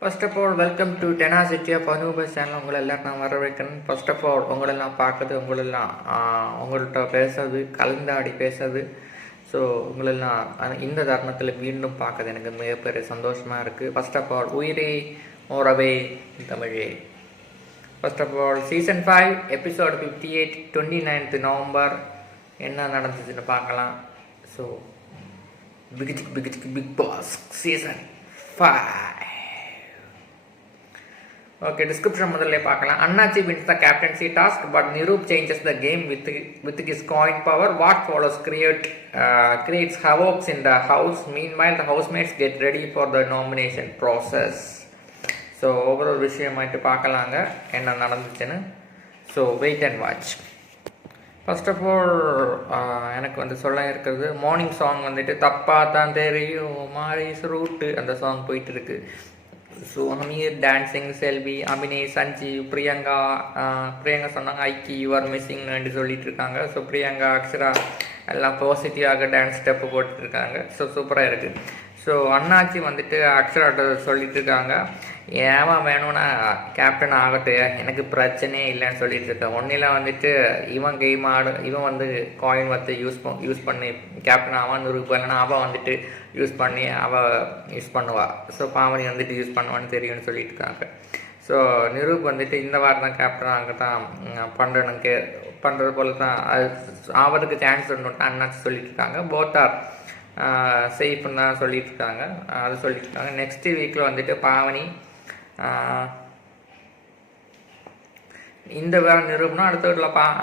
First of all welcome to tenacity of அனூபஸ் channel. உங்களெல்லாம் நான் வரவேற்கிறேன். ஃபர்ஸ்ட் ஆஃப் ஆல் உங்களெல்லாம் பார்க்குறது, உங்களெல்லாம் உங்கள்கிட்ட பேசுறது, கலந்தாடி பேசுறது. ஸோ உங்களெல்லாம் இந்த தருணத்தில் மீண்டும் பார்க்குறது எனக்கு மிகப்பெரிய சந்தோஷமாக இருக்குது. ஃபர்ஸ்ட் ஆஃப் ஆல் உயிரே ஓரவே தமிழே. First of all season 5 episode 58 29th November என்ன நடந்துச்சுன்னு பார்க்கலாம். So Big Boss season 5. Okay, description முதல்ல பார்க்கலாம். Annachi wins the captaincy task, but Nirup changes the game with his coin power. What follows creates havoc in the house. Meanwhile, the housemates get ready for the nomination process. So, overall விஷயமாயிட்டு பார்க்கலாங்க என்ன நடந்துச்சுன்னு. So, wait and watch. First of all எனக்கு வந்து சொல்ல இருக்கிறது, morning song வந்துட்டு தப்பாக தான் தெரியும் மாரிஸ் ரூட்டு அந்த சாங் போயிட்டு இருக்கு. ஸோ அமீர் டான்ஸிங், செல்வி, அபினேஷ், சஞ்சீவ், பிரியங்கா சொன்னாங்க ஐக்கி யூ ஆர் மிஸ்ஸிங்னு சொல்லிட்டு இருக்காங்க. ஸோ பிரியங்கா, அக்ஷரா எல்லாம் பாசிட்டிவாக டான்ஸ் ஸ்டெப்பு போட்டுருக்காங்க. ஸோ சூப்பராக இருக்குது. ஸோ அண்ணாச்சி வந்துட்டு அக்ஷராட்ட சொல்லிட்டு இருக்காங்க, ஏமா வேணும்னா கேப்டன் ஆகட்டும், எனக்கு பிரச்சனையே இல்லைன்னு சொல்லிட்டு இருக்கேன். ஒன்றில் வந்துட்டு இவன் கேம் இவன் வந்து காயின் வந்து யூஸ் பண்ணி கேப்டன் ஆவான், இல்லைன்னா அவள் வந்துட்டு யூஸ் பண்ணுவா. ஸோ பாவனி வந்துட்டு யூஸ் பண்ணுவான்னு தெரியும்னு சொல்லிட்டு இருக்காங்க. ஸோ நிரூப் வந்துட்டு இந்த வாரம் தான் கேப்டன் ஆக தான் பண்ணுறது போல தான் அது ஆவதுக்கு சான்ஸ் உண்டு அண்ணாச்சி சொல்லிட்டு இருக்காங்க. போத்தார் சேஃப்னு தான் சொல்லிட்டு இருக்காங்க. அது சொல்லிட்டு இருக்காங்க. நெக்ஸ்ட் வீக்கில் வந்துட்டு பாவனி இந்த வாரம் நிரூப்னா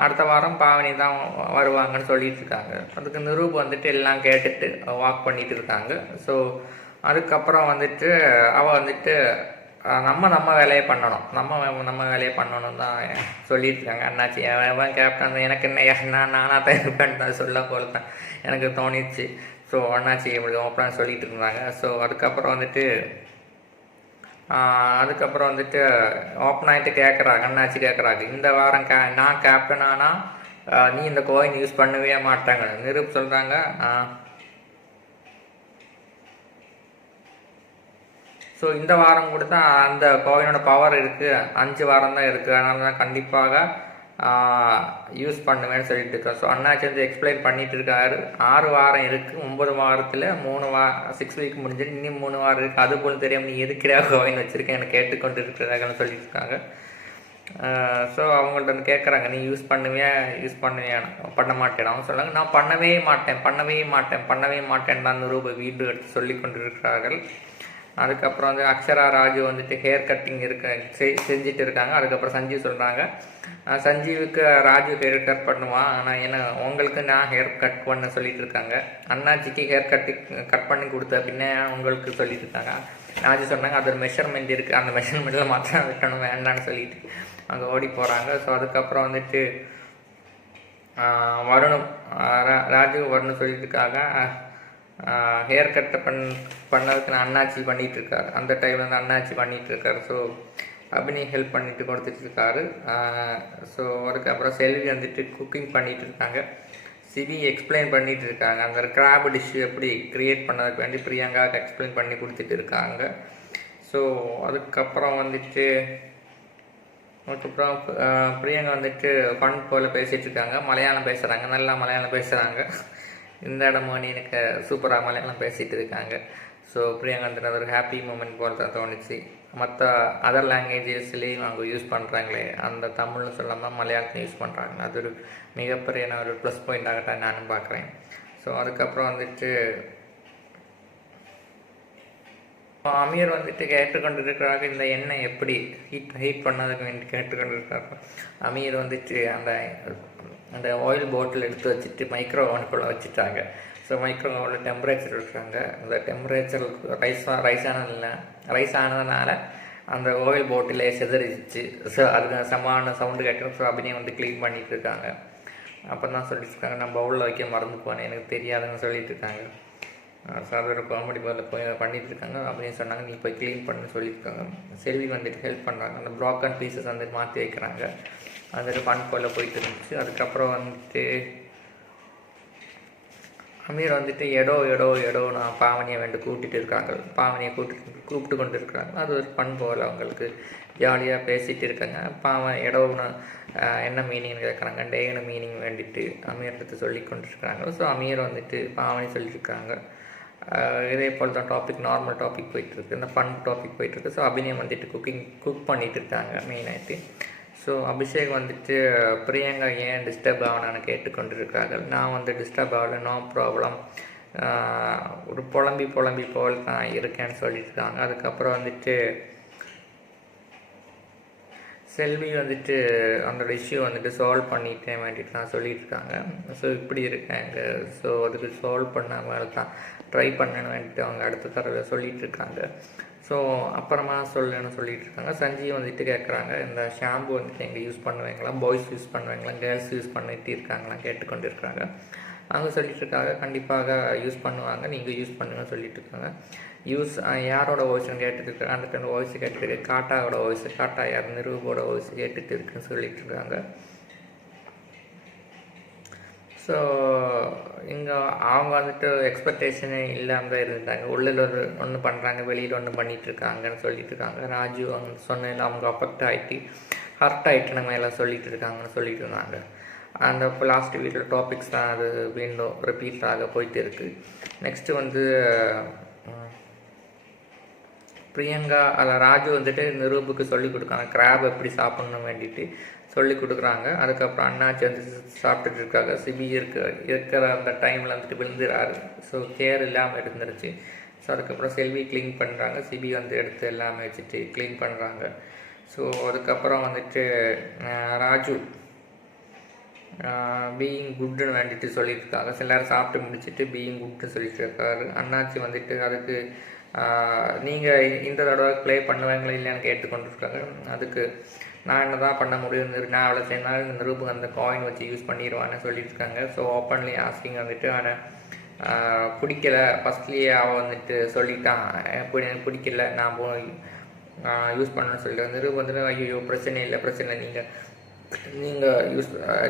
அடுத்த வாரம் பாவனி தான் வருவாங்கன்னு சொல்லிட்டு இருக்காங்க. அதுக்கு நிரூப் வந்துட்டு எல்லாம் கேட்டுட்டு வாக் பண்ணிட்டு இருக்காங்க. ஸோ அதுக்கப்புறம் வந்துட்டு அவள் வந்துட்டு நம்ம வேலையை பண்ணணும், நம்ம வேலையை பண்ணணும் தான் சொல்லிட்டு இருக்காங்க. அண்ணாச்சி அவன் கேப்டன் எனக்கு என்ன நானாக தான் இருப்பேன் தான் சொல்ல போல தான் எனக்கு தோணிச்சு. ஸோ அண்ணாச்சி இப்படி ஓப்பனாக சொல்லிட்டு இருந்தாங்க. ஸோ அதுக்கப்புறம் வந்துட்டு ஓப்பன் ஆகிட்டு கேட்குறாங்க, அண்ணாச்சி கேட்குறாங்க, இந்த வாரம் நான் கேப்டன் ஆனால் நீ இந்த கோயின் யூஸ் பண்ணவே மாட்டாங்க. நிரூப் சொல்கிறாங்க, ஸோ இந்த வாரம் கூட தான் அந்த கோயினோட பவர் இருக்குது, 5 வாரம் தான் இருக்குது, அதனால தான் கண்டிப்பாக யூஸ் பண்ணுவேன்னு சொல்லிட்டு இருக்கோம். ஸோ அண்ணாச்சி வந்து எக்ஸ்பிளைன் பண்ணிட்டு இருக்காரு. 6 வாரம் இருக்குது, 9 வாரத்தில் 6 வீக் முடிஞ்சிட்டு இன்னும் 3 வாரம் இருக்குது. அதுபோல் தெரியாமல் நீ எதுக்கிடையா கோயின் வச்சுருக்கேன் எனக்கு கேட்டுக்கொண்டு இருக்கிறாங்கன்னு சொல்லிட்டு இருக்காங்க. ஸோ அவங்கள்ட்ட வந்து கேட்குறாங்க, நீ யூஸ் பண்ணுவியா பண்ண மாட்டேன். அவங்க சொல்லுவாங்க, நான் பண்ணவே மாட்டேன் தான் ரூபா வீடு எடுத்து சொல்லி கொண்டு இருக்கிறார்கள். அதுக்கப்புறம் வந்து அக்ஷரா, ராஜு வந்துட்டு ஹேர் கட்டிங் செஞ்சுட்டு இருக்காங்க. அதுக்கப்புறம் சஞ்சீவ் சொல்கிறாங்க, சஞ்சீவுக்கு ராஜு ஹேர் கட் பண்ணுவான், ஆனால் உங்களுக்கு நான் ஹேர் கட் பண்ண சொல்லிட்டு இருக்காங்க. அண்ணாச்சிக்கு ஹேர் கட் பண்ணி கொடுத்த பின்னே உங்களுக்கு சொல்லிட்டு இருக்காங்க. ராஜு சொன்னாங்க, அது ஒரு மெஷர்மெண்ட் இருக்குது, அந்த மெஷர்மெண்ட்டில் மாத்திரம் விட்டணும் வேண்டான்னு சொல்லிட்டு அங்கே ஓடி போகிறாங்க. ஸோ அதுக்கப்புறம் வந்துட்டு வருணும் சொல்லிட்டு இருக்காங்க. ஹேர் கட்டை பண்ணதுக்கு நான் அண்ணாச்சி பண்ணிகிட்டு இருக்காரு. அந்த டைமில் வந்து அண்ணாச்சி பண்ணிகிட்டு இருக்காரு. ஸோ அபினி ஹெல்ப் பண்ணிட்டு கொடுத்துட்ருக்காரு. ஸோ அதுக்கப்புறம் செல்வி வந்துட்டு குக்கிங் பண்ணிகிட்டு இருக்காங்க. சிவி எக்ஸ்பிளைன் பண்ணிகிட்டு இருக்காங்க. அந்த கிராப் டிஷ் எப்படி க்ரியேட் பண்ணதுக்கு வேண்டி பிரியங்காவுக்கு எக்ஸ்பிளைன் பண்ணி கொடுத்துட்டு இருக்காங்க. ஸோ அதுக்கப்புறம் பிரியங்கா வந்துட்டு ஃபன் போல் பேசிகிட்டு இருக்காங்க. மலையாளம் பேசுகிறாங்க, நல்லா மலையாளம் பேசுகிறாங்க. இந்த இடமும் எனக்கு சூப்பராக மலையாளம் பேசிகிட்டு இருக்காங்க. ஸோ பிரியங்கா ஒரு ஹாப்பி மூமெண்ட் போல் தான் தோணுச்சு. மற்ற அதர் லாங்குவேஜஸ்லேயும் அவங்க யூஸ் பண்ணுறாங்களே, அந்த தமிழ்னு சொல்லாமல் மலையாளத்தை யூஸ் பண்ணுறாங்க. அது ஒரு மிகப்பெரிய ஒரு ப்ளஸ் பாயிண்டாகத்தான் நானும் பார்க்குறேன். ஸோ அதுக்கப்புறம் வந்துட்டு அமீர் வந்துட்டு கேட்டுக்கொண்டு இருக்கிறாங்க, இந்த எண்ணெய் எப்படி ஹீட் பண்ணதுக்கு வேண்டி கேட்டுக்கொண்டு இருக்காங்க. அமீர் வந்துட்டு அந்த ஆயில் பாட்டில் எடுத்து வச்சுட்டு மைக்ரோ ஓவனுக்குள்ளே வச்சுட்டாங்க. ஸோ மைக்ரோ ஓவனில் டெம்பரேச்சர் இருக்காங்க. அந்த டெம்பரேச்சர் ரைஸ் ஆனதுனால அந்த ஆயில் பாட்டிலே செதறிச்சு. ஸோ அதுக்கு சமான சவுண்டு கேட்டு ஸோ அபிநயம் வந்து க்ளீன் பண்ணிகிட்டு இருக்காங்க. அப்போ தான் சொல்லிட்டு இருக்காங்க, நான் பவுலில் வைக்க மறந்து போனேன், எனக்கு தெரியாதுன்னு சொல்லிட்டு இருக்காங்க. ஸோ அது ஒரு காமெடி போல் போய் பண்ணிகிட்டு இருக்காங்க. அப்படின்னு சொன்னாங்க, நீ போய் க்ளீன் பண்ணு சொல்லியிருக்காங்க. செல்வி வந்துட்டு ஹெல்ப் பண்ணுறாங்க. அந்த ப்ராக்கன் பீசஸ் வந்துட்டு மாற்றி வைக்கிறாங்க. அது ஃபன் போல் போயிட்டு இருந்துச்சு. அதுக்கப்புறம் வந்துட்டு அமீர் வந்துட்டு எடோ நான் பாவனியை வந்து கூட்டிகிட்டு இருக்காங்க. பாவனியை கூப்பிட்டு கொண்டு இருக்கிறாங்க. அது ஒரு பண் போல் அவங்களுக்கு ஜாலியாக பேசிகிட்டு இருக்காங்க. பாவன் எடோன்னு என்ன மீனிங் கேட்குறாங்க. டேன்னு மீனிங் வேண்டிட்டு அமீர் எடுத்து சொல்லி கொண்டு இருக்கிறாங்க. ஸோ அமீர் வந்துட்டு பாவனி சொல்லியிருக்காங்க. இதே போல் தான் நார்மல் டாபிக் போயிட்டுருக்கு, இந்த ஃபன் டாபிக் போயிட்டுருக்கு. ஸோ அபிநயம் வந்துட்டு குக் பண்ணிகிட்டு இருக்காங்க மெயினாகிட்டு. ஸோ அபிஷேக் வந்துட்டு பிரியங்கா ஏன் டிஸ்டர்ப் ஆகணும்னு கேட்டுக்கொண்டு இருக்கார்கள். நான் வந்து டிஸ்டர்ப் ஆகலை, நோ ப்ராப்ளம், ஒரு புலம்பி போல் தான் இருக்கேன்னு சொல்லியிருக்காங்க. அதுக்கப்புறம் வந்துட்டு செல்வி வந்துட்டு அந்த இஷ்யூ வந்துட்டு சால்வ் பண்ணிட்டேன் வேண்டிட்டு நான் சொல்லியிருக்காங்க. ஸோ இப்படி இருக்காங்க. ஸோ அதுக்கு சால்வ் பண்ண மேலே தான் ட்ரை பண்ணணும் வேண்டிட்டு அவங்க அடுத்த தடவை சொல்லிகிட்டு இருக்காங்க. ஸோ அப்புறமா சொல்லுன்னு சொல்லிட்டு இருக்காங்க. சஞ்சீவ் வந்துட்டு கேட்குறாங்க, இந்த ஷாம்பு வந்துட்டு எங்கே யூஸ் பண்ணுவீங்களா, பாய்ஸ் யூஸ் பண்ணுவீங்களா, கேர்ள்ஸ் யூஸ் பண்ணிட்டு இருக்காங்களா கேட்டுக்கொண்டு இருக்காங்க. அவங்க சொல்லிட்டு இருக்காங்க கண்டிப்பாக யூஸ் பண்ணுவாங்க, நீங்கள் யூஸ் பண்ணுங்கன்னு சொல்லிட்டு இருக்காங்க. யாரோட வாய்ஸ்ன்னு கேட்டுட்டு இருக்காங்க. அந்த ரெண்டு வாய்ஸ் கேட்டுட்டு இருக்கு. காட்டாவோட வாய்ஸ், காட்டா யார் நிரூபோட வாய்ஸ் கேட்டுட்டு இருக்குன்னு சொல்லிட்டு இருக்காங்க. ஸோ இங்கே அவங்க வந்துட்டு எக்ஸ்பெக்டேஷனே இல்லாமல் தான் இருந்தாங்க. உள்ளில் ஒன்று பண்ணுறாங்க, வெளியில் ஒன்று பண்ணிகிட்ருக்காங்கன்னு சொல்லிட்டு இருக்காங்க. ராஜு அவங்க சொன்னதில் அவங்க அஃபெக்ட் ஆகிட்டு ஹர்ட் ஆகிட்டு நம்ம எல்லாம் சொல்லிகிட்டு இருக்காங்கன்னு சொல்லிட்டு இருந்தாங்க. அந்த இப்போ லாஸ்ட் வீட்டில் டாபிக்ஸ் தான் அது மீண்டும் ரிப்பீட் ஆக போயிட்டு இருக்குது. நெக்ஸ்ட்டு வந்து பிரியங்கா அதில் ராஜு வந்துட்டு நிரூபுக்கு சொல்லிக் கொடுக்காங்க கிராப் எப்படி சாப்பிட்ணும் வேண்டிட்டு சொல்லி கொடுக்குறாங்க. அதுக்கப்புறம் அண்ணாச்சி வந்து சாப்பிட்டுட்டு இருக்காங்க. சிபி இருக்கிற அந்த டைமில் வந்துட்டு விழுந்துறாரு. ஸோ கேர் இல்லாமல் இருந்துருச்சு. ஸோ அதுக்கப்புறம் செல்வி க்ளீன் பண்ணுறாங்க. சிபி வந்து எடுத்து எல்லாமே வச்சுட்டு க்ளீன் பண்ணுறாங்க. ஸோ அதுக்கப்புறம் வந்துட்டு ராஜு பீயிங் குட்டுன்னு வேண்டிட்டு சொல்லியிருக்காங்க. எல்லோரும் சாப்பிட்டு முடிச்சுட்டு பீயிங் குட்டுன்னு சொல்லிட்டு இருக்காரு. அண்ணாச்சி வந்துட்டு அதுக்கு நீங்கள் இந்த தடவை ப்ளே பண்ணுவாங்களா இல்லையான்னு கேட்டுக்கொண்டிருக்காங்க. அதுக்கு நான் என்ன தான் பண்ண முடியும், நான் அவ்வளோ சேர்ந்தாலும் இந்த நிரூபம் அந்த காயின் வச்சு யூஸ் பண்ணிடுவான்னு சொல்லியிருக்காங்க. ஸோ ஓப்பன்லி ஆஸ்கிங் வந்துட்டு ஆனால் பிடிக்கலை, ஃபஸ்ட்லேயே அவள் வந்துட்டு சொல்லிட்டான் எனக்கு பிடிக்கல, நான் யூஸ் பண்ணணும்னு சொல்லிட்டு நிரூபம் வந்துட்டு ஐயோ பிரச்சனை இல்லை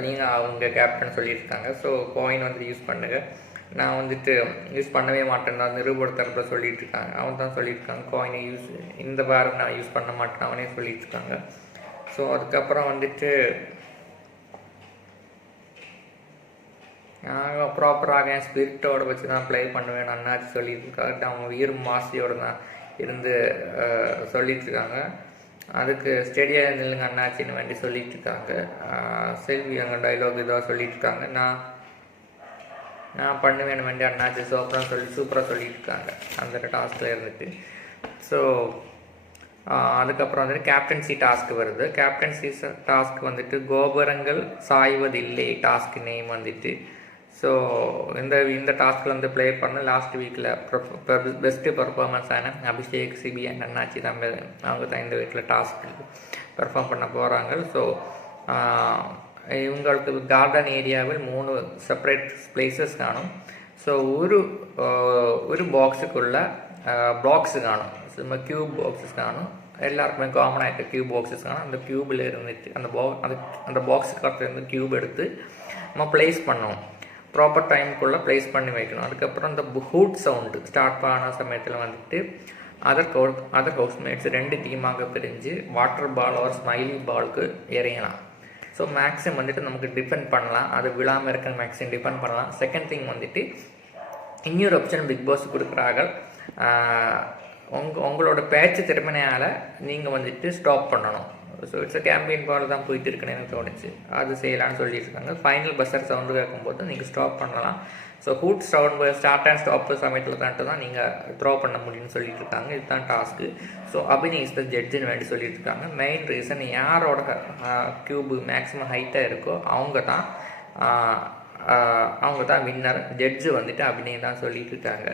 நீங்கள் அவங்க கேப்டன் சொல்லியிருக்காங்க. ஸோ காயின் வந்து யூஸ் பண்ணுங்கள், நான் வந்துட்டு யூஸ் பண்ணவே மாட்டேன் தான் நிரூபர் தரப்பில் சொல்லிட்டு இருக்காங்க. அவன் தான் சொல்லியிருக்காங்க காயினை இந்த வாரம் நான் யூஸ் பண்ண மாட்டேன் அவனே சொல்லிட்டு இருக்காங்க. ஸோ அதுக்கப்புறம் வந்துட்டு நாங்கள் ப்ராப்பராக என் ஸ்பிரிட்டோடு வச்சு தான் ப்ளே பண்ணுவேன் அண்ணாச்சி சொல்லியிருக்காங்க. அவன் உயிர் மாசியோடு தான் இருந்து சொல்லிட்டுருக்காங்க. அதுக்கு ஸ்டெடியாக நில்லுங்க அண்ணாச்சின்னு வேண்டி சொல்லிட்டு இருக்காங்க. செல்வி அங்கே டைலாக் இதாக சொல்லிட்டு இருக்காங்க. நான் பண்ணுவேன் வேண்டிய அண்ணாச்சி சூப்பராக சொல்லிட்டு இருக்காங்க அந்த டாஸ்கில் இருந்துட்டு. ஸோ அதுக்கப்புறம் வந்துட்டு கேப்டன்சி டாஸ்க் வருது. கேப்டன்சி டாஸ்க் வந்துட்டு கோபுரங்கள் சாய்வதில்லை டாஸ்க் நேம் வந்துட்டு. ஸோ இந்த டாஸ்கில் வந்து ப்ளே பண்ண லாஸ்ட் வீக்கில் பெஸ்ட்டு பர்ஃபார்மன்ஸ் ஆன அபிஷேக், சிபி அண்ட் அண்ணாச்சி தான் அவங்க தான் இந்த வீட்டில் டாஸ்க்கு பெர்ஃபார்ம் பண்ண போகிறாங்க. ஸோ இவங்களுக்கு கார்டன் ஏரியாவில் 3 செப்பரேட் பிளேசஸ் காணும். ஸோ ஒரு பாக்ஸுக்குள்ள பாக்ஸு காணும். நம்ம க்யூப் பாக்ஸஸ் காணும். எல்லாருக்குமே காமனாகிட்ட க்யூப் பாக்ஸஸ் காணும். அந்த க்யூபில் இருந்துட்டு அந்த பாக்ஸுக்காரத்துலேருந்து க்யூப் எடுத்து நம்ம ப்ளேஸ் பண்ணணும். ப்ராப்பர் டைமுக்குள்ளே ப்ளேஸ் பண்ணி வைக்கணும். அதுக்கப்புறம் இந்த ஹூட் சவுண்டு ஸ்டார்ட் பண்ண சமயத்தில் வந்துட்டு அதர் ஹவுஸ்மேட்ஸ் 2 டீமாக பிரிஞ்சு வாட்டர் பால் ஒரு ஸ்மைலி பாலுக்கு எறியலாம். ஸோ மேக்ஸிமம் வந்துட்டு நமக்கு டிபெண்ட் பண்ணலாம், அது விழாமல் இருக்கிற மேக்ஸிமம் டிபெண்ட் பண்ணலாம். செகண்ட் திங் வந்துட்டு இன்னொரு ஆப்ஷன் பிக் பாஸ் கொடுக்குறாங்க. உங்களோட பேச்சு திறமையால் நீங்கள் வந்துட்டு ஸ்டாப் பண்ணணும். ஸோ இட்ஸ் கேம்பெயின் பால் தான் போயிட்டு இருக்குன்னு எனக்கு தோணுச்சு. அது செய்யலான்னு சொல்லியிருக்காங்க. ஃபைனல் பஸ்ஸர் சவுண்டு கேட்கும்போது நீங்கள் ஸ்டாப் பண்ணலாம். So hood sound start and stop சமயத்தில் தான் நீங்கள் த்ரோ பண்ண முடியும்னு சொல்லிட்டு இருக்காங்க. இதுதான் டாஸ்க்கு. ஸோ அபினி இஸ் த ஜட்ஜுன்னு வேண்டி சொல்லிட்டு இருக்காங்க. மெயின் ரீசன் யாரோட க்யூபு மேக்ஸிமம் ஹைட்டாக இருக்கோ அவங்க தான் வின்னர். ஜட்ஜு வந்துட்டு அபினி தான் சொல்லிட்டு இருக்காங்க.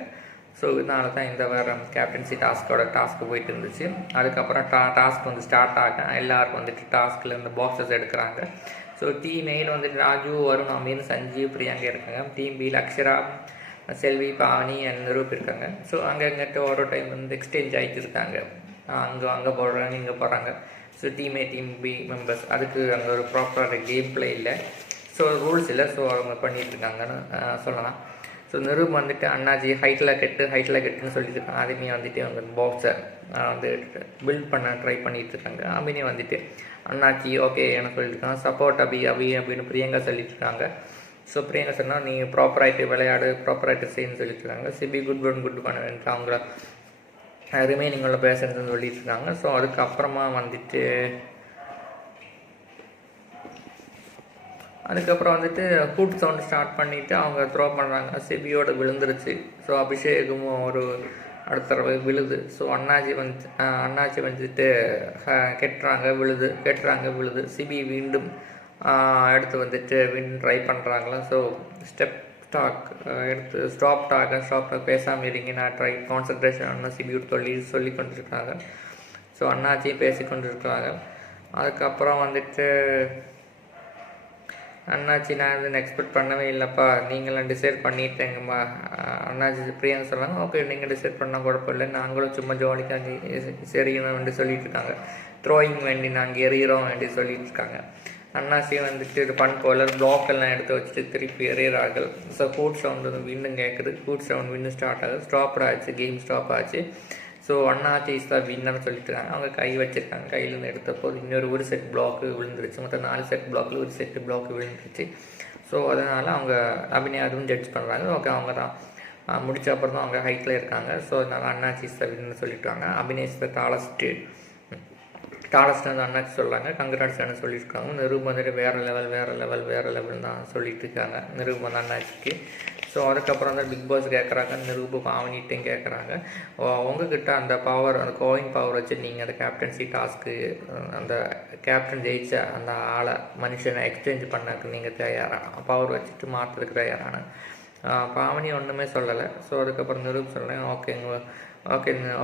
ஸோ இதனால தான் இந்த வாரம் கேப்டன்சி டாஸ்க்கு போயிட்டு இருந்துச்சு. அதுக்கப்புறம் டாஸ்க் வந்து ஸ்டார்ட் ஆகும். எல்லாருக்கும் வந்துட்டு டாஸ்கில் இந்த பாக்ஸஸ் எடுக்கிறாங்க. ஸோ டீம் ஏயில் வந்துட்டு ராஜு, வருண், அமீன், சஞ்சீவ், பிரியங்கா இருக்காங்க. டீம் பியில் அக்ஷரா, செல்வி, பாவனி அண்ட் நிரூப் இருக்காங்க. ஸோ அங்கங்கிட்ட ஒரு டைம் வந்து எக்ஸ்சேஞ்ச் ஆகிட்டு இருக்காங்க. அங்கே போடுறாங்க, இங்கே போகிறாங்க. So team A team B members அதுக்கு அங்கே ஒரு ப்ராப்பரான கேம் பிளே இல்லை. ஸோ ரூல்ஸ் இல்லை. ஸோ அவங்க பண்ணிகிட்டு இருக்காங்கன்னு சொல்லலாம். ஸோ நிரூப் வந்துட்டு அண்ணாச்சி ஹைட்டில் கெட்டுன்னு சொல்லிட்டு இருக்காங்க. அதுமே வந்துட்டு அவங்க பாக்ஸை வந்து பில்ட் பண்ண ட்ரை பண்ணிட்டு இருக்காங்க. அபினே வந்துட்டு அண்ணாச்சி ஓகே எனக்கு சொல்லியிருக்காங்க, சப்போர்ட் அபி அப்படின்னு பிரியங்கா சொல்லிட்டு இருக்காங்க. ஸோ பிரியங்கா சொன்னால் நீ ப்ராப்பராகிட்டு விளையாடு, ப்ராப்பராகிட்டு செய்யணும்னு சொல்லிட்டு இருக்காங்க. சிபி குட் பண்ண அவங்கள ரிமைனிங் உள்ள பேசன்ஸ்ன்னு சொல்லிட்டு இருக்காங்க. ஸோ அதுக்கப்புறமா வந்துட்டு ஹூட் சவுண்டு ஸ்டார்ட் பண்ணிவிட்டு அவங்க த்ரோ பண்ணுறாங்க. சிபியோட விழுந்துருச்சு. ஸோ அபிஷேகும் ஒரு அடுத்த தடவை விழுது. ஸோ அண்ணாச்சி வந்துட்டு கெட்டுறாங்க விழுது. சிபி மீண்டும் எடுத்து வந்துட்டு ட்ரை பண்ணுறாங்களா. ஸோ ஸ்டாப் டாக் பேசாமல் இருங்க, நான் ட்ரை கான்சன்ட்ரேஷன் சிபியோட சொல்லி கொண்டிருக்காங்க. ஸோ அண்ணாச்சியும் பேசி கொண்டிருக்கிறாங்க. அதுக்கப்புறம் வந்துட்டு அண்ணாச்சி நான் வந்து எக்ஸ்பெக்ட் பண்ணவே இல்லைப்பா, நீங்களாம் டிசைட் பண்ணிட்டேங்கம்மா. அண்ணாச்சி பிரியாங்க சொல்கிறாங்க, ஓகே நீங்கள் டிசைட் பண்ணால் குழப்பம் இல்லை, நாங்களும் சும்மா ஜாலிக்காக சரியணும் வேண்டி சொல்லிட்டு இருக்காங்க. த்ரோயிங் வேண்டி நாங்கள் எறிகிறோம் வேண்டி சொல்லிட்டு இருக்காங்க. அண்ணாச்சியும் வந்துட்டு பன் போலர் பிளாக் எல்லாம் எடுத்து வச்சுட்டு திருப்பி எறிகிறார்கள். ஸோ கூட் சவுண்ட் வந்து வின்னும் கேட்குது. கூட் சவுண்ட் வின்னு ஸ்டார்ட் ஆகுது. ஸ்டாப் ஆச்சு, கேம் ஸ்டாப் ஆச்சு. ஸோ அண்ணாச்சி இஸ் தான் வின்னர்னு சொல்லிட்டு இருக்காங்க. அவங்க கை வச்சுருக்காங்க. கையிலேருந்து எடுத்தப்போ ஒரு செட் பிளாக்கு விழுந்துருச்சு. மொத்தம் 4 செட் பிளாக்கில் ஒரு செட்டு பிளாக்கு விழுந்துருச்சு. ஸோ அதனால் அவங்க அபிநயா அதுவும் ஜட்ஜ் பண்ணுறாங்க. ஓகே அவங்க தான் முடிச்ச அப்புறம் தான் அவங்க ஹைட்டில் இருக்காங்க. ஸோ அதனால் அண்ணாச்சி இஸ் தான் வின்னு சொல்லியிருக்காங்க. அபிநயா இஸ் த டாலஸ்ட் வந்து அண்ணாச்சி சொல்கிறாங்க. கங்க்ராட்ஸ்னு சொல்லியிருக்காங்க. நிரூப் வந்துட்டு வேறு லெவல் தான் சொல்லிட்டு இருக்காங்க நிரூப் வந்து அண்ணாச்சிக்கு. ஸோ அதுக்கப்புறம் தான் பிக் பாஸ் கேட்குறாங்க, நிரூப் பாவனிட்டையும் கேட்குறாங்க, உங்ககிட்ட அந்த பவர், அந்த கோயிங் பவர் வச்சு நீங்கள் அந்த கேப்டன்சி டாஸ்க்கு அந்த கேப்டன் ஜெயிச்ச அந்த மனுஷனை எக்ஸ்சேஞ்ச் பண்ணக்கு நீங்கள் தயாரான பவர் வச்சுட்டு மாற்றுறதுக்கு தயாரான பாவனி ஒன்றுமே சொல்லலை. ஸோ அதுக்கப்புறம் நிரூப் சொல்கிறேன்,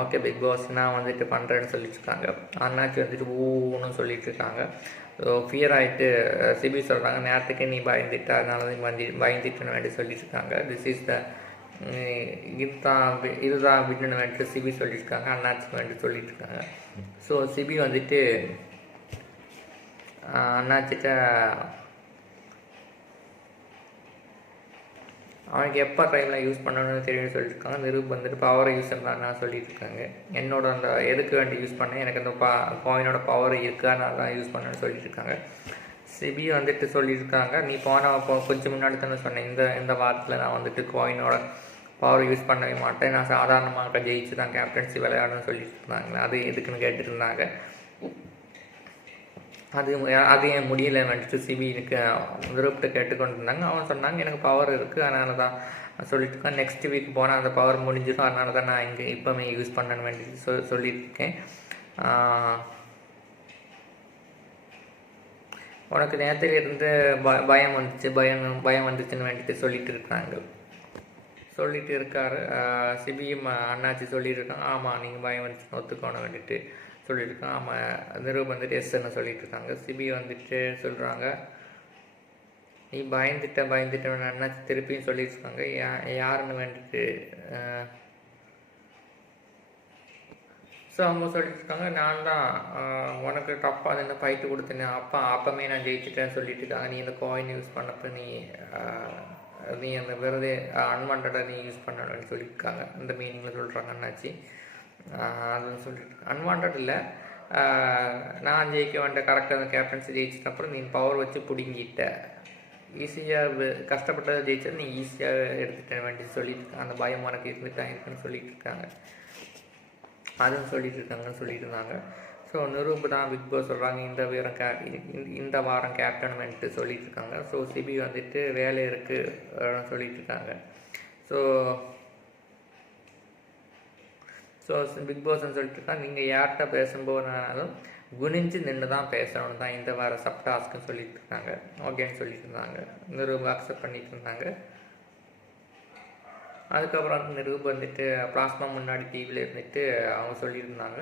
ஓகே பிக் பாஸ் நான் வந்துட்டு பண்ணுறேன்னு சொல்லிட்டுருக்காங்க. அண்ணாச்சி வந்துட்டு ஊன்னு சொல்லிட்டு இருக்காங்க. ஸோ ஃபியர் ஆகிட்டு சிபி சொல்கிறாங்க, நேரத்துக்கு நீ பயந்துட்டு அதனால நீ பயந்துட்டுன்னு வேண்டி சொல்லிட்டுருக்காங்க. திஸ் இஸ் த இதுதான் வின்னு வேண்டிட்டு சிபி சொல்லியிருக்காங்க. அண்ணாச்சிக்கு வேண்டி சொல்லிட்டுருக்காங்க. ஸோ சிபி வந்துட்டு அண்ணாச்சிட்ட அவனுக்கு எப்போ டைமில் யூஸ் பண்ணணும்னு தெரியும்னு சொல்லியிருக்காங்க. நிரூப் வந்துட்டு பவரை யூஸ் பண்ணலாம் நான் சொல்லியிருக்காங்க. என்னோட அந்த எதுக்கு வேண்டி யூஸ் பண்ணேன், எனக்கு அந்த காயினோட பவர் இருக்கா, நான் தான் யூஸ் பண்ணேன்னு சொல்லிட்டு இருக்காங்க. சிபி வந்துட்டு சொல்லியிருக்காங்க, நீ கொஞ்சம் முன்னாடி தானே சொன்னேன், இந்த வாரத்தில் நான் வந்துட்டு காயினோட பவர் யூஸ் பண்ணவே மாட்டேன், நான் சாதாரணமாக ஜெயிச்சு தான் கேப்டன்சி விளையாடணும்னு சொல்லிட்டு இருந்தாங்க. அது எதுக்குன்னு கேட்டுருந்தாங்க. அது ஏன் முடியலை வந்துட்டு சிபிக்கு நிரூப்கிட்ட கேட்டுக்கொண்டு இருந்தாங்க. அவன் சொன்னாங்க, எனக்கு பவர் இருக்குது அதனால தான் சொல்லிட்டு இருக்கேன், நெக்ஸ்ட் வீக் போனால் அந்த பவர் முடிஞ்சிடும், அதனால தான் நான் இங்கே இப்போவுமே யூஸ் பண்ணணுன்னு வேண்டிட்டு சொல்லியிருக்கேன். உனக்கு நேரத்திலிருந்து பயம் வந்துச்சுன்னு வேண்டிட்டு சொல்லிட்டு இருக்காரு. சிபியும் அண்ணாச்சி சொல்லியிருக்காங்க, ஆமாம் நீங்கள் பயம் வந்துச்சுன்னு ஒத்துக்கணும் வேண்டிட்டு சொல்லியிருக்காங்க. ஆமாம் நிரூப் வந்துட்டு எஸ்ன்னு சொல்லிட்டு இருக்காங்க. சிபி வந்துட்டு சொல்கிறாங்க, நீ பயந்துட்டவன் அண்ணாச்சி திருப்பியும் சொல்லியிருக்காங்க. யாருன்னு வேண்டிட்டு ஸோ அவங்க சொல்லிட்டுருக்காங்க, நான் தான் உனக்கு டப்பாக நின்று ஃபைட்டு கொடுத்தேன், அப்பமே நான் ஜெயிச்சிட்டேன்னு சொல்லிட்டு இருக்காங்க. நீ இந்த காயின் யூஸ் பண்ணப்போ நீ அந்த விரதே அன்வான்டாக நீ யூஸ் பண்ணணும்னு சொல்லியிருக்காங்க. இந்த மீனிங்கில் சொல்கிறாங்க அண்ணாச்சி. அதுன்னு சொல்லிட்டு அன்வான்ட் இல்லை, நான் ஜெயிக்க வேண்டிய கரெக்டாக அந்த கேப்டன்சி ஜெயிச்சிட்டப்பறம் நீ பவர் வச்சு பிடுங்கிட்ட, ஈஸியாக கஷ்டப்பட்டதை ஜெயிச்சா நீ ஈஸியாக எடுத்துகிட்ட வேண்டி சொல்லிட்டு அந்த பயம் உனக்கு இருக்குன்னு சொல்லிட்டு இருக்காங்க. அதுவும் சொல்லிட்டு இருந்தாங்க. ஸோ நிரூப் தான் பிக் பாஸ் சொல்கிறாங்க, இந்த வாரம் கேப்டன் வந்துட்டு சொல்லிட்டு இருக்காங்க. ஸோ சிபி வந்துட்டு வேலை இருக்குது சொல்லிட்டு இருக்காங்க. ஸோ பிக் பாஸ்ன்னு சொல்லிட்டு இருக்காங்க, நீங்கள் யார்கிட்ட பேசும்போதுனாலும் குனிஞ்சு நின்று தான் பேசணும்னு தான் இந்த வார டாஸ்க்குன்னு சொல்லிட்டு இருக்காங்க. ஓகேன்னு சொல்லிட்டு இருந்தாங்க. நிரூப் அக்செப்ட் பண்ணிட்டு இருந்தாங்க. அதுக்கப்புறம் நிரூப் வந்துட்டு பிளாஸ்மா முன்னாடி டிவியில் இருந்துட்டு அவங்க சொல்லியிருந்தாங்க,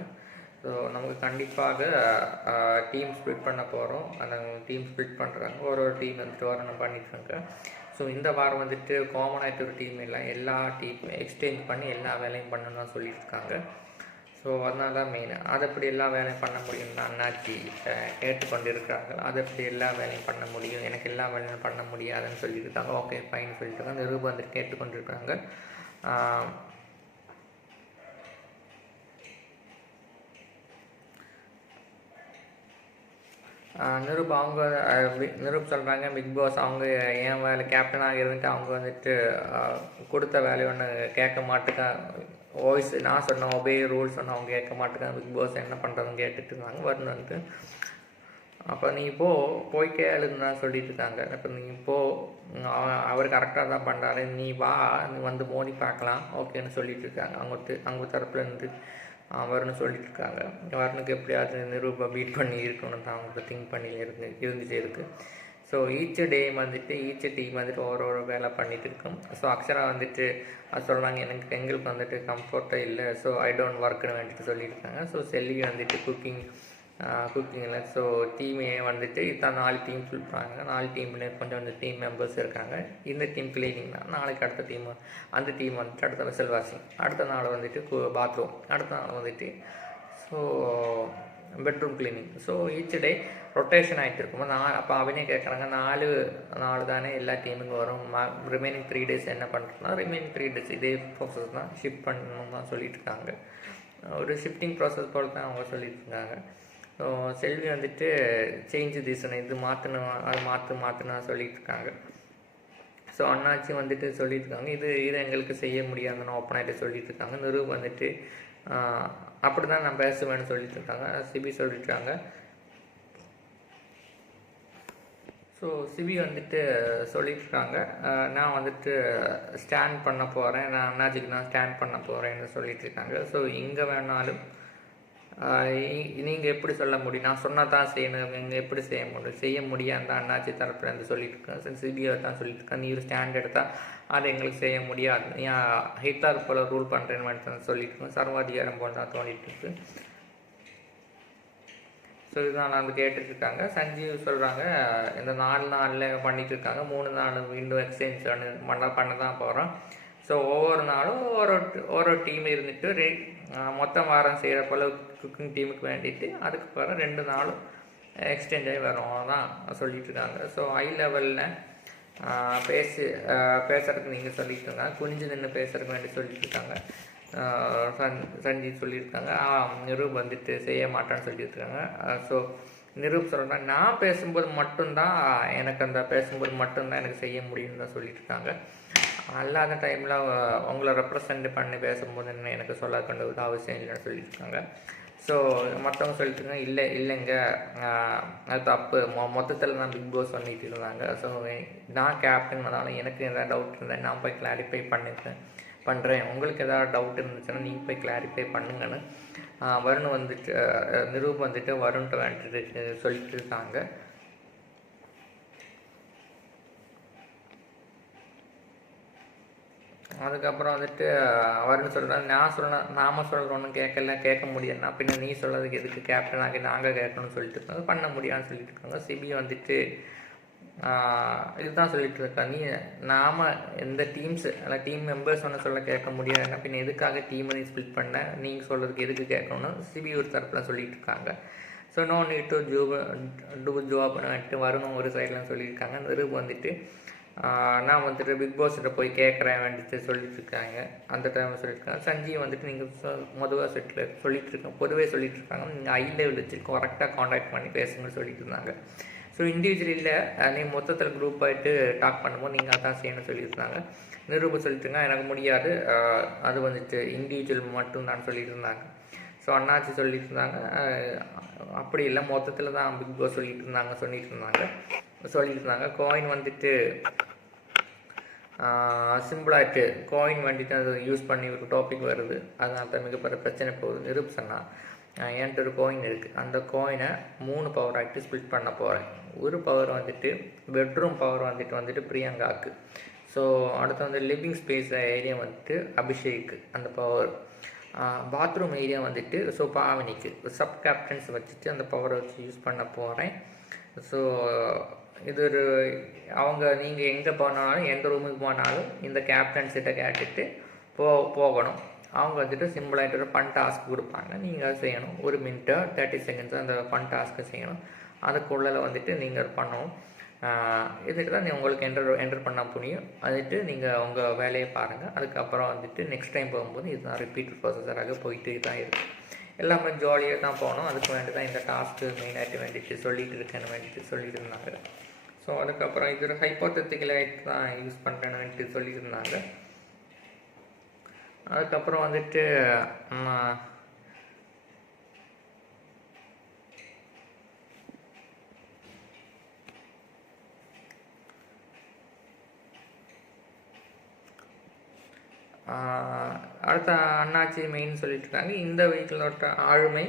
ஸோ நமக்கு கண்டிப்பாக டீம் ஸ்ப்ளிட் பண்ண போகிறோம், அந்த டீம் ஸ்ப்ளிட் பண்ணுறாங்க, ஒரு டீம் வந்துட்டு வரணும் பண்ணியிருக்காங்க. ஸோ இந்த வாரம் வந்துட்டு காமனாகிட்டு ஒரு டீம் இல்லை, எல்லா டீம் எக்ஸ்சேஞ்ச் பண்ணி எல்லா வேலையும் பண்ணணும்னு சொல்லியிருக்காங்க. ஸோ ஸோ அதனால தான் மெயின். அதை எப்படி எல்லா வேலையும் பண்ண முடியும் தான் அண்ணாச்சி கேட்டுக்கொண்டு இருக்கிறார்கள். அதை எப்படி எல்லா வேலையும் பண்ண முடியும், எனக்கு எல்லா வேலையும் பண்ண முடியாதுன்னு சொல்லியிருக்காங்க. ஓகே ஃபைன் சொல்லிட்டு நிரூபம் வந்துட்டு கேட்டுக்கொண்டு இருக்காங்க. நிரூப் சொல்கிறாங்க பிக் பாஸ் அவங்க ஏன் வேலை கேப்டனாக இருந்துட்டு அவங்க வந்துட்டு கொடுத்த வேலையை ஒன்று கேட்க மாட்டேங்க, வாய்ஸ் நான் சொன்ன ஒபே ரூல்ஸ் ஒன்று அவங்க கேட்க மாட்டேங்க, பிக் பாஸ் என்ன பண்ணுறதுன்னு கேட்டுட்டு இருந்தாங்க. வரணும் வந்துட்டு அப்போ நீ போய் கேளுன்னு தான் சொல்லிட்டு இருக்காங்க. இப்போ நீ அவர் கரெக்டாக தான் பண்ணுறாரு, நீ வா, நீ வந்து மோதி பார்க்கலாம் ஓகேன்னு சொல்லிட்டு இருக்காங்க. அவங்க தரப்புலேருந்து வரும்னு சொல்லிட்டு இருக்காங்க. வருணுக்கு எப்படியாவது நிரூபை பீட் பண்ணி இருக்கணும்னு தான் அவங்க திங்க் பண்ணி இருந்துகிட்டே இருக்குது. ஸோ ஈச் டீம் வந்துட்டு ஒரு வேலை பண்ணிகிட்டு இருக்கும். ஸோ அக்ஷரா வந்துட்டு அது சொல்கிறாங்க, எங்களுக்கு வந்துட்டு கம்ஃபர்ட்டே இல்லை, ஸோ ஐ டோன்ட் ஒர்க்குன்னு வந்துட்டு சொல்லியிருக்காங்க. ஸோ செல்வி வந்துட்டு குக்கிங்கில் ஸோ டீமே வந்துட்டு இதான் 4 டீம் சொல்கிறாங்க. 4 டீமில் கொஞ்சம் வந்து டீம் மெம்பர்ஸ் இருக்காங்க. இந்த டீம் கிளீனிங் தான். நாளைக்கு அடுத்த டீம் அந்த டீம் வந்துட்டு அடுத்த வெசல் வாஷிங், அடுத்த நாள் வந்துட்டு பாத்ரூம், அடுத்த நாள் வந்துட்டு so bedroom cleaning. So each டே ரொட்டேஷன் ஆகிட்டு இருக்கும். அப்போ அவனே கேட்குறாங்க 4 நாள் தானே எல்லா டீமுக்கும் வரும், ரிமைனிங் 3 டேஸ் என்ன பண்ணுறதுனா ரிமைனிங் 3 டேஸ் இதே ப்ராசஸ் தான், ஷிஃப்ட் பண்ணணும் தான் சொல்லிட்டு இருக்காங்க. ஒரு ஷிஃப்டிங் ப்ராசஸ் போல் தான் அவங்க சொல்லிட்டு இருக்காங்க. ஸோ செல்வி வந்துட்டு சேஞ்சு தீசனை இது மாற்றணும் அது மாற்றுனா சொல்லிட்டு இருக்காங்க. ஸோ அண்ணாச்சி வந்துட்டு சொல்லியிருக்காங்க இது எங்களுக்கு செய்ய முடியாதுன்னு ஓப்பனாகிட்டு சொல்லிட்டு இருக்காங்க. நிரூப் வந்துட்டு அப்படி தான் நான் பேசுவேன்னு சொல்லிட்டு இருக்காங்க. சிபி சொல்லியிருக்காங்க. ஸோ சிபி வந்துட்டு சொல்லிட்டுருக்காங்க, நான் வந்துட்டு ஸ்டாண்ட் பண்ண போகிறேன், நான் அண்ணாச்சிக்கு நான் ஸ்டாண்ட் பண்ண போகிறேன்னு சொல்லிட்டு இருக்காங்க. ஸோ இங்கே வேணாலும் நீங்கள் எப்படி சொல்ல முடியும், நான் சொன்னால் தான் செய்யணும், இங்கே எப்படி செய்ய முடியாது தான் அண்ணாச்சி தரப்பில் இருந்து சொல்லிட்டு இருக்கேன். சிபிஐ தான் சொல்லிட்டு இருக்கேன், நீ ஒரு ஸ்டாண்ட் எடுத்தால் அதை எங்களுக்கு செய்ய முடியாது, ஏன் ஹிட்டார் போல் ரூல் பண்ணுறேன்னு மட்டும் சொல்லிட்டு இருக்கேன். சர்வாதிகாரம் போல் தான் தோண்டிட்டு இருக்கு. ஸோ இதுதான் நான் வந்து கேட்டுட்ருக்காங்க. சஞ்சீவ் சொல்கிறாங்க இந்த 4 நாளில் பண்ணிகிட்டு இருக்காங்க, 3 நாள் விண்டோ எக்ஸ்சேஞ்ச் பண்ண தான் போகிறோம். ஸோ ஒவ்வொரு நாளும் ஒரு டீம் இருந்துட்டு மொத்தம் வாரம் செய்கிற போல் குக்கிங் டீமுக்கு வேண்டிட்டு அதுக்கு பிறகு 2 நாளும் எக்ஸ்சேஞ்ச் ஆகி வரும் தான் சொல்லிட்டு இருக்காங்க. ஸோ ஹை லெவலில் பேசுறதுக்கு நீங்கள் சொல்லிட்டு இருக்காங்க, குனிஞ்சு நின்று பேசுறதுக்கு வேண்டி சொல்லிட்டு இருக்காங்க. சஞ்சீவ் சொல்லியிருக்காங்க. நிரூப் வந்துட்டு செய்ய மாட்டான்னு சொல்லியிருக்காங்க. ஸோ நிரூப் சொல்கிறேன், நான் பேசும்போது மட்டும்தான் எனக்கு செய்ய முடியும்னு தான் சொல்லிட்டு இருக்காங்க. அல்லாத டைமில் உங்களை ரெப்ரசன்ட் பண்ணி பேசும்போது என்ன எனக்கு சொல்ல கொண்டு அவசியம் இல்லைன்னு சொல்லியிருக்காங்க. ஸோ மற்றவங்க சொல்லிட்டுருங்க இல்லைங்க அது தப்பு, மொத்தத்தில் தான் பிக் பாஸ் பண்ணிட்டு இருந்தாங்க. ஸோ நான் கேப்டன் வந்தாலும் எனக்கு எதாவது டவுட் இருந்தால் நான் போய் கிளாரிஃபை பண்ணுறேன், உங்களுக்கு எதாவது டவுட் இருந்துச்சுன்னா நீங்கள் போய் கிளாரிஃபை பண்ணுங்கன்னு வருண் வந்துட்டு நிரூப் வந்துட்டு வருண்ட்டு வந்துட்டு சொல்லிட்டு இருக்காங்க. அதுக்கப்புறம் வந்துட்டு வருண் சொல்கிறேன், நாம சொல்கிறோன்னு கேட்க முடியாதுன்னா பின்ன நீ சொல்கிறதுக்கு எதுக்கு கேப்டனாகி நாங்கள் கேட்கணும்னு சொல்லிட்டு இருக்காங்க. பண்ண முடியாதுன்னு சொல்லிட்டு இருக்காங்க. சிபி வந்துட்டு இதுதான் சொல்லிட்டு இருக்காங்க, நாம் எந்த டீம் மெம்பர்ஸ் ஒன்று சொல்ல கேட்க முடியாதுன்னா பின்ன எதுக்காக டீமை நீ ஸ்பிளிட் பண்ண, நீங்கள் சொல்கிறதுக்கு எதுக்கு கேட்கணும்னு சிபி ஒரு தரப்பில் சொல்லிட்டு இருக்காங்க. So no need to do ஜாப்னு வந்துட்டு வரணும் ஒரு சைட்லாம் சொல்லியிருக்காங்க. நிரூப் வந்துட்டு நான் வந்துட்டு பிக் பாஸ்கிட்ட போய் கேட்குறேன் வந்துட்டு சொல்லிட்டு இருக்காங்க. அந்த டைமில் சொல்லியிருக்காங்க. சஞ்சீவ் வந்துட்டு நீங்கள் பொதுவே சொல்லிட்டு இருக்காங்க, நீங்கள் ஐ லெவல் வச்சு கரெக்டாக காண்டாக்ட் பண்ணி பேசுங்கன்னு சொல்லிட்டு இருந்தாங்க. ஸோ இண்டிவிஜுவலில் நீங்கள் மொத்தத்தில் குரூப் ஆகிட்டு டாக் பண்ணும்போது நீங்கள் அதான் செய்யணும்னு சொல்லியிருந்தாங்க. நிரூபம் சொல்லிட்டுருங்க எனக்கு முடியாது, அது வந்துட்டு இண்டிவிஜுவல் மட்டும் தான் சொல்லிட்டு இருந்தாங்க. ஸோ அண்ணாச்சி சொல்லிட்டு இருந்தாங்க அப்படி இல்லை மொத்தத்தில் தான் பிக் பாஸ் சொல்லிட்டு இருந்தாங்க. காயின் வந்துட்டு சிம்பிளாகிட்டு காயின் வந்துட்டு அதை யூஸ் பண்ணி ஒரு டாபிக் வருது, அதனால தான் மிகப்பெரிய பிரச்சனை போகுது. நிரூப் சொன்னால் என்கிட்ட ஒரு காயின் இருக்குது, அந்த காயினை 3 பவர் ஆகிட்டு ஸ்பிளிட் பண்ண போகிறேன். ஒரு பவர் வந்துட்டு பெட்ரூம் பவர் வந்துட்டு பிரியங்காவுக்கு. ஸோ அடுத்து வந்து லிவிங் ஸ்பேஸ் ஏரியா வந்துட்டு அபிஷேக்கு அந்த பவர். பாத்ரூம் ஏரியா வந்துட்டு ஸோ பாவனிக்கு. சப் கேப்டன்ஸ் வச்சுட்டு அந்த பவரை வச்சு யூஸ் பண்ண போகிறேன். ஸோ இது ஒரு நீங்கள் எங்கே போனாலும் எந்த ரூமுக்கு போனாலும் இந்த கேப்டன்ஸிட்ட கேட்டுட்டு போகணும். அவங்க வந்துட்டு சிம்பிளாகிட்டு ஒரு ஃபன் டாஸ்க் கொடுப்பாங்க. நீங்கள் செய்யணும் 1 மினிட்டு 30 செகண்ட்ஸ் அந்த ஃபன் டாஸ்க்கு செய்யணும். அதுக்குள்ளே வந்துட்டு நீங்கள் பண்ணணும். இதுக்கு தான் உங்களுக்கு என்டர் பண்ண முடியும். அதுட்டு நீங்கள் உங்கள் வேலையை பாருங்கள். அதுக்கப்புறம் வந்துட்டு நெக்ஸ்ட் டைம் போகும்போது இதுதான் ரிப்பீட் ப்ரொசஸராக போயிட்டு தான் இருக்குது. எல்லாமே ஜாலியாக தான் போகணும். அதுக்கு வேண்டி தான் இந்த டாஸ்க்கு மெயினாகிட்டு வேண்டிட்டு சொல்லிகிட்டு இருக்கேன்னு வேண்டிட்டு சொல்லிட்டு இருந்தாங்க. ஸோ அதுக்கப்புறம் இது ஒரு ஹைப்போதெட்டிக்கலாகிட்டு தான் யூஸ் பண்ணுறேன்னு வேண்டிட்டு சொல்லிட்டு இருந்தாங்க. அதுக்கப்புறம் வந்துட்டு அடுத்த அண்ணாச்சி மெயின் சொல்லிட்டு இருக்காங்க. இந்த வீட்டிலோட ஆளுமை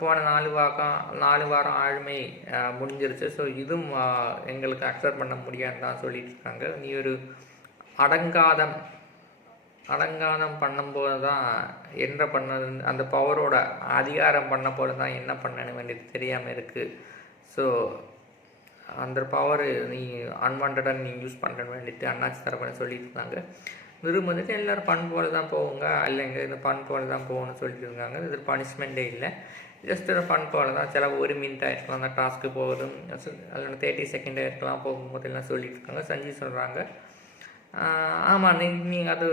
போன 4 வாரம் ஆளுமை முடிஞ்சிருச்சு. ஸோ இதுவும் எங்களுக்கு அக்செப்ட் பண்ண முடியாதுன்னு தான் சொல்லிட்டு இருக்காங்க. நீ ஒரு அடங்காதம் பண்ணும்போது தான் என்ன பண்ணது, அந்த பவரோட அதிகாரம் பண்ண போது தான் என்ன பண்ணணும் வேண்டியது தெரியாமல் இருக்குது. ஸோ அந்த பவர் நீ அன்வான்டாக நீ யூஸ் பண்ணுறன்னு வேண்டிட்டு அண்ணாச்சி தரப்புன்னு சொல்லிட்டு இருந்தாங்க. நிருபம் வந்துட்டு எல்லோரும் பண் போல் தான் போவோங்க, இல்லைங்க இது பண் போல் தான் போகணும்னு சொல்லிட்டு இருக்காங்க. இது பனிஷ்மெண்ட்டே இல்லை, ஜஸ்ட் ஒரு ஃபன் போல் தான். சில 1 மினிட்டாக இருக்கலாம் அந்த டாஸ்க்கு போகுதும், அதில் 30 செகண்டாக இருக்கலாம் போகும்போது எல்லாம் சொல்லிட்டு இருக்காங்க. சஞ்சீவ் சொல்கிறாங்க, ஆமாம் நீங்கள் அது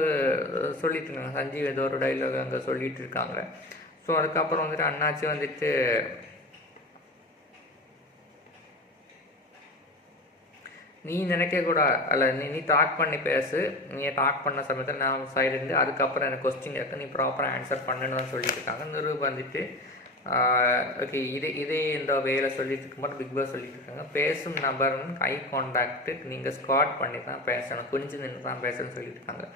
சொல்லிட்டு இருக்காங்க. சஞ்சீவ் ஏதோ ஒரு டைலாக் அங்கே சொல்லிகிட்டு இருக்காங்க. ஸோ அதுக்கப்புறம் வந்துட்டு அண்ணாச்சி வந்துட்டு நீ நினைக்கக்கூடா அல்ல, நீ டாக் பண்ணி பேசு, நீ டாக் பண்ண சமயத்தில் நான் சைடுலேருந்து அதுக்கப்புறம் எனக்கு கொஸ்டின் இருக்குது, நீ ப்ராப்பராக ஆன்சர் பண்ணணும்னு சொல்லிட்டு இருக்காங்க. நிரூப் வந்துட்டு ஓகே இதே இந்த வேலை சொல்லிட்டு இருக்கும்போது பிக் பாஸ் சொல்லிட்டு இருக்காங்க, பேசும் நபரும் ஐ கான்டாக்ட்டு நீங்கள் ஸ்குவாட் பண்ணி தான் பேசணும், குனிஞ்சு நின்று தான் பேசணும்னு சொல்லிட்டு இருக்காங்க.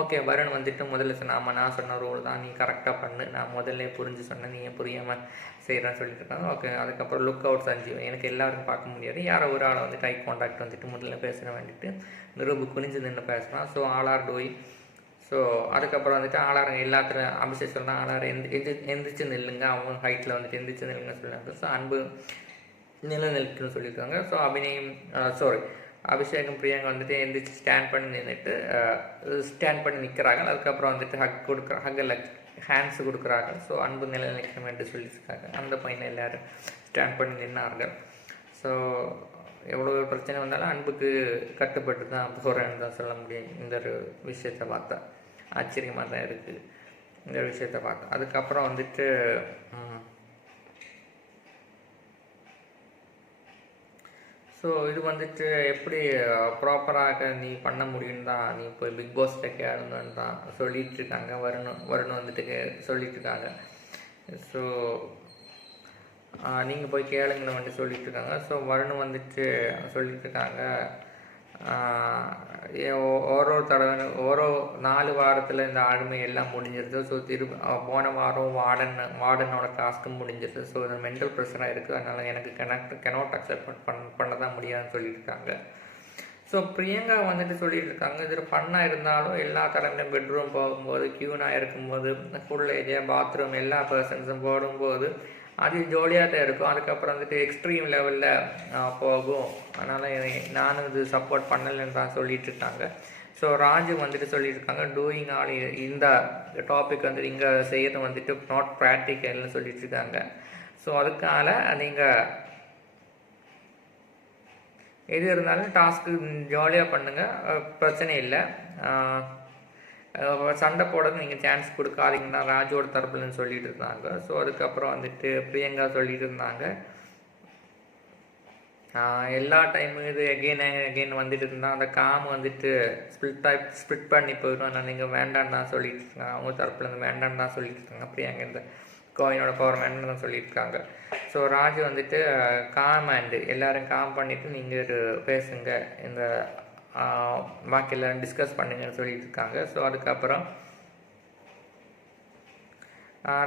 ஓகே வருண் வந்துட்டு முதல்ல சொன்ன நான் சொன்ன ரோல் தான், நீ கரெக்டாக பண்ணு, நான் முதல்ல புரிஞ்சு சொன்னேன், நீ புரியாமல் செய்கிறேன்னு சொல்லிட்டு இருக்காங்க. ஓகே அதுக்கப்புறம் லுக் அவுட் சஞ்சீவ், எனக்கு எல்லாருக்கும் பார்க்க முடியாது, யாரோ ஒரு ஆளை வந்துட்டு ஐ கான்டாக்ட் வந்துட்டு முதல்ல பேசுகிற வேண்டிட்டு நிரூபு குனிஞ்சு நின்று பேசுகிறான். ஸோ ஆளார் டோய். ஸோ அதுக்கப்புறம் வந்துட்டு ஆளாரம் எல்லாத்துலையும் அபிஷேக் சொல்கிறான், ஆளாரம் எந்திரிச்சு நில்லுங்க, அவங்க ஹைட்டில் வந்துட்டு எந்திரிச்சு நில்லுங்க சொல்லுவாங்க. ஸோ அன்பு நிலநிற்குன்னு சொல்லியிருக்காங்க. ஸோ அபிஷேகம் பிரியங்கா வந்துட்டு எந்திரிச்சு ஸ்டாண்ட் பண்ணி நிற்கிறாங்க. அதுக்கப்புறம் வந்துட்டு ஹக்கில் ஹேண்ட்ஸ் கொடுக்குறாங்க. ஸோ அன்பு நிலைநிற்கணும்னு சொல்லியிருக்காங்க. அந்த பையனை எல்லோரும் ஸ்டாண்ட் பண்ணி நின்னார்கள். ஸோ எவ்வளோ பிரச்சனை வந்தாலும் அன்புக்கு கட்டுப்பட்டு தான் போகிறேன்னு தான் சொல்ல முடியும். இந்த ஒரு விஷயத்தை பார்த்தா ஆச்சரியமாக தான் இருக்குது இந்த விஷயத்தை பார்த்தா. அதுக்கப்புறம் வந்துட்டு ஸோ இது வந்துட்டு எப்படி ப்ராப்பராக நீ பண்ண முடியும்னு தான் நீ போய் பிக் பாஸ்கிட்ட கேளுங்கன்னு தான் சொல்லிகிட்டு இருக்காங்க. வரணும் வந்துட்டு சொல்லிட்டு இருக்காங்க. ஸோ நீங்கள் போய் கேளுங்கன்னு வந்துட்டு சொல்லிட்டு இருக்காங்க. ஸோ வரணும் வந்துட்டு சொல்லிட்டு இருக்காங்க, ஓரோ 4 வாரத்தில் இந்த ஆளுமை எல்லாம் முடிஞ்சிருது. ஸோ போன வாரம் வார்டனோட டாஸ்க்கும் முடிஞ்சிருது. ஸோ இது மென்டல் ப்ரெஷராக இருக்குது, அதனால் எனக்கு கெனாட் அக்செப்ட் பண்ண தான் முடியாதுன்னு சொல்லியிருக்காங்க. ஸோ பிரியங்கா வந்துட்டு சொல்லிட்டு இருக்காங்க, இது ஃபன்னாக இருந்தாலும் எல்லா தலைமையும் பெட்ரூம் போகும்போது க்யூனாக இருக்கும்போது ஃபுல் ஏரியா பாத்ரூம் எல்லா பர்சன்ஸும் போடும்போது அது ஜாலியாக தான் இருக்கும். அதுக்கப்புறம் வந்துட்டு எக்ஸ்ட்ரீம் லெவலில் போகும், அதனால் நானும் இது சப்போர்ட் பண்ணலைன்னு தான் சொல்லிட்டு இருக்காங்க. ஸோ ராஜு வந்துட்டு சொல்லியிருக்காங்க, டூயிங் ஆல் இந்த டாபிக் வந்துட்டு இங்கே செய்யறது வந்துட்டு நாட் ப்ராக்டிக்கல்னு சொல்லிட்டு இருக்காங்க. ஸோ அதுக்காக நீங்கள் எது இருந்தாலும் டாஸ்க்கு ஜாலியாக பண்ணுங்கள், பிரச்சனை இல்லை, சண்டை போடுறது நீங்கள் சான்ஸ் கொடுக்காதீங்கன்னா ராஜோட தரப்புலன்னு சொல்லிட்டு இருந்தாங்க. ஸோ அதுக்கப்புறம் வந்துட்டு பிரியங்கா சொல்லிட்டு இருந்தாங்க, எல்லா டைமும் இது எகெயின் வந்துட்டு இருந்தால் அந்த காம் வந்துட்டு ஸ்ப்ளிட் பண்ணி போயிடும், ஆனால் நீங்கள் வேண்டான்னு தான் சொல்லிட்டு இருக்காங்க. அவங்க தரப்புலேருந்து வேண்டான்னு தான் சொல்லிட்டு இருக்காங்க. பிரியங்கா இந்த கோயினோட பவர் வேண்டான்னு தான் சொல்லியிருக்காங்க. ஸோ ராஜு வந்துட்டு எல்லோரும் காம் பண்ணிவிட்டு நீங்கள் பேசுங்க, இந்த பாக்கி எல்லோரும் டிஸ்கஸ் பண்ணுங்கன்னு சொல்லிட்டு இருக்காங்க. ஸோ அதுக்கப்புறம்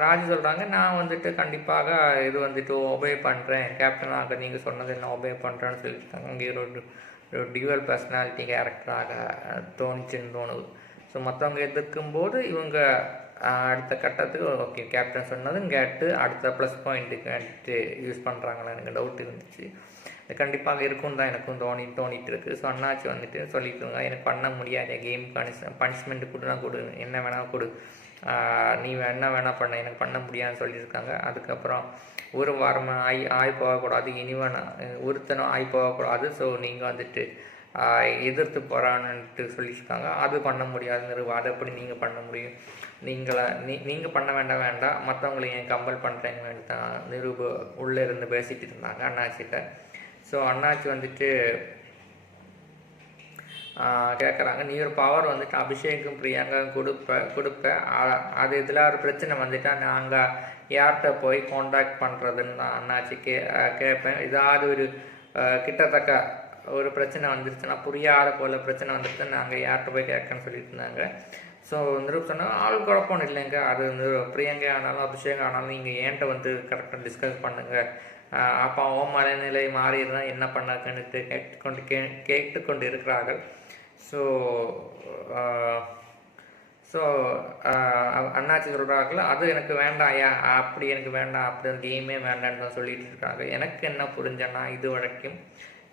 ராஜு சொல்கிறாங்க, நான் வந்துட்டு கண்டிப்பாக இது வந்துட்டு ஒபே பண்ணுறேன், கேப்டனாக நீங்கள் சொன்னது என்ன ஒபே பண்ணுறேன்னு சொல்லியிருக்காங்க. இங்கே ஒரு டியூவல் பர்சனாலிட்டி கேரக்டராக தோணுச்சுன்னு தோணுது. ஸோ மற்றவங்க எதிர்க்கும்போது இவங்க அடுத்த கட்டத்துக்கு ஓகே கேப்டன் சொன்னதும் கேட்டு அடுத்த ப்ளஸ் பாயிண்ட்டுக்கு யூஸ் பண்ணுறாங்களா எனக்கு டவுட் இருந்துச்சு. கண்டிப்பாக இருக்கும்னு தான் எனக்கும் தோணிட்டு இருக்குது. ஸோ அண்ணாச்சி வந்துட்டு சொல்லிட்டுருங்க, எனக்கு பண்ண முடியாது, கேம் பனிஷ்மெண்ட் கொடுனா கொடு, என்ன வேணால் கொடு, நீ என்ன வேணால் பண்ண, எனக்கு பண்ண முடியாதுன்னு சொல்லியிருக்காங்க. அதுக்கப்புறம் ஒரு வாரமாக ஆய் போகக்கூடாது, இனிவன் ஒருத்தனும் ஆய் போகக்கூடாது, ஸோ நீங்கள் வந்துட்டு எதிர்த்து போகிறான்ட்டு சொல்லியிருக்காங்க. அது பண்ண முடியாதுங்கிற அதை எப்படி நீங்கள் பண்ண முடியும், நீங்கள் பண்ண வேண்டாம், மற்றவங்களை ஏன் கம்பல் பண்ணுறீங்கன்னு தான் நிரூப உள்ளே இருந்து பேசிகிட்டு இருந்தாங்க அண்ணாச்சிட்ட. ஸோ அண்ணாச்சி வந்துட்டு கேட்குறாங்க, நீ ஒரு பவர் வந்துட்டு அபிஷேக்கும் பிரியங்காவும் கொடுப்ப அது இதில் ஒரு பிரச்சனை வந்துட்டால் நாங்கள் யார்கிட்ட போய் காண்டாக்ட் பண்ணுறதுன்னு தான் அண்ணாச்சி கேட்பேன். ஏதாவது ஒரு கிட்டத்தக்க ஒரு பிரச்சனை வந்துருச்சுன்னா, புரியாத போல் பிரச்சனை வந்துட்டு நாங்கள் யார்கிட்ட போய் கேட்கன்னு சொல்லிட்டு இருந்தாங்க. ஸோ நிரூப் சொன்னால் ஆள் குழப்பம் இல்லைங்க, அது பிரியங்கா ஆனாலும் அபிஷேகம் ஆனாலும் நீங்கள் ஏன்ட்ட வந்து கரெக்டாக டிஸ்கஸ் பண்ணுங்கள், அப்போ அவன் மனநிலை மாறிடுதான் என்ன பண்ணாங்கன்னு கேட்டுக்கொண்டு இருக்கிறார்கள். ஸோ அண்ணாச்சி சொல்கிறார்கள், அது எனக்கு வேண்டாம் ஐயா, அப்படி எனக்கு வேண்டாம், அப்படி அந்த கேமே வேண்டான்னு தான் சொல்லிட்டு இருக்காங்க. எனக்கு என்ன புரிஞ்சேன்னா,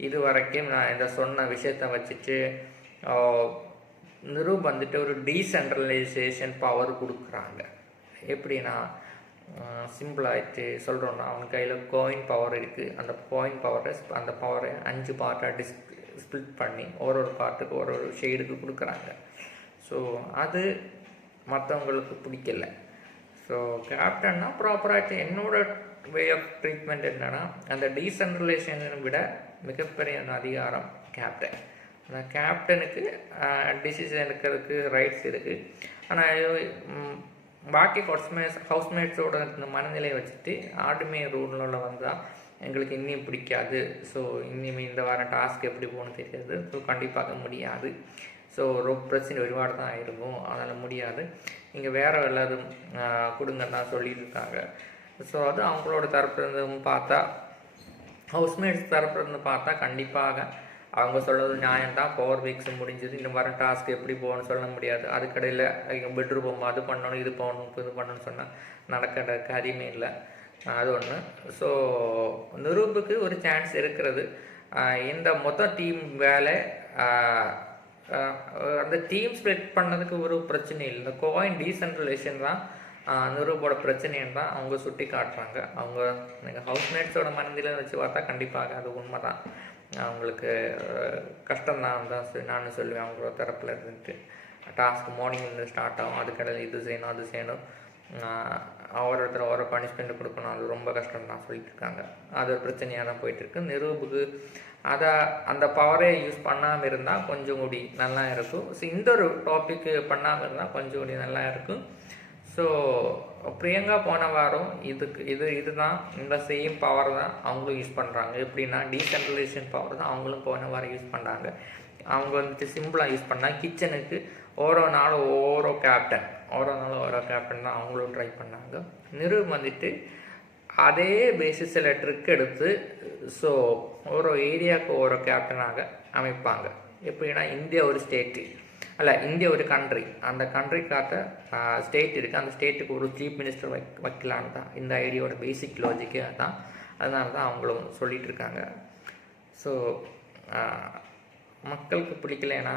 இது வரைக்கும் நான் இந்த சொன்ன விஷயத்தை வச்சுட்டு நிரூப் வந்துட்டு ஒரு டீசென்ட்ரலைசேஷன் பவர் கொடுக்குறாங்க. எப்படின்னா, சிம்பிளாகிட்டு சொல்கிறோன்னா, அவன் கையில் கோயின் பவர் இருக்குது. அந்த பவரை 5 பார்ட்டாக ஸ்ப்ளிட் பண்ணி ஒரு பார்ட்டுக்கு ஒரு ஷேடுக்கு கொடுக்குறாங்க. ஸோ அது மற்றவங்களுக்கு பிடிக்கல. ஸோ கேப்டன்னா ப்ராப்பராகிட்டு என்னோட வே ஆஃப் ட்ரீட்மெண்ட் என்னென்னா, அந்த டீசென்ட்ரலைசேஷனை விட மிகப்பெரிய அந்த அதிகாரம் கேப்டன். அந்த கேப்டனுக்கு டிசிஷன் எடுக்கிறதுக்கு ரைட்ஸ் இருக்குது. ஆனால் பாக்கி ஹவுஸ்மேட்ஸோட இந்த மனநிலையை வச்சுட்டு ஆடுமே ரூலில் வந்தால் எங்களுக்கு இன்னும் பிடிக்காது, ஸோ இனிமேல் இந்த வாரம் டாஸ்க் எப்படி போகணும்னு தெரியாது, ஸோ கண்டிப்பாக முடியாது, ஸோ ரொம்ப பிரச்சனை ஒருபாடு தான் ஆகிருக்கும், அதனால் முடியாது, நீங்கள் வேறு எல்லோரும் கொடுங்கன்னு தான் சொல்லியிருக்காங்க. ஸோ அது அவங்களோட தரப்புலேருந்து பார்த்தா, ஹவுஸ்மேட்ஸ் தரப்புலேருந்து பார்த்தா கண்டிப்பாக அவங்க சொல்கிறது நியாயம்தான். 4 வீக்ஸ் முடிஞ்சது, இந்த வாரம் டாஸ்க் எப்படி போகணும்னு சொல்ல முடியாது. அதுக்கடையில் பெட்ரூம் போகும்போது அது பண்ணணும், இது பண்ணணும்னு சொன்னால் நடக்கிற காரியமே இல்லை. அது ஒன்று. ஸோ நிரூப்புக்கு ஒரு சான்ஸ் இருக்கிறது. இந்த மொத்த டீம் வேலை அந்த டீம் ஸ்ப்ளிட் பண்ணதுக்கு ஒரு பிரச்சனை இல்லை. இந்த கோயின் டீசென்ட்ரலைசேஷன் தான் நிரூபோட பிரச்சனைன்னு தான் அவங்க சுட்டி காட்டுறாங்க. அவங்க நீங்கள் ஹவுஸ்மேட்ஸோட மனதில் வச்சு பார்த்தா கண்டிப்பாக அது உண்மை தான். அவங்களுக்கு கஷ்டம்தான் தான் நான் சொல்லுவேன். அவங்களோட தரப்பில் இருந்துட்டு டாஸ்க் மார்னிங்லேருந்து ஸ்டார்ட் ஆகும், அதுக்கடையில் இது செய்யணும் அது செய்யணும், ஒருத்தர் ஒரு பனிஷ்மெண்ட் கொடுக்கணும், அது ரொம்ப கஷ்டம் தான் சொல்லிட்டு இருக்காங்க. அது ஒரு பிரச்சனையாக தான் போயிட்டுருக்கு. நிரூபுக்கு அந்த பவரே யூஸ் பண்ணாமல் இருந்தால் கொஞ்சம் கூடி நல்லா இருக்கும். ஸோ இந்த ஒரு டாப்பிக்கு பண்ணாமல் இருந்தால் கொஞ்சம் கூடி நல்லா இருக்கும். ஸோ பிரியங்கா போன வாரம் இதுதான் இந்த சேம் பவர் தான் அவங்களும் யூஸ் பண்ணுறாங்க. எப்படின்னா டீசென்ட்ரலைசேஷன் பவர் தான் அவங்களும் போன வாரம் யூஸ் பண்ணுறாங்க. அவங்க வந்துட்டு சிம்பிளாக யூஸ் பண்ணால் கிச்சனுக்கு ஓரோ நாளும் ஓரோ கேப்டன் தான் அவங்களும் ட்ரை பண்ணாங்க. நிரூப் வந்துட்டு அதே பேசிஸில் ட்ரிக் எடுத்து ஸோ ஒரு ஏரியாவுக்கு ஒரு கேப்டனாக அமைப்பாங்க. எப்படின்னா இந்தியா ஒரு ஸ்டேட்டு இந்தியா ஒரு கண்ட்ரி, அந்த கண்ட்ரிக்காக ஸ்டேட் இருக்குது, அந்த ஸ்டேட்டுக்கு ஒரு சீஃப் மினிஸ்டர் வைக்கலான்னு தான் இந்த ஐடியாவோட பேசிக் லாஜிக்கே அதுதான். அதனால தான் அவங்களும் சொல்லிகிட்டு இருக்காங்க. ஸோ மக்களுக்கு பிடிக்கலைன்னா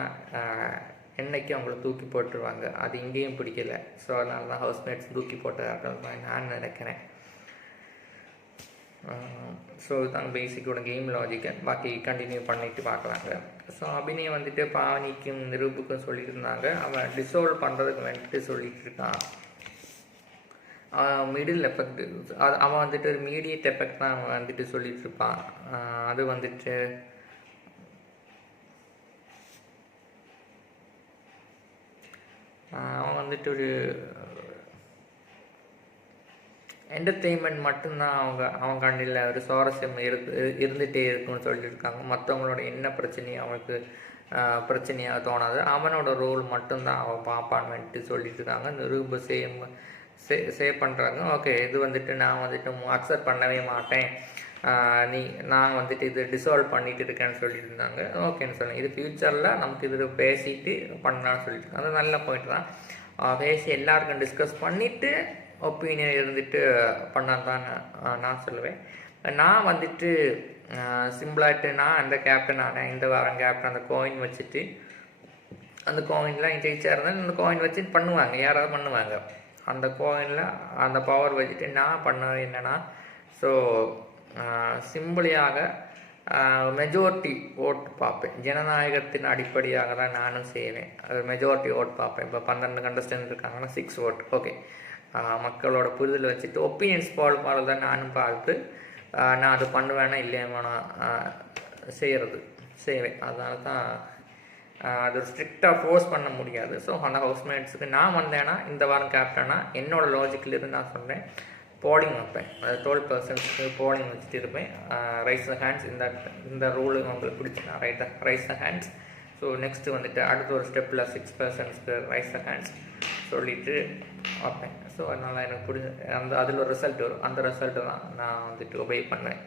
என்னைக்கும் அவங்கள தூக்கி போட்டுருவாங்க, அது இங்கேயும் பிடிக்கல. ஸோ அதனால தான் ஹவுஸ்மேட்ஸ் தூக்கி போட்டதாக நான் நினைக்கிறேன். ஸோ இதுதான் பேசிக்கோட கேம் லாஜிக்கை. பாக்கி கண்டினியூ பண்ணிட்டு பார்க்கலாங்க. ஸோ அபிநயம் வந்துட்டு பாவனிக்கும் நிரூபுக்கும் சொல்லியிருந்தாங்க. அவன் டிசால்வ் பண்ணுறதுக்கு வந்துட்டு சொல்லிட்டு இருக்கான். மிடில் எஃபெக்ட் அவன் வந்துட்டு ஒரு மீடியட் எஃபெக்ட் தான் அவன் வந்துட்டு சொல்லிட்டு இருப்பான். அது வந்துட்டு அவன் வந்துட்டு ஒரு என்டர்டெயின்மெண்ட் மட்டும்தான் அவங்க கண்ணில் ஒரு சுவாரஸ்யம் இருந்துகிட்டே இருக்குன்னு சொல்லியிருக்காங்க. மற்றவங்களோட என்ன பிரச்சனையும் அவனுக்கு பிரச்சனையாக தோணாது, அவனோட ரோல் மட்டும்தான் அவன் பார்ப்பான்ட்டு சொல்லிட்டு இருக்காங்க. நிரூப சேவ் பண்ணுறாங்க. ஓகே, இது வந்துட்டு நான் வந்துட்டு அக்செப்ட் பண்ணவே மாட்டேன், நான் வந்துட்டு இது டிசால்வ் பண்ணிட்டு இருக்கேன்னு சொல்லிட்டு இருந்தாங்க. ஓகேன்னு சொன்னேன். இது ஃப்யூச்சரில் நமக்கு இது பேசிட்டு பண்ணலான்னு சொல்லிட்டு அது நல்ல பாயிண்ட் தான். பேசி எல்லாருக்கும் டிஸ்கஸ் பண்ணிவிட்டு ஒப்பீனியன் இருந்துட்டு பண்ணால் தான் நான் சொல்லுவேன். நான் வந்துட்டு சிம்பிளாகிட்டு நான் அந்த கேப்டன் ஆனேன், இந்த வாரம் கேப்டன் அந்த கோயின் வச்சுட்டு அந்த கோயின்லாம் ஜெயிச்சா இருந்தால் அந்த கோயின் வச்சு பண்ணுவாங்க, யாராவது பண்ணுவாங்க. அந்த கோயினில் அந்த பவர் வச்சுட்டு நான் பண்ணது என்னென்னா, ஸோ சிம்பிளியாக மெஜாரிட்டி ஓட்டு பார்ப்பேன். ஜனநாயகத்தின் அடிப்படையாக தான் நானும் செய்வேன். அது மெஜாரிட்டி ஓட் பார்ப்பேன். இப்போ 12 கண்டஸ்டன்ட் இருக்காங்கன்னா 6 ஓட், ஓகே. மக்களோட புரிதல் வச்சுட்டு ஒப்பீனியன்ஸ் போல் போல தான் நானும் பார்த்து நான் அது பண்ணுவேன்னா இல்லையானா செய்வேன். அதனால தான் அது ஸ்ட்ரிக்டாக ஃபோர்ஸ் பண்ண முடியாது. ஸோ அந்த ஹவுஸ்மேட்ஸுக்கு நான் வந்தேன்னா இந்த வாரம் கேப்டனாக என்னோடய லாஜிக்கிலிருந்து நான் சொன்னேன், போலிங் வைப்பேன். அது 12% போலிங் வச்சுட்டு இருப்பேன். ரைஸ் த ஹேண்ட்ஸ், இந்த ரூலு உங்களுக்கு பிடிச்சினா raise the hands. So next வந்துட்டு அடுத்த ஒரு ஸ்டெப்பில் 6% ரைஸ் த ஹேண்ட்ஸ் சொல்லிவிட்டு வைப்பேன். ஸோ அதனால் எனக்கு அதில் ஒரு ரிசல்ட் வரும். அந்த ரிசல்ட்டு தான் நான் வந்துட்டு ஒபே பண்ணுவேன்.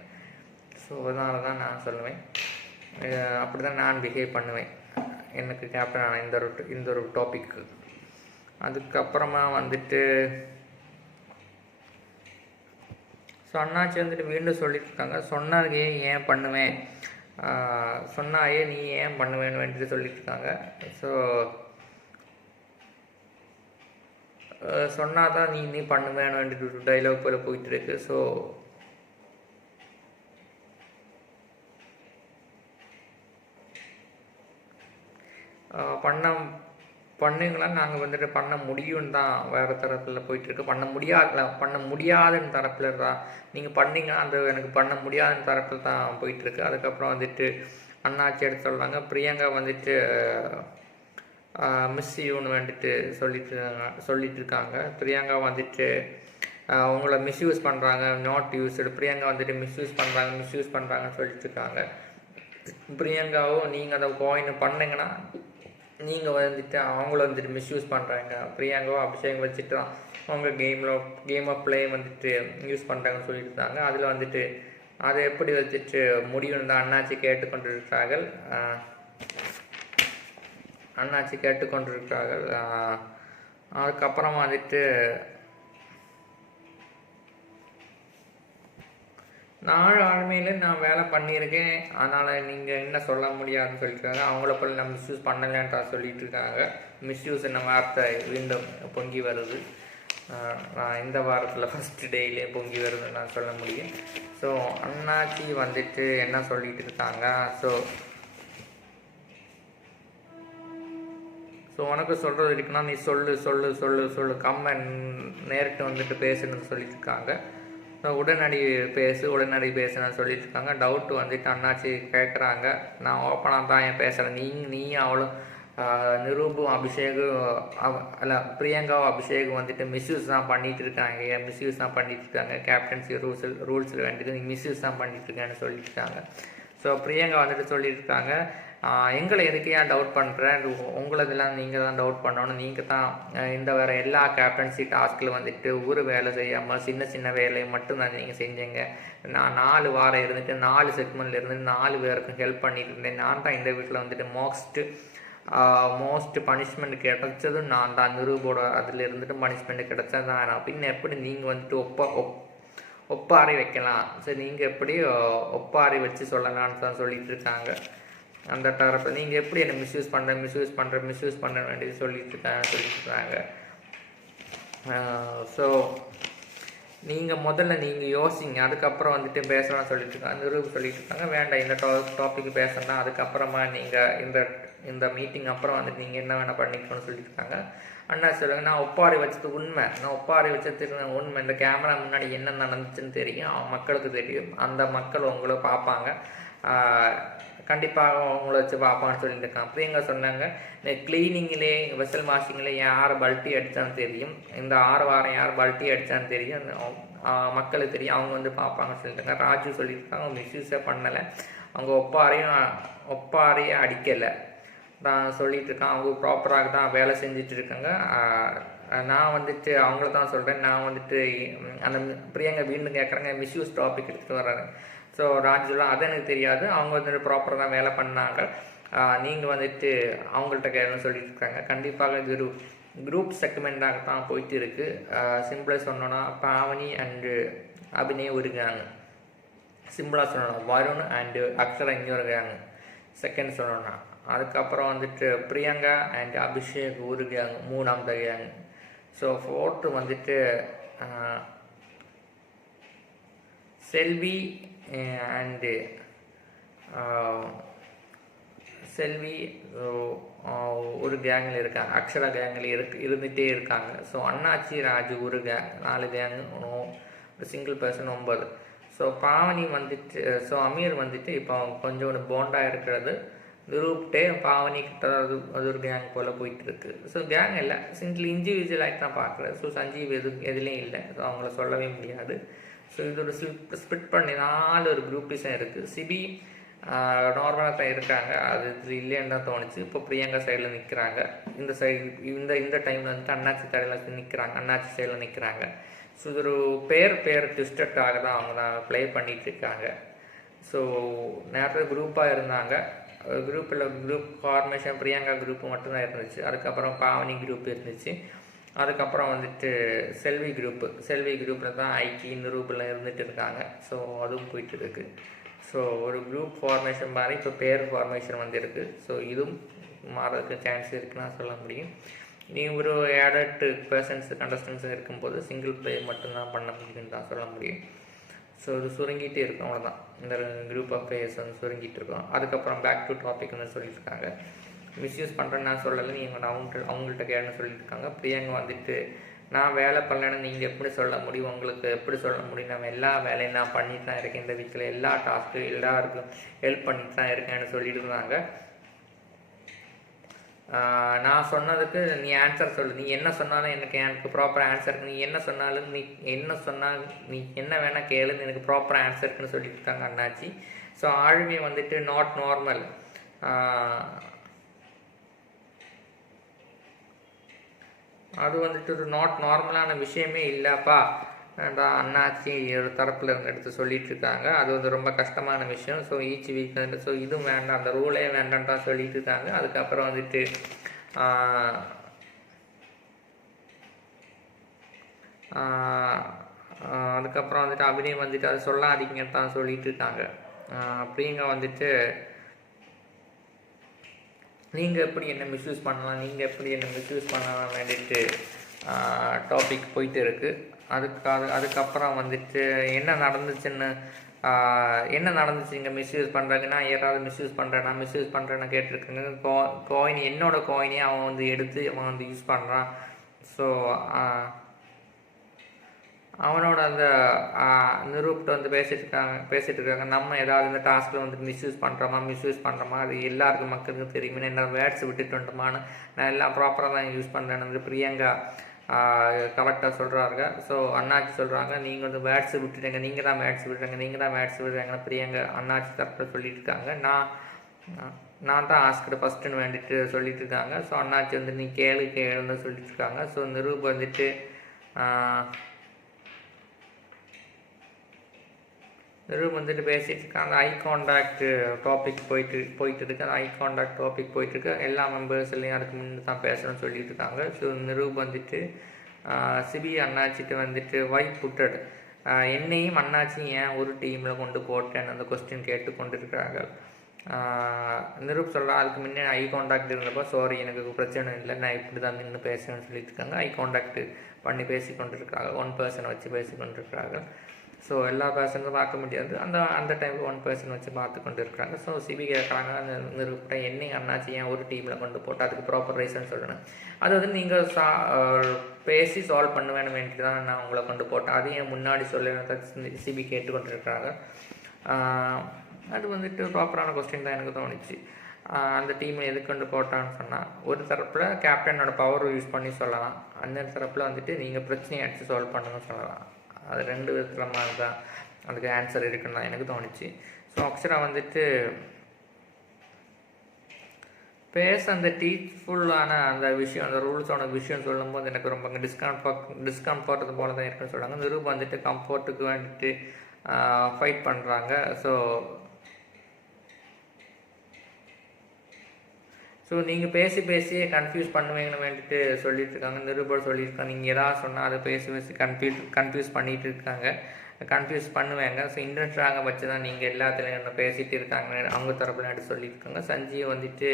ஸோ அதனால தான் நான் சொல்லுவேன், அப்படி தான் நான் பிஹேவ் பண்ணுவேன் எனக்கு கேப்டன் இந்த ஒரு டாபிக்கு. அதுக்கப்புறமா வந்துட்டு ஸோ அண்ணாச்சி வந்துட்டு மீண்டும் சொல்லியிருக்காங்க, சொன்னாலே ஏன் பண்ணுவேன், சொன்னாயே நீ ஏன் பண்ணுவேன்னு வந்துட்டு சொல்லியிருக்காங்க. ஸோ சொன்னாதான் நீ பண்ணுவேன்னு வந்துட்டு ஒரு டைலாக் போல் போயிட்டுருக்கு. ஸோ பண்ணுங்களா நாங்கள் வந்துட்டு பண்ண முடியும் தான் வேறு தரப்பில் போயிட்டுருக்கு. பண்ண முடியாதுன்னு தரப்பில் தான் நீங்கள் பண்ணிங்கன்னா அது எனக்கு பண்ண முடியாதுன்னு தரப்பில் தான் போயிட்டுருக்கு. அதுக்கப்புறம் வந்துட்டு அண்ணாச்சி எடுத்து சொல்கிறாங்க, பிரியங்கா வந்துட்டு மிஸ் யூன்னு வந்துட்டு சொல்லிட்டு இருக்காங்க. பிரியங்கா வந்துட்டு அவங்கள மிஸ்யூஸ் பண்ணுறாங்க, நாட் யூஸ்டு. பிரியங்கா வந்துட்டு மிஸ்யூஸ் பண்ணுறாங்கன்னு சொல்லிட்டு இருக்காங்க. பிரியங்காவும் நீங்கள் அந்த காயின் பண்ணிங்கன்னா நீங்கள் வந்துட்டு அவங்கள வந்துட்டு மிஸ்யூஸ் பண்ணுறாங்க. பிரியங்காவும் அபிஷேகம் வச்சுட்டு தான் அவங்க கேம் ஆஃப் பிளே வந்துட்டு யூஸ் பண்ணுறாங்கன்னு சொல்லியிருக்காங்க. அதில் வந்துட்டு அதை எப்படி வச்சுட்டு முடியும்னு தான் அண்ணாச்சி கேட்டுக்கொண்டிருக்கிறார்கள். அதுக்கப்புறமா வந்துட்டு நாலு ஆளுமையில் நான் வேலை பண்ணியிருக்கேன், அதனால் நீங்கள் என்ன சொல்ல முடியாதுன்னு சொல்லியிருக்காங்க. அவங்கள போல் நான் மிஸ்யூஸ் பண்ணலைன்ட்டா சொல்லிகிட்டு இருக்காங்க. மிஸ்யூஸ் என்ன வார்த்தை மீண்டும் பொங்கி வருது. நான் இந்த வாரத்தில் ஃபஸ்ட்டு டேயிலே பொங்கி வருதுன்னு நான் சொல்ல முடியும். ஸோ அண்ணாச்சி வந்துட்டு என்ன சொல்லிகிட்டு இருக்காங்க, ஸோ உனக்கு சொல்கிறது இருக்குன்னா நீ சொல்லு கம்மன் நேரிட்டு வந்துட்டு பேசுன்னு சொல்லிட்டு இருக்காங்க. ஸோ உடனடி பேசுன்னு சொல்லிட்டு இருக்காங்க. டவுட்டு வந்துட்டு அண்ணாச்சி கேட்குறாங்க, நான் ஓப்பனாக தான் ஏன் பேசுகிறேன், நீ அவளும் நிரூபும் அபிஷேகம் பிரியங்காவும் அபிஷேகம் வந்துட்டு மிஸ்யூஸ் தான் பண்ணிகிட்டு இருக்காங்க. கேப்டன்சி ரூல்ஸில் வேண்டியது நீங்கள் மிஸ்யூஸ் தான் பண்ணிகிட்ருக்கேன்னு சொல்லிட்டு இருக்காங்க. ஸோ பிரியங்கா வந்துட்டு சொல்லிட்டு இருக்காங்க, எங்களை எதுக்கு ஏன் டவுட் பண்ணுறேன், உங்களதெல்லாம் நீங்கள் தான் டவுட் பண்ணணும். நீங்கள் தான் இந்த வேறு எல்லா கேப்டன்சி டாஸ்கில் வந்துட்டு ஒரு வேலை செய்யாமல் சின்ன வேலையை மட்டும் தான் நீங்கள் செஞ்சீங்க. நான் 4 வாரம் இருந்துட்டு 4 செக்மெண்ட்டில் இருந்துட்டு 4 பேருக்கும் ஹெல்ப் பண்ணிட்டு இருந்தேன். நான் தான் இந்த வீட்டில் வந்துட்டு மோஸ்ட் பனிஷ்மெண்ட் கிடைச்சதும் நான் தான். நிரூபோட அதில் இருந்துட்டு பனிஷ்மெண்ட் கிடைச்சது தான். பின்ன எப்படி நீங்கள் வந்துட்டு ஒப்பாரி வைக்கலாம், சரி நீங்கள் எப்படி ஒப்பாரி வச்சு சொல்லலான்னு தான் சொல்லிட்டு இருக்காங்க. அந்த தரப்பில் நீங்கள் எப்படி என்னை மிஸ்யூஸ் பண்ண வேண்டியது சொல்லிட்டு இருக்காங்க. ஸோ நீங்கள் முதல்ல யோசிங்க, அதுக்கப்புறம் வந்துட்டு பேசலாம்னு சொல்லிட்டு இருக்காங்க. நிரூப சொல்லிட்டு இருக்காங்க, வேண்டாம் இந்த டாபிக் பேசணும்னா அதுக்கப்புறமா நீங்கள் இந்த மீட்டிங் அப்புறம் வந்துட்டு நீங்கள் என்ன வேணால் பண்ணிக்கணும்னு சொல்லிட்டு இருக்காங்க. அண்ணா சொல்லுங்கள், நான் ஒப்பாரி வச்சது உண்மை, உண்மை. இந்த கேமரா முன்னாடி என்ன நடந்துச்சுன்னு தெரியும், மக்களுக்கு தெரியும். அந்த மக்கள் உங்களை பார்ப்பாங்க, கண்டிப்பாக அவங்கள வச்சு பார்ப்பான்னு சொல்லிட்டு இருக்கான். பிரியங்கா சொன்னாங்க, இந்த கிளீனிங்கிலே வெசல் வாஷிங்கில் யார் பல்ட்டி அடித்தான்னு தெரியும், இந்த 6 வாரம் யார் பல்ட்டி அடித்தான்னு தெரியும், மக்களுக்கு தெரியும், அவங்க வந்து பார்ப்பாங்கன்னு சொல்லியிருக்காங்க. ராஜு சொல்லியிருக்காங்க, அவங்க மிஸ்யூஸே பண்ணலை, அவங்க ஒப்பாரியே அடிக்கலை தான் சொல்லிட்டு இருக்கான். அவங்க ப்ராப்பராக தான் வேலை செஞ்சுட்டு இருக்காங்க. நான் வந்துட்டு அவங்கள தான் சொல்கிறேன். நான் வந்துட்டு அந்த பிரியங்கா வீண்டும் கேட்குறாங்க, மிஸ்யூஸ் டாபிக் எடுத்துகிட்டு வர்றாங்க. ஸோ ராஜுலாம் அது எனக்கு தெரியாது, அவங்க வந்துட்டு ப்ராப்பராக தான் வேலை பண்ணாங்க, நீங்கள் வந்துட்டு அவங்கள்ட்ட கேட்கணும்னு சொல்லிட்டு இருக்காங்க. கண்டிப்பாக இது ஒரு குரூப் செக்மெண்ட்டாக தான் போயிட்டு இருக்குது. சிம்பிளாக சொன்னோன்னா பாவனி அண்டு அபிநயம் இருக்காங்க. சிம்பிளாக சொல்லணும் வருண் அண்டு அக்ஷரா இன்னொரு கேங்கு செகண்ட் சொல்லணும்னா. அதுக்கப்புறம் வந்துட்டு பிரியங்கா அண்ட் அபிஷேக் ஒரு கேங் மூணாவது கேங். ஸோ ஃபோர்த்து வந்துட்டு செல்வி அண்டு செல்வி ஒரு கேங்கில் இருக்காங்க, அக்ஷரா கேங்கில் இருந்துகிட்டே இருக்காங்க. ஸோ அண்ணாச்சி ராஜு ஒரு கேங் 4 கேங்கு, ஒரு சிங்கிள் பர்சன் 9. ஸோ பாவனி வந்துட்டு ஸோ அமீர் வந்துட்டு இப்போ கொஞ்சம் போண்டா இருக்கிறது நிரூப்டே பாவனி கிட்ட அது ஒரு கேங் போல் போயிட்டுருக்கு. ஸோ கேங் இல்லை, சிங்கிள் இண்டிவிஜுவலாகிட்டு தான் பார்க்குறேன். ஸோ சஞ்சீவ் எதுலேயும் இல்லை, ஸோ அவங்கள சொல்லவே முடியாது. ஸோ இது ஒரு ஸ்பிட் பண்ணி 4 ஒரு குரூப்பிஸும் இருக்குது. சிபி நார்மலாக தான் இருக்காங்க, அது இதில் இல்லைன்னு தான் தோணுச்சு. இப்போ பிரியங்கா சைடில் நிற்கிறாங்க, இந்த சைடு இந்த டைமில் வந்துட்டு அண்ணாச்சி தடையில் நிற்கிறாங்க, அண்ணாச்சி சைடில் நிற்கிறாங்க. ஸோ இது ஒரு பேர் ட்விஸ்டட்டாக தான் அவங்க தான் ப்ளே பண்ணிகிட்டு இருக்காங்க. ஸோ நேரத்தில் குரூப்பாக இருந்தாங்க, குரூப் ஃபார்மேஷன் பிரியங்கா குரூப்பு மட்டும்தான் இருந்துச்சு. அதுக்கப்புறம் பாவனி குரூப் இருந்துச்சு. அதுக்கப்புறம் வந்துட்டு செல்வி குரூப்பில் தான் ஐக்கி நிரூபில் இருந்துகிட்டு இருக்காங்க. ஸோ அதுவும் போயிட்டு இருக்குது. ஸோ ஒரு குரூப் ஃபார்மேஷன் மாதிரி இப்போ பேர் ஃபார்மேஷன் வந்துருக்கு. ஸோ இதுவும் மாறதுக்கு சான்ஸ் இருக்குன்னு சொல்ல முடியும். நீ ஒரு ஆடட் பர்சன்ஸ் கண்டஸ்டன்ஸ் இருக்கும்போது சிங்கிள் பிளேயர் மட்டும்தான் பண்ண முடியும்னு தான் சொல்ல முடியும். ஸோ இது சுருங்கிட்டே இருக்கும், அவ்வளோதான். இந்த குரூப் ஆஃப் பிளேயர்ஸ் வந்து சுருங்கிட்டு இருக்கோம். அதுக்கப்புறம் பேக் டு டாபிக்னு சொல்லியிருக்காங்க. மிஸ்யூஸ் பண்ணுறேன்னு நான் சொல்லலை, நீங்கள் அவங்கள்ட்ட கேளுன்னு சொல்லியிருக்காங்க. பிரியங்கா வந்துட்டு நான் வேலை பண்ணலன்னு நீங்கள் எப்படி சொல்ல முடியும், உங்களுக்கு எப்படி சொல்ல முடியும், நம்ம எல்லா வேலையும் நான் பண்ணிட்டு தான் இருக்கேன், இந்த வீக்கில் எல்லா டாஸ்க்கு எல்லாருக்கும் ஹெல்ப் பண்ணிட்டு தான் இருக்கேன்னு சொல்லிட்டு இருந்தாங்க. நான் சொன்னதுக்கு நீ ஆன்சர் சொல்லு, நீ என்ன சொன்னாலும் எனக்கு ப்ராப்பர் ஆன்சருக்கு, நீ என்ன சொன்னாலும் நீ என்ன வேணால் கேளுன்னு எனக்கு ப்ராப்பர் ஆன்சருக்குன்னு சொல்லிட்டு இருக்காங்க அண்ணாச்சி. ஸோ ஆளுமே வந்துட்டு நாட் நார்மல், அது வந்துட்டு ஒரு நாட் நார்மலான விஷயமே இல்லைப்பா அண்ணாச்சி ஒரு தரப்பில் இருந்து எடுத்து சொல்லிட்டு இருக்காங்க. அது வந்து ரொம்ப கஷ்டமான விஷயம். ஸோ ஈச் வீக் வந்து ஸோ இதுவும் வேண்டாம், அந்த ரூலே வேண்டான்னு தான் சொல்லிட்டு இருக்காங்க. அதுக்கப்புறம் வந்துட்டு அபிநயம் வந்துட்டு அது சொல்லாதீங்கன்னு தான் சொல்லிட்டு இருக்காங்க. அப்படிங்க வந்துட்டு நீங்கள் எப்படி என்ன மிஸ்யூஸ் பண்ணலாம் வேண்டிட்டு டாபிக் போயிட்டு இருக்குது. அதுக்கப்புறம் வந்துட்டு என்ன நடந்துச்சு இங்கே மிஸ்யூஸ் பண்ணுறாங்கன்னா, யாராவது மிஸ்யூஸ் பண்ணுறேன்னு கேட்டிருக்காங்க. காயின் என்னோட காயினே அவன் வந்து எடுத்து அவன் வந்து யூஸ் பண்ணுறான். ஸோ அவனோட அந்த நிரூப்கிட்ட வந்து பேசிட்டு இருக்காங்க. நம்ம ஏதாவது இந்த டாஸ்கில் வந்து மிஸ்யூஸ் பண்ணுறோமா அது எல்லாருக்கும் மக்களுக்கும் தெரியுமே, என்ன வேர்ட்ஸ் விட்டுட்டு வந்துட்டோமான்னு நான் எல்லாம் ப்ராப்பராக தான் யூஸ் பண்ணுறேன்னு வந்து பிரியங்கா கரெக்டாக சொல்கிறாங்க. ஸோ அண்ணாச்சி சொல்கிறாங்க, நீங்கள் வந்து வேர்ட்ஸ் விட்டுட்டீங்க, நீங்கள் தான் வேர்ட்ஸ் விடுறாங்கன்னு பிரியங்கா அண்ணாச்சி தரப்பில் சொல்லிட்டு இருக்காங்க. நான் தான் ஆஸ்கிட்ட ஃபஸ்ட்டுன்னு வேண்டிட்டு சொல்லிட்டு இருக்காங்க. ஸோ அண்ணாச்சி வந்து நீ கேளுன்னு சொல்லிட்டு இருக்காங்க. ஸோ நிரூப் வந்துட்டு பேசிகிட்டு இருக்காங்க. ஐ கான்டாக்ட் டாபிக் போயிட்டு இருக்கு. அந்த ஐ கான்டாக்ட் டாபிக் போயிட்டுருக்கு. எல்லா மெம்பர்ஸ்லையும் அதுக்கு முன்னே தான் பேசணும்னு சொல்லிட்டு இருக்காங்க. ஸோ நிரூப் வந்துட்டு சிபி அண்ணாச்சிட்டு வந்துட்டு வை புட்டட் என்னையும் அண்ணாச்சியும் ஏன் ஒரு டீமில் கொண்டு போட்டேன்னு அந்த கொஸ்டின் கேட்டு கொண்டு இருக்கிறாங்க. நிரூப் சொல்கிறா, அதுக்கு முன்னே ஐ கான்டாக்ட் இருந்தப்போ சாரி எனக்கு பிரச்சனை இல்லை, நான் இப்படி தான் நின்று பேசுகிறேன்னு சொல்லிட்டு இருக்காங்க. ஐ கான்டாக்ட் பண்ணி பேசி கொண்டு இருக்கிறாங்க, 1 பர்சன் வச்சு பேசி கொண்டு இருக்கிறாங்க. ஸோ எல்லா பர்சனும் பார்க்க முடியாது, அந்த டைமில் 1 பர்சன் வச்சு பார்த்து கொண்டு இருக்கிறாங்க. ஸோ சிபி கேட்குறாங்க, நிரூப்ட என்னை அண்ணாச்சி ஏன் ஒரு டீமில் கொண்டு போட்டு அதுக்கு ப்ராப்பர் ரீசன் சொல்லணும். அது வந்து நீங்கள் பேசி சால்வ் பண்ணுவேன்னு வேண்டிட்டு தான் நான் உங்களை கொண்டு போட்டேன், அதையும் முன்னாடி சொல்ல சிபி கேட்டுக்கொண்டு இருக்கிறாங்க. அது வந்துட்டு ப்ராப்பரான கொஸ்டின் தான் எனக்கு தோணுச்சு. அந்த டீமை எதுக்கு கொண்டு போட்டான்னு சொன்னால், ஒரு தரப்பில் கேப்டனோட பவர் யூஸ் பண்ணி சொல்லலாம், அந்த தரப்பில் வந்துட்டு நீங்கள் பிரச்சனையை அடித்து சால்வ் பண்ணுங்கன்னு சொல்லலாம். அது 2 விதத்தில் மாதிரி தான் அதுக்கு ஆன்சர் இருக்குன்னு தான் எனக்கு தோணுச்சு. ஸோ அக்ஷரா வந்துட்டு அந்த டீச்ஃபுல்லான அந்த விஷயம், அந்த ரூல்ஸோட விஷயம் சொல்லும்போது எனக்கு ரொம்ப டிஸ்கம்ஃபர்ட் போல தான் இருக்குன்னு சொல்கிறாங்க. நிரூப் வந்துட்டு கம்ஃபர்ட்டுக்கு வந்துட்டு ஃபைட் பண்ணுறாங்க. ஸோ நீங்கள் பேசி கன்ஃபியூஸ் பண்ணுவீங்கன்னு வேண்டிட்டு சொல்லிட்டு இருக்காங்க. நிருபர் சொல்லியிருக்காங்க, நீங்கள் எதாவது சொன்னால் அதை பேசி கன்ஃபியூஸ் பண்ணிகிட்டு இருக்காங்க. கன்ஃபியூஸ் பண்ணுவாங்க. ஸோ இன்டர்நெட் ராங்கை வச்சு தான் நீங்கள் எல்லாத்துலையும் என்ன பேசிகிட்டு இருக்காங்க அவங்க தரப்புல எடுத்து சொல்லியிருக்காங்க. சஞ்சீவ் வந்துட்டு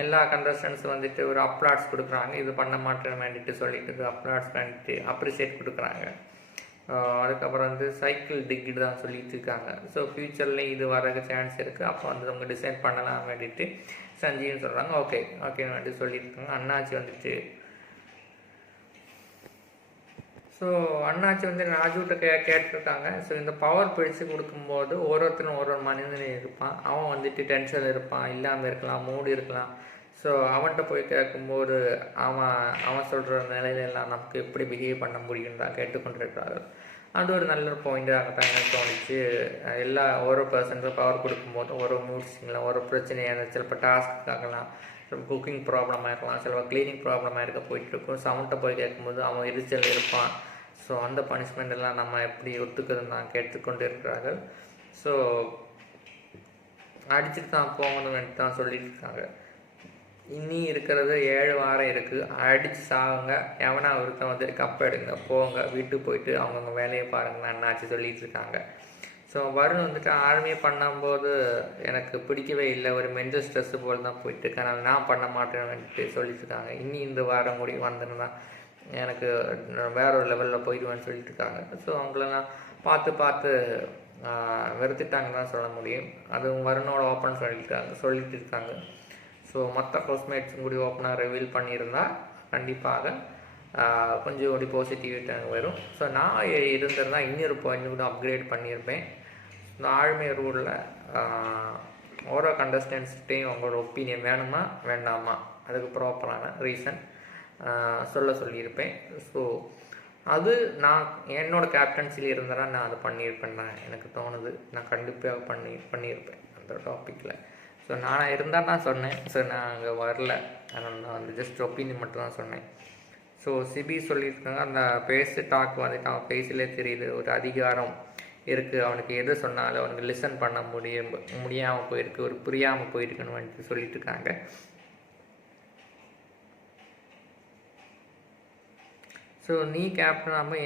எல்லா கண்டஸ்டன்ஸும் வந்துட்டு ஒரு அப்ளாட்ஸ் கொடுக்குறாங்க. இது பண்ண மாட்டேன்னு வேண்டிட்டு சொல்லிட்டு அப்ளாட்ஸ் வேண்டிட்டு அப்ரிஷியேட் கொடுக்குறாங்க. அதுக்கப்புறம் வந்து சைக்கிள் டிக்கிட்டு தான் சொல்லிட்டு இருக்காங்க. ஸோ ஃப்யூச்சர்லேயும் இது வரக்கு சான்ஸ் இருக்குது. அப்போ வந்து அவங்க டிசைட் பண்ணலாம் வேண்டிட்டு சஞ்சீவ்னு சொல்கிறாங்க. ஓகேன்னு வேண்டி சொல்லியிருக்காங்க. அண்ணாச்சி வந்துட்டு ஸோ அண்ணாச்சி வந்து ராஜுகிட்ட கேட்டிருக்காங்க. ஸோ இந்த பவர் பிடிச்சு கொடுக்கும்போது ஒருத்தரும் ஒரு மனிதன் இருப்பான். அவன் வந்துட்டு டென்ஷன் இருப்பான், இல்லாமல் இருக்கலாம், மூடி இருக்கலாம். ஸோ அவன்கிட்ட போய் கேட்கும்போது அவன் சொல்கிற நிலையிலெல்லாம் நமக்கு எப்படி பிஹேவ் பண்ண முடியும் தான் கேட்டுக்கொண்டிருக்கிறாரு. அது ஒரு நல்ல ஒரு பாயிண்டாக தான் எனக்கு தோணுச்சு. எல்லா ஒரு பர்சனுக்கும் பவர் கொடுக்கும்போது ஒரு மூட்ஸிங்கில் ஒரு பிரச்சனையாக இருந்துச்சு. இப்போ டாஸ்க்காகலாம், சில குக்கிங் ப்ராப்ளமாக இருக்கலாம், சில க்ளீனிங் ப்ராப்ளமாக இருக்க போயிட்டுருக்கும். ஸோ அவன்கிட்ட போய் கேட்கும்போது அவன் எரிச்சல் இருப்பான். ஸோ அந்த பனிஷ்மெண்ட் எல்லாம் நம்ம எப்படி ஒத்துக்குதுன்னு தான் கேட்டுக்கொண்டு இருக்கிறார்கள். ஸோ அடிச்சுட்டு தான் போகணும்னு தான் சொல்லிட்டு இருக்காங்க. இனி இருக்கிறது 7 வாரம் இருக்குது. அடித்து சாகுங்க, எவனா ஒருத்தன் வந்துட்டு கப் எடுங்க, போங்க, வீட்டுக்கு போயிட்டு அவங்கவுங்க வேலையை பாருங்கன்னு அண்ணாச்சி சொல்லிட்டு இருக்காங்க. ஸோ வருண் வந்துட்டு ஆர்மியை பண்ணும்போது எனக்கு பிடிக்கவே இல்லை, ஒரு மென்டல் ஸ்ட்ரெஸ்ஸு போல் தான் போயிட்டுருக்கேன், அதனால் நான் பண்ண மாட்டேன்னு சொல்லிட்டு இருக்காங்க. இனி இந்த வாரம் முடி வந்தேன்னா எனக்கு வேற ஒரு லெவலில் போயிடுவேன்னு சொல்லிட்டு இருக்காங்க. ஸோ அவங்களெல்லாம் பார்த்து வெறுத்துட்டாங்கன்னு தான் சொல்ல முடியும். அதுவும் வருணோட ஓப்பன் சொல்லிட்டு இருக்காங்க. ஸோ மற்ற ஹவுஸ்மேட்ஸும் கூட ஓப்பனாக ரிவீல் பண்ணியிருந்தால் கண்டிப்பாக கொஞ்சம் ஒரு பாசிட்டிவிட்டி வரும். ஸோ நான் இருந்திருந்தால் இன்னொரு பாயிண்ட் கூட அப்கிரேட் பண்ணியிருப்பேன். இந்த ஆழ்மை ரூலில் ஓரோ கண்டஸ்டன்ஸ்கிட்டையும் அவங்களோட ஒப்பீனியன் வேணுமா வேண்டாமா அதுக்கு ப்ராப்பரான ரீசன் சொல்லியிருப்பேன். ஸோ அது நான் என்னோடய கேப்டன்சியில் இருந்தேன்னா நான் அதை பண்ணியிருப்பேன் தான் எனக்கு தோணுது. நான் கண்டிப்பாக பண்ணியிருப்பேன் அந்த டாப்பிக்கில். ஸோ நான் இருந்தால் தான் சொன்னேன். ஸோ நான் அங்கே வரல, அதனால் நான் வந்து ஜஸ்ட் ஒப்பீனியன் மட்டும் தான் சொன்னேன். ஸோ சிபி சொல்லியிருக்காங்க, அந்த டாக் வந்துட்டு அவன் பேசிலே தெரியுது, ஒரு அதிகாரம் இருக்குது, அவனுக்கு எது சொன்னாலும் அவனுக்கு லிசன் பண்ண முடியாமல் போயிருக்கு, ஒரு புரியாமல் போயிருக்குன்னு வந்துட்டு சொல்லிட்டு இருக்காங்க. ஸோ நீ கேப்டனாக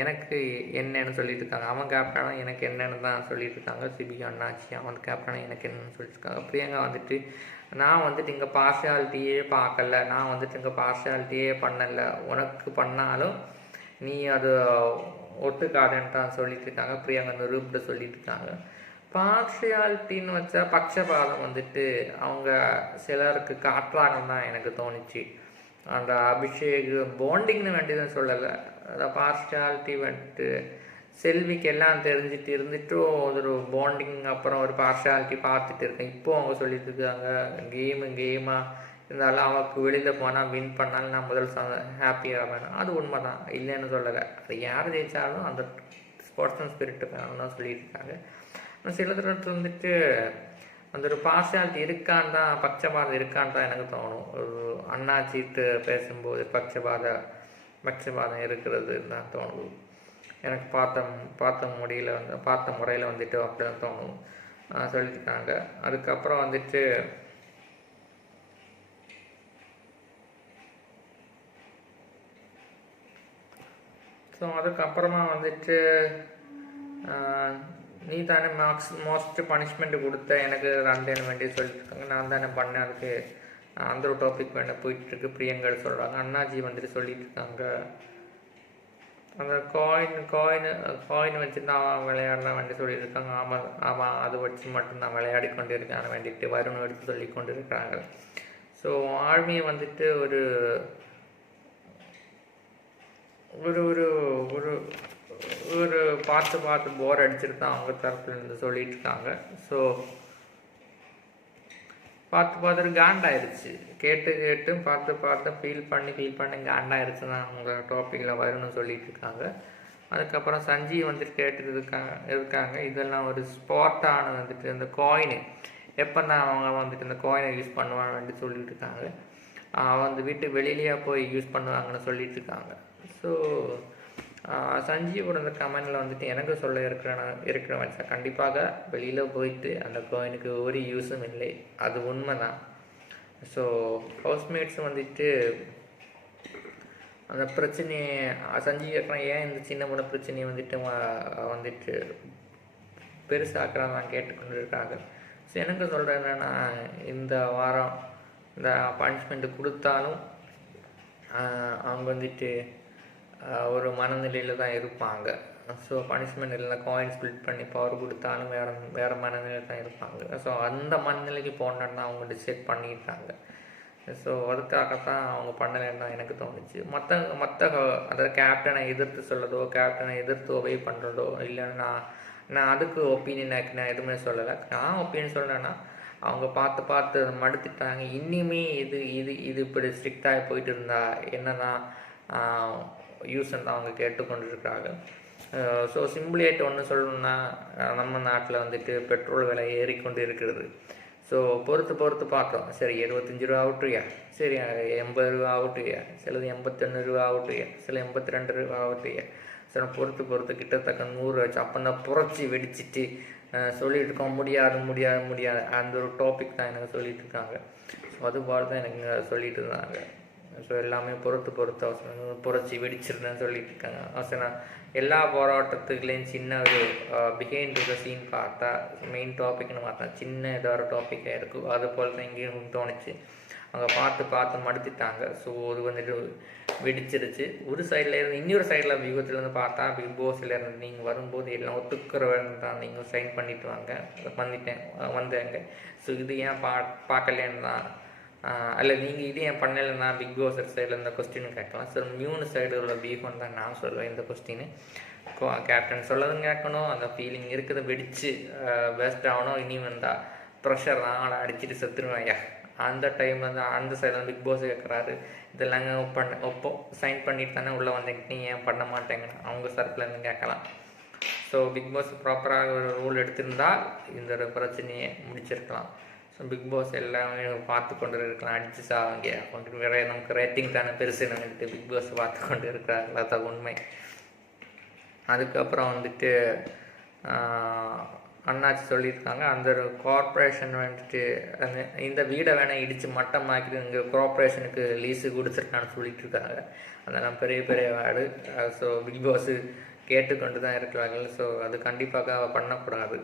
எனக்கு என்னன்னு சொல்லிட்டு இருக்காங்க. அவன் கேப்டனாக எனக்கு என்னென்னு தான் சொல்லிட்டு இருக்காங்க. சிபி அண்ணாச்சி அவன் கேப்டனாக எனக்கு என்னென்னு சொல்லிட்டு இருக்காங்க. பிரியங்கா வந்துட்டு நான் வந்துட்டு இங்கே பார்ஷியாலிட்டியே பார்க்கல, நான் வந்துட்டு இங்கே பார்ஷியாலிட்டியே பண்ணலை, உனக்கு பண்ணாலும் நீ அது ஒட்டுக்காதுன்னு தான் சொல்லிட்டு இருக்காங்க. பிரியங்கா அந்த ரூப்ட சொல்லிட்டு இருக்காங்க. பார்ஷியாலிட்டின்னு வச்சா பட்சபாதம் வந்துட்டு அவங்க சிலருக்கு காட்டுறாங்கன்னு தான் எனக்கு தோணுச்சு. அந்த அபிஷேக் பாண்டிங்னு வேண்டியதுன்னு சொல்லலை, அந்த பார்ஷியாலிட்டி வந்துட்டு செல்விக்கு எல்லாம் தெரிஞ்சுட்டு இருந்துட்டும் ஒரு பாண்டிங் அப்புறம் ஒரு பார்ஷியாலிட்டி பார்த்துட்டு இருக்கேன். இப்போது அவங்க சொல்லிட்டு இருக்காங்க கேமாக இருந்தாலும் அவனுக்கு வெளியில் போனால் வின் பண்ணாலும் நான் முதல் ஹாப்பியாக வேணும். அது உண்மை தான், இல்லைன்னு சொல்லலை. அது யார் ஜெயித்தாலும் அந்த ஸ்போர்ட்ஸ்மேன் ஸ்பிரிட்டு வேணும்னு தான் சொல்லிட்டு இருக்காங்க. சில தரத்தில் வந்துட்டு அந்த ஒரு பார்ஷியாலிட்டி இருக்கான்னு தான், பட்சபாதம் இருக்கான்னு தான் எனக்கு தோணும். ஒரு அண்ணாச்சிட்டு பேசும்போது பட்சபாதம் இருக்கிறது தான் தோணுது எனக்கு. பார்த்த முறையில் வந்துட்டு அப்படி தான் தோணும் சொல்லியிருக்காங்க. அதுக்கப்புறம் வந்துட்டு ஸோ அதுக்கப்புறமா வந்துட்டு நீ தானே மோஸ்ட் பனிஷ்மெண்ட் கொடுத்த எனக்கு ரன் வேண்டிய சொல்லியிருக்காங்க. நான் தானே பண்ணேன், அதுக்கு அந்த ஒரு டாபிக் வேணும் போயிட்டுருக்கு. பிரியங்கா சொல்கிறாங்க. அண்ணாஜி வந்துட்டு சொல்லிட்டு இருக்காங்க அந்த காயின் வச்சு தான் விளையாடலாம் வேண்டி சொல்லியிருக்காங்க. ஆமாம் அது வச்சு மட்டும் நான் விளையாடி கொண்டு இருக்கேன் வேண்டிட்டு வருண் எடுத்து சொல்லி கொண்டு இருக்கிறாங்க. ஸோ ஆர்மியை வந்துட்டு ஒரு ஒரு ஒரு ஒரு பார்த்து போர் அடிச்சுட்டு தான் அவங்க தரப்புலேருந்து சொல்லிட்டு இருக்காங்க. ஸோ பார்த்து காண்டாயிருச்சு, கேட்டும் பார்த்து ஃபீல் பண்ணி காண்டாயிருச்சு தான் அவங்க டாப்பிக்கில் வரும்னு சொல்லிட்டு இருக்காங்க. அதுக்கப்புறம் சஞ்சீவ் வந்துட்டு கேட்டுட்டு இருக்காங்க இதெல்லாம் ஒரு ஸ்பாட்டான வந்துட்டு இந்த காயின் எப்போ தான் அவங்க வந்துட்டு இந்த காயினை யூஸ் பண்ணுவான்னு வந்துட்டு சொல்லிட்டு இருக்காங்க. வந்து வீட்டுக்கு வெளியிலேயே போய் யூஸ் பண்ணுவாங்கன்னு சொல்லிட்டு இருக்காங்க. ஸோ சஞ்சீவோட அந்த கமெண்டில் வந்துட்டு எனக்கு சொல்ல இருக்கிற வச்சா கண்டிப்பாக வெளியில் போயிட்டு அந்த காயினுக்கு ஒரு யூஸும் இல்லை, அது உண்மை தான். ஸோ ஹவுஸ்மேட்ஸ் வந்துட்டு அந்த பிரச்சனையை சஞ்சய் கேட்குறான், ஏன் இந்த சின்ன முன்ன பிரச்சனையை வந்துட்டு பெருசாக்குறான் நான் கேட்டுக்கொண்டு இருக்காங்க. ஸோ எனக்கு சொல்கிறேன் என்னென்னா, இந்த வாரம் இந்த பனிஷ்மெண்ட்டு கொடுத்தாலும் அவங்க வந்துட்டு ஒரு மனநிலையில் தான் இருப்பாங்க. ஸோ பனிஷ்மெண்ட் இல்லைனா காயின் ஸ்பிளிட் பண்ணி பவர் கொடுத்தாலும் வேறு மனநிலையில் தான் இருப்பாங்க. ஸோ அந்த மனநிலைக்கு போகணுன்னு அவங்க டிசைட் பண்ணியிருக்காங்க. ஸோ அதுக்காகத்தான் அவங்க பண்ணலைன்னு தான் எனக்கு தோணுச்சு. மற்ற அதாவது கேப்டனை எதிர்த்து சொல்லதோ, கேப்டனை எதிர்த்து ஒபே பண்ணுறதோ, இல்லைன்னா நான் அதுக்கு ஒப்பீனியன் நான் எதுவுமே சொல்லலை. நான் ஒப்பீனியன் சொல்கிறேன்னா, அவங்க பார்த்து மடுத்துட்டாங்க. இனிமே இது இப்படி ஸ்ட்ரிக்டாக போயிட்டு இருந்தா என்னன்னா யூஸ்ன்னு தான் அவங்க கேட்டுக்கொண்டு இருக்கிறாங்க. ஸோ சிம்பிளியேட் ஒன்று சொல்லணுன்னா, நம்ம நாட்டில் வந்துட்டு பெட்ரோல் விலை ஏறிக்கொண்டு இருக்கிறது. ஸோ பொறுத்து பார்த்தோம். சரி 75 ரூபா ஆகட்டுயா, சரி 80 ரூபா ஆகட்டுயா, சிலது 81 ரூபா ஆகட்டுயா, சில 82 ரூபா ஆகட்டுயா. ஸோ பொறுத்து கிட்டத்தட்ட 100 வச்சு அப்போ தான் புரட்சி வெடிச்சிட்டு சொல்லிட்டு இருக்கோம். முடியாது அந்த ஒரு டாபிக் தான் எனக்கு சொல்லிட்டு இருக்காங்க. ஸோ அதுபோல் தான் எனக்கு சொல்லிட்டு இருந்தாங்க. ஸோ எல்லாமே பொறுத்து புரட்சி வெடிச்சிருந்தேன்னு சொல்லிட்டு இருக்காங்க. அவசரம் எல்லா போராட்டத்துக்குலேயும் சின்ன ஒரு பிஹைண்ட் த சீன் பார்த்தா, மெயின் டாபிக்னு பார்த்தா சின்ன ஏதோ ஒரு டாப்பிக்காக இருக்கும். அது போல் தான் இங்கேயும் தோணுச்சு. அவங்க பார்த்து மடுத்துட்டாங்க. ஸோ அது வந்துட்டு வெடிச்சிருச்சு. ஒரு சைடில் இருந்து இன்னொரு சைடில் வியூகத்துலேருந்து பார்த்தா, பிக் பாஸில் இருந்து நீங்கள் வரும்போது எல்லாம் ஒத்துக்கிறவங்க தான் நீங்கள் சைன் பண்ணிட்டு வாங்க, வந்தாங்க. ஸோ இது ஏன் பார்க்கலன்னு தான், அல்ல நீங்கள் இது ஏன் பண்ணலைன்னா பிக் பாஸ் சைடில் இந்த கொஸ்டின் கேட்கலாம். ஸோ 3 சைடு உள்ள பீஃப்னு தான் நான் சொல்லுவேன். இந்த கொஸ்டின் கேப்டன் சொல்லதும் கேட்கணும், அந்த ஃபீலிங் இருக்குது. வெடித்து வேஸ்ட் ஆகணும். இனி வந்தால் ப்ரெஷர் தான், ஆளை அடிச்சுட்டு செத்துருவேன். அந்த டைமில் தான் அந்த சைடில் பிக் பாஸ் கேட்குறாரு, இதெல்லாம் சைன் பண்ணிட்டு தானே உள்ளே வந்தீங்க, நீ ஏன் பண்ண மாட்டேங்கன்னு அவங்க சர்ப்லேருந்து கேட்கலாம். ஸோ பிக் பாஸ் ப்ராப்பராக ஒரு ரூல் எடுத்திருந்தால் இந்த ஒரு பிரச்சனையை முடிச்சிருக்கலாம். ஸோ பிக் பாஸ் எல்லாமே பார்த்து கொண்டு இருக்கலாம். அடித்து சாவாங்க கொண்டு வேற நமக்கு ரேட்டிங் தானே பெருசு நினைக்கிட்டு பிக் பாஸ் பார்த்து கொண்டு இருக்கிறாங்களா, தான் உண்மை. அதுக்கப்புறம் வந்துட்டு அண்ணாச்சி சொல்லியிருக்காங்க, அந்த ஒரு கார்ப்பரேஷன் வந்துட்டு இந்த வீடை வேணால் இடித்து மட்டமாக்கிட்டு இங்கே கார்ப்பரேஷனுக்கு லீஸு கொடுத்துருக்கான்னு சொல்லிட்டு இருக்காங்க. அதெல்லாம் பெரிய வேர்டு. ஸோ பிக் பாஸு கேட்டுக்கொண்டு தான் இருக்கிறார்கள். ஸோ அது கண்டிப்பாக பண்ணக்கூடாது,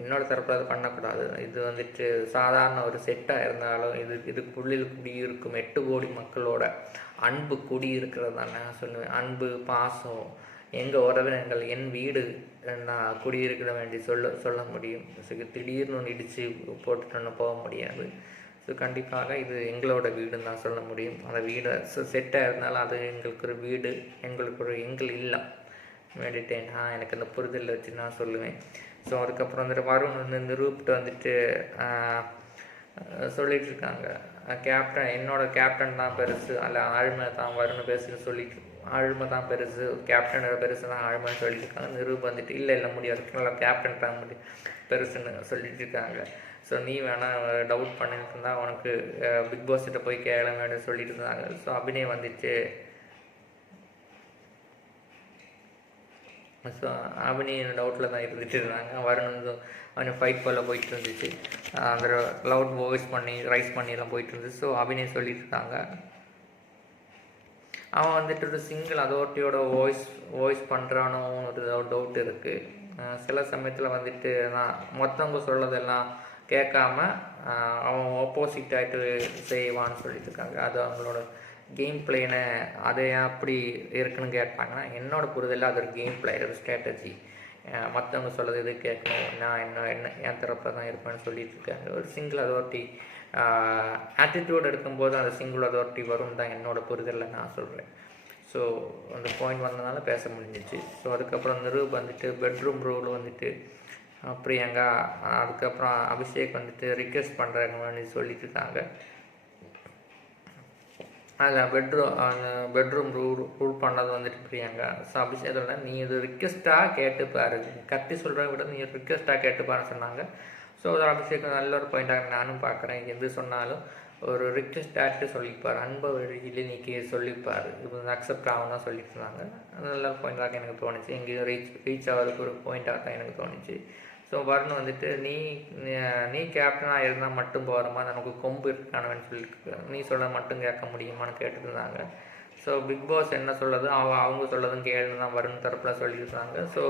என்னோட தரப்பில் அது பண்ணக்கூடாது. இது வந்துட்டு சாதாரண ஒரு செட்டாக இருந்தாலும் இதுக்குள்ளில் குடியிருக்கும் 8 கோடி மக்களோட அன்பு குடியிருக்கிறது தான் நான் சொல்லுவேன். அன்பு, பாசம், எங்கள் உறவினர்கள், என் வீடு நான் குடியிருக்க வேண்டி சொல்ல முடியும். ஸோ திடீர்னு ஒன்று இடித்து போட்டுட்டு போக முடியாது. ஸோ கண்டிப்பாக இது எங்களோட வீடுன்னு தான் சொல்ல முடியும். அந்த வீடை செட்டாக இருந்தாலும் அது எங்களுக்கு ஒரு வீடு, எங்கள் இல்லம் வேண்டிட்டேன் நான், எனக்கு அந்த புரிதல் வச்சு நான் சொல்லுவேன். ஸோ அதுக்கப்புறம் வந்துட்டு வருண் நிரூப்ட்டு வந்துட்டு சொல்லிகிட்ருக்காங்க, கேப்டன் என்னோட கேப்டன் தான் பெருசு, அல்ல ஆழ்மை தான் வருண் பெருசுன்னு சொல்லிட்டு, ஆழ்மை தான் பெருசு, கேப்டனோட பெருசு தான் ஆழ்மைன்னு சொல்லிட்டு இருக்காங்க. நிரூப் வந்துட்டு இல்லை முடியாது, நல்லா கேப்டன் தான் பெருசுன்னு சொல்லிட்டு இருக்காங்க. ஸோ நீ வேணால் டவுட் பண்ணிட்டு இருந்தால் உனக்கு பிக் பாஸ் கிட்ட போய் கேளுங்கன்னு சொல்லிட்டு இருந்தாங்க. ஸோ அபிநய் வந்துட்டு ஸோ அபிநய் டவுட்டில் தான் இருந்துட்டு இருந்தாங்க. வருண் அவனுக்கு ஃபைட் போல் போயிட்டு இருந்துச்சு, அந்த லவுட் வாய்ஸ் பண்ணி ரைஸ் பண்ணியெல்லாம் போயிட்டு இருந்துச்சு. ஸோ அபிநய் சொல்லிட்டு இருக்காங்க, அவன் வந்துட்டு ஒரு சிங்கிள் அதோரிட்டியோட வாய்ஸ் பண்ணுறானோன்னு ஒரு டவுட் இருக்குது. சில சமயத்தில் வந்துட்டு நான் மொத்தவங்க சொல்லதெல்லாம் கேட்காம அவன் ஆப்போசிட் ஆகிட்டு செய்வான்னு சொல்லிட்டு இருக்காங்க. அது அவங்களோட கேம் பிளேனை அதை அப்படி இருக்குன்னு கேட்பாங்கன்னா, என்னோட புரிதலில் அது ஒரு கேம் பிளே, ஒரு ஸ்ட்ராட்டஜி. மற்றவங்க சொல்கிறது எது கேட்கணும், நான் என்ன என் தரப்பில் தான் இருப்பேன்னு சொல்லிட்டு இருக்காங்க. ஒரு சிங்கிள் அதோரிட்டி ஆட்டிடியூட் எடுக்கும்போது அந்த சிங்கிள் அதோரிட்டி வரும் தான் என்னோடய புரிதலில் நான் சொல்கிறேன். ஸோ அந்த பாயிண்ட் வந்ததுனால பேச முடிஞ்சிச்சு. ஸோ அதுக்கப்புறம் நிரூப் வந்துட்டு பெட்ரூம் ரூல் வந்துட்டு பிரியங்கா, அதுக்கப்புறம் அபிஷேக் வந்துட்டு ரிக்வெஸ்ட் பண்ணுறாங்கன்னு சொல்லிட்டு இருக்காங்க. அதில் அந்த பெட்ரூம் ரூல் பண்ணது வந்துட்டு பிரியங்கா. ஸோ அபிஷேக் நீ இது ரிக்வெஸ்ட்டாக கேட்டுப்பாரு, கத்தி சொல்கிறத விட நீ ரிக்வெஸ்ட்டாக கேட்டுப்பாருன்னு சொன்னாங்க. ஸோ அது அபிஷேக் நல்ல ஒரு பாயிண்டாக நானும் பார்க்குறேன். எது சொன்னாலும் ஒரு ரிக்வெஸ்ட்டாகிட்டு சொல்லிப்பார், அன்பை வழியில் நீக்கி சொல்லிப்பார், இது வந்து அக்செப்ட் ஆகும் தான் சொல்லிட்டு இருந்தாங்க. நல்ல பாயிண்டாக எனக்கு தோணுச்சு. எங்கேயும் ரீச் ஆகிறதுக்கு ஒரு பாயிண்டாக தான் எனக்கு தோணுச்சு. ஸோ ஸோ வருண் வந்துட்டு நீ கேப்டனாக இருந்தால் மட்டும் போகிறோமா, நமக்கு கொம்பு இருக்கானவன்னு சொல்லிட்டு நீ சொல்ல மட்டும் கேட்க முடியுமான்னு கேட்டுருந்தாங்க. ஸோ பிக் பாஸ் என்ன சொல்லுது அவங்க சொல்லதும் கேள்வி தான் வருண் தரப்பில் சொல்லியிருந்தாங்க. ஸோ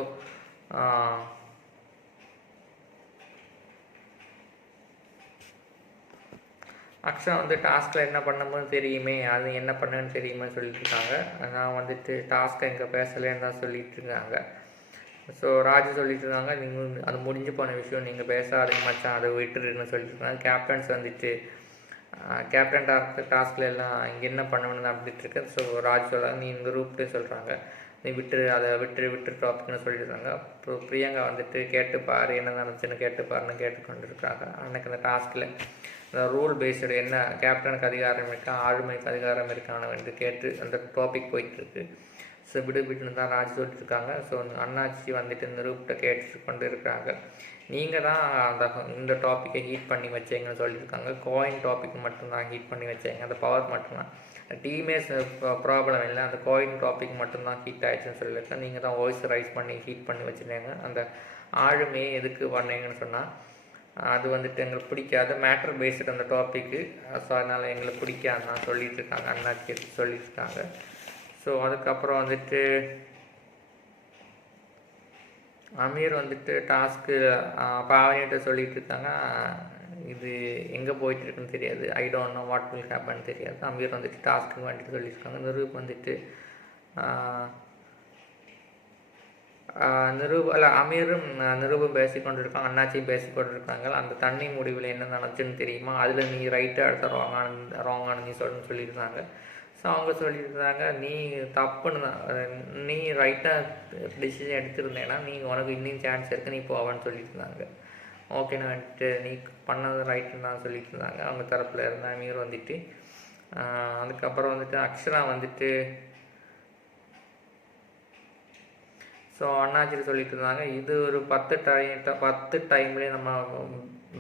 அக்ஷரா வந்து டாஸ்கில் என்ன பண்ணணும்னு தெரியுமே, அது என்ன பண்ணுன்னு தெரியுமே சொல்லிட்டு இருக்காங்க. நான் வந்துட்டு டாஸ்க்கை எங்கே பேசலேன்னு தான் சொல்லிட்டு இருக்காங்க. ஸோ ராஜு சொல்லிட்டு இருக்காங்க, நீங்கள் அது முடிஞ்சு போன விஷயம், நீங்கள் பேசாதீங்க மச்சான், அதை விட்டுருன்னு சொல்லிட்டு இருக்காங்க. கேப்டன்ஸ் வந்துட்டு கேப்டன் டாஸ்கில் எல்லாம் இங்கே என்ன பண்ணணும்னு அப்படின்ட்டு இருக்கு. ஸோ ராஜு சொல்கிறாங்க, நீ இந்த ரூப்டே சொல்கிறாங்க, நீ அதை விட்டு டாபிக்னு சொல்லிடுறாங்க. அப்புறம் பிரியங்கா வந்துட்டு கேட்டுப்பார், என்ன நடந்துச்சுன்னு கேட்டுப்பாருன்னு கேட்டுக்கொண்டு இருக்காங்க. அன்றைக்கு அந்த டாஸ்கில் இந்த ரூல் பேஸ்டு என்ன கேப்டனுக்கு அதிகாரம் இருக்கா, ஆளுமைக்கு அதிகாரம் இருக்கான்னு வந்து கேட்டு அந்த டாபிக் போயிட்டுருக்கு. ஸோ விடுன்னு தான் ராஜ் சொல்லிட்டுருக்காங்க. ஸோ அண்ணாச்சி வந்துட்டு இந்த ரூப்டை கேட்டு கொண்டு இருக்கிறாங்க. நீங்கள் தான் இந்த டாப்பிக்கை ஹீட் பண்ணி வச்சீங்கன்னு சொல்லியிருக்காங்க. காயின் டாபிக் மட்டும்தான் ஹீட் பண்ணி வச்சீங்க, அந்த பவர் மட்டும்தான், டீமே ப்ராப்ளம் இல்லை, அந்த காயின் டாபிக் மட்டும்தான் ஹீட் ஆகிடுச்சுன்னு சொல்லியிருக்கேன். நீங்கள் தான் வாய்ஸ் ரைஸ் பண்ணி ஹீட் பண்ணி வச்சுருந்தீங்க. அந்த ஆளுமையை எதுக்கு பண்ணீங்கன்னு சொன்னால் அது வந்துட்டு எங்களுக்கு பிடிக்காத மேட்டர் பேஸ்டு அந்த டாப்பிக்கு. ஸோ அதனால் எங்களுக்கு பிடிக்காதுன்னு சொல்லிட்டு இருக்காங்க, அண்ணாச்சி சொல்லியிருக்காங்க. ஸோ அதுக்கப்புறம் வந்துட்டு அமீர் வந்துட்டு டாஸ்க்கு பாவனிகிட்ட சொல்லிட்டு இருக்காங்க, இது எங்கே போயிட்டுருக்குன்னு தெரியாது, I don't know what will happen தெரியாது. அமீர் வந்துட்டு டாஸ்க்கு வந்துட்டு சொல்லியிருக்காங்க. நிரூப் வந்துட்டு அமீரும் நிரூபம் பேசிக்கொண்டு இருக்காங்க, அண்ணாச்சியும் பேசிக்கொண்டு இருக்காங்க. அந்த தண்ணி முடிவில் என்ன நடந்துச்சுன்னு தெரியுமா, அதில் நீ ரைட்டாக எடுத்த ராங்கானு நீ சொல்லியிருந்தாங்க. ஸோ அவங்க சொல்லியிருந்தாங்க, நீ தப்புன்னு தான், நீ ரைட்டாக டிசிஷன் எடுத்திருந்தேன்னா உனக்கு இன்னும் சான்ஸ் இருக்குது, நீ போவான்னு சொல்லியிருந்தாங்க. ஓகேன்னு வந்துட்டு நீ பண்ணது ரைட்டுன்னு தான் சொல்லிட்டு இருந்தாங்க அவங்க தரப்பில் இருந்தால். அமீர் வந்துட்டு அதுக்கப்புறம் வந்துட்டு அக்ஷரா வந்துட்டு ஸோ அண்ணாச்சிட்டு சொல்லிட்டு இருந்தாங்க, இது ஒரு 10 டைம்லேயே நம்ம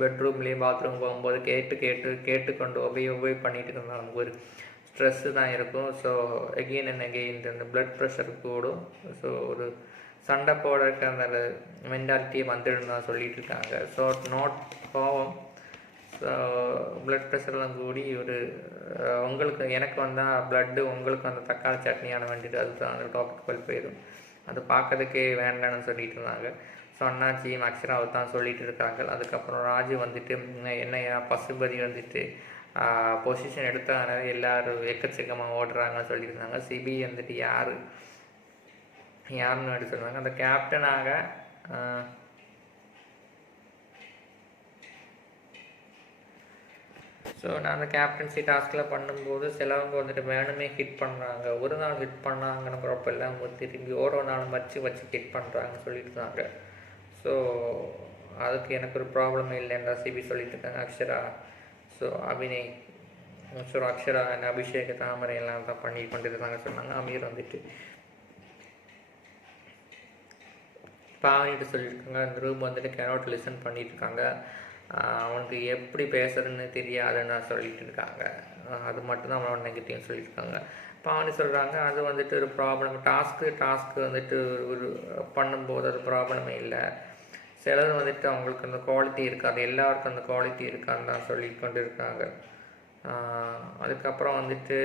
பெட்ரூம்லேயே பாத்ரூம் போகும்போது கேட்டுக்கொண்டு ஒபே பண்ணிட்டு இருந்தால் நமக்கு ஒரு ஸ்ட்ரெஸ்ஸு தான் இருக்கும். ஸோ எகெயின் அண்ட் எகெயின் இந்த ப்ளட் ப்ரெஷர் கூடும். ஸோ ஒரு சண்டை போடுறதுக்கு அந்த மென்டாலிட்டியை வந்துடுன்னு தான் சொல்லிட்டு இருக்காங்க. ஸோ நோட் கோவம், ஸோ ப்ளட் ப்ரெஷர்லாம் கூடி ஒரு உங்களுக்கு எனக்கு வந்தால் ப்ளட்டு உங்களுக்கு அந்த தக்காளி சட்னியான வேண்டியது, அதுதான் அந்த டாபிக் போயிடும், அது பார்க்கறதுக்கே வேண்டான்னு சொல்லிட்டு இருந்தாங்க. ஸோ அண்ணாச்சியும் அக்ஷராவை தான் சொல்லிட்டு இருக்காங்க. அதுக்கப்புறம் ராஜு வந்துட்டு என்னையா பசுபதி வந்துட்டு பொசிஷன் எடுத்ததுனால எல்லோரும் எக்கச்சக்கமாக ஓடுறாங்கன்னு சொல்லியிருந்தாங்க. சிபி வந்துட்டு யாருன்னு எடுத்து சொன்னாங்க, அந்த கேப்டனாக ஸோ நான் அந்த கேப்டன்சி டாஸ்கில் பண்ணும்போது சிலவங்க வந்துட்டு வேணுமே ஹிட் பண்ணுறாங்க, ஒரு நாள் ஹிட் பண்ணாங்கன்னு எல்லாம் திரும்பி ஓரோ நாள் வச்சு ஹிட் பண்ணுறாங்கன்னு சொல்லியிருந்தாங்க. ஸோ அதுக்கு எனக்கு ஒரு ப்ராப்ளம் இல்லைன்றா சிபி சொல்லிட்டு இருக்காங்க. Akshara, so Abhinay, so Akshara and Abhishek Thamarai எல்லாம் தான் பண்ணி கொண்டிருந்தாங்க சொன்னாங்க. அமீர் வந்துட்டு பாவனிட்டு சொல்லியிருக்காங்க, இந்த ரூம் வந்துட்டு கேனாட் லிசன் பண்ணிட்டு இருக்காங்க, அவனுக்கு எப்படி பேசுறதுன்னு தெரியாதுன்னு சொல்லிட்டு இருக்காங்க, அது மட்டும்தான் அவனோட நெகட்டிவ்னு சொல்லியிருக்காங்க. பாவனி சொல்கிறாங்க, அது வந்துட்டு ஒரு ப்ராப்ளம், டாஸ்க்கு வந்துட்டு ஒரு பண்ணும்போது அது ப்ராப்ளமே இல்லை, சிலது வந்துட்டு அவங்களுக்கு அந்த குவாலிட்டி இருக்காது, எல்லாருக்கும் அந்த குவாலிட்டி இருக்கான்னு தான் சொல்லி கொண்டு இருக்காங்க. அதுக்கப்புறம் வந்துட்டு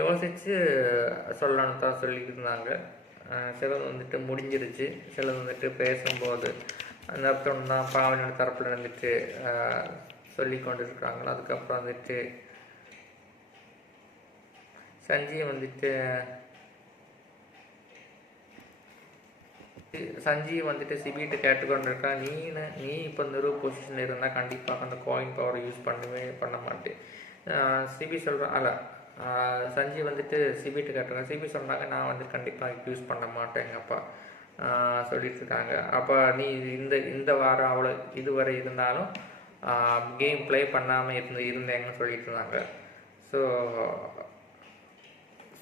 யோசித்து சொல்லணும்னு தான் சொல்லியிருந்தாங்க. சிலது வந்துட்டு முடிஞ்சிருச்சு, சிலது வந்துட்டு பேசும்போது அந்த அர்த்தம் தான் பாவனியோட தரப்பில் வந்துட்டு சொல்லி கொண்டு இருக்காங்களோ. அதுக்கப்புறம் வந்துட்டு சஞ்சீவ் வந்துட்டு சிபிட்டு கேட்டுக்கொண்டு இருக்கா, நீ இப்போ இந்த பொசிஷன் இருந்தால் கண்டிப்பாக அந்த காயின் பவரை யூஸ் பண்ண மாட்டேன். சிபி சொல்கிறேன் அல்ல, சஞ்சீவ் வந்துட்டு சிபிட்டு கேட்டிருக்காங்க. சிபி சொன்னாங்க, நான் வந்து கண்டிப்பாக யூஸ் பண்ண மாட்டேன் எங்கள் அப்பா சொல்லிட்டு இருக்காங்க. அப்போ நீ இந்த வாரம் அவ்வளோ இதுவரை இருந்தாலும் கேம் ப்ளே பண்ணாமல் இருந்தேங்கன்னு சொல்லிட்டு இருந்தாங்க.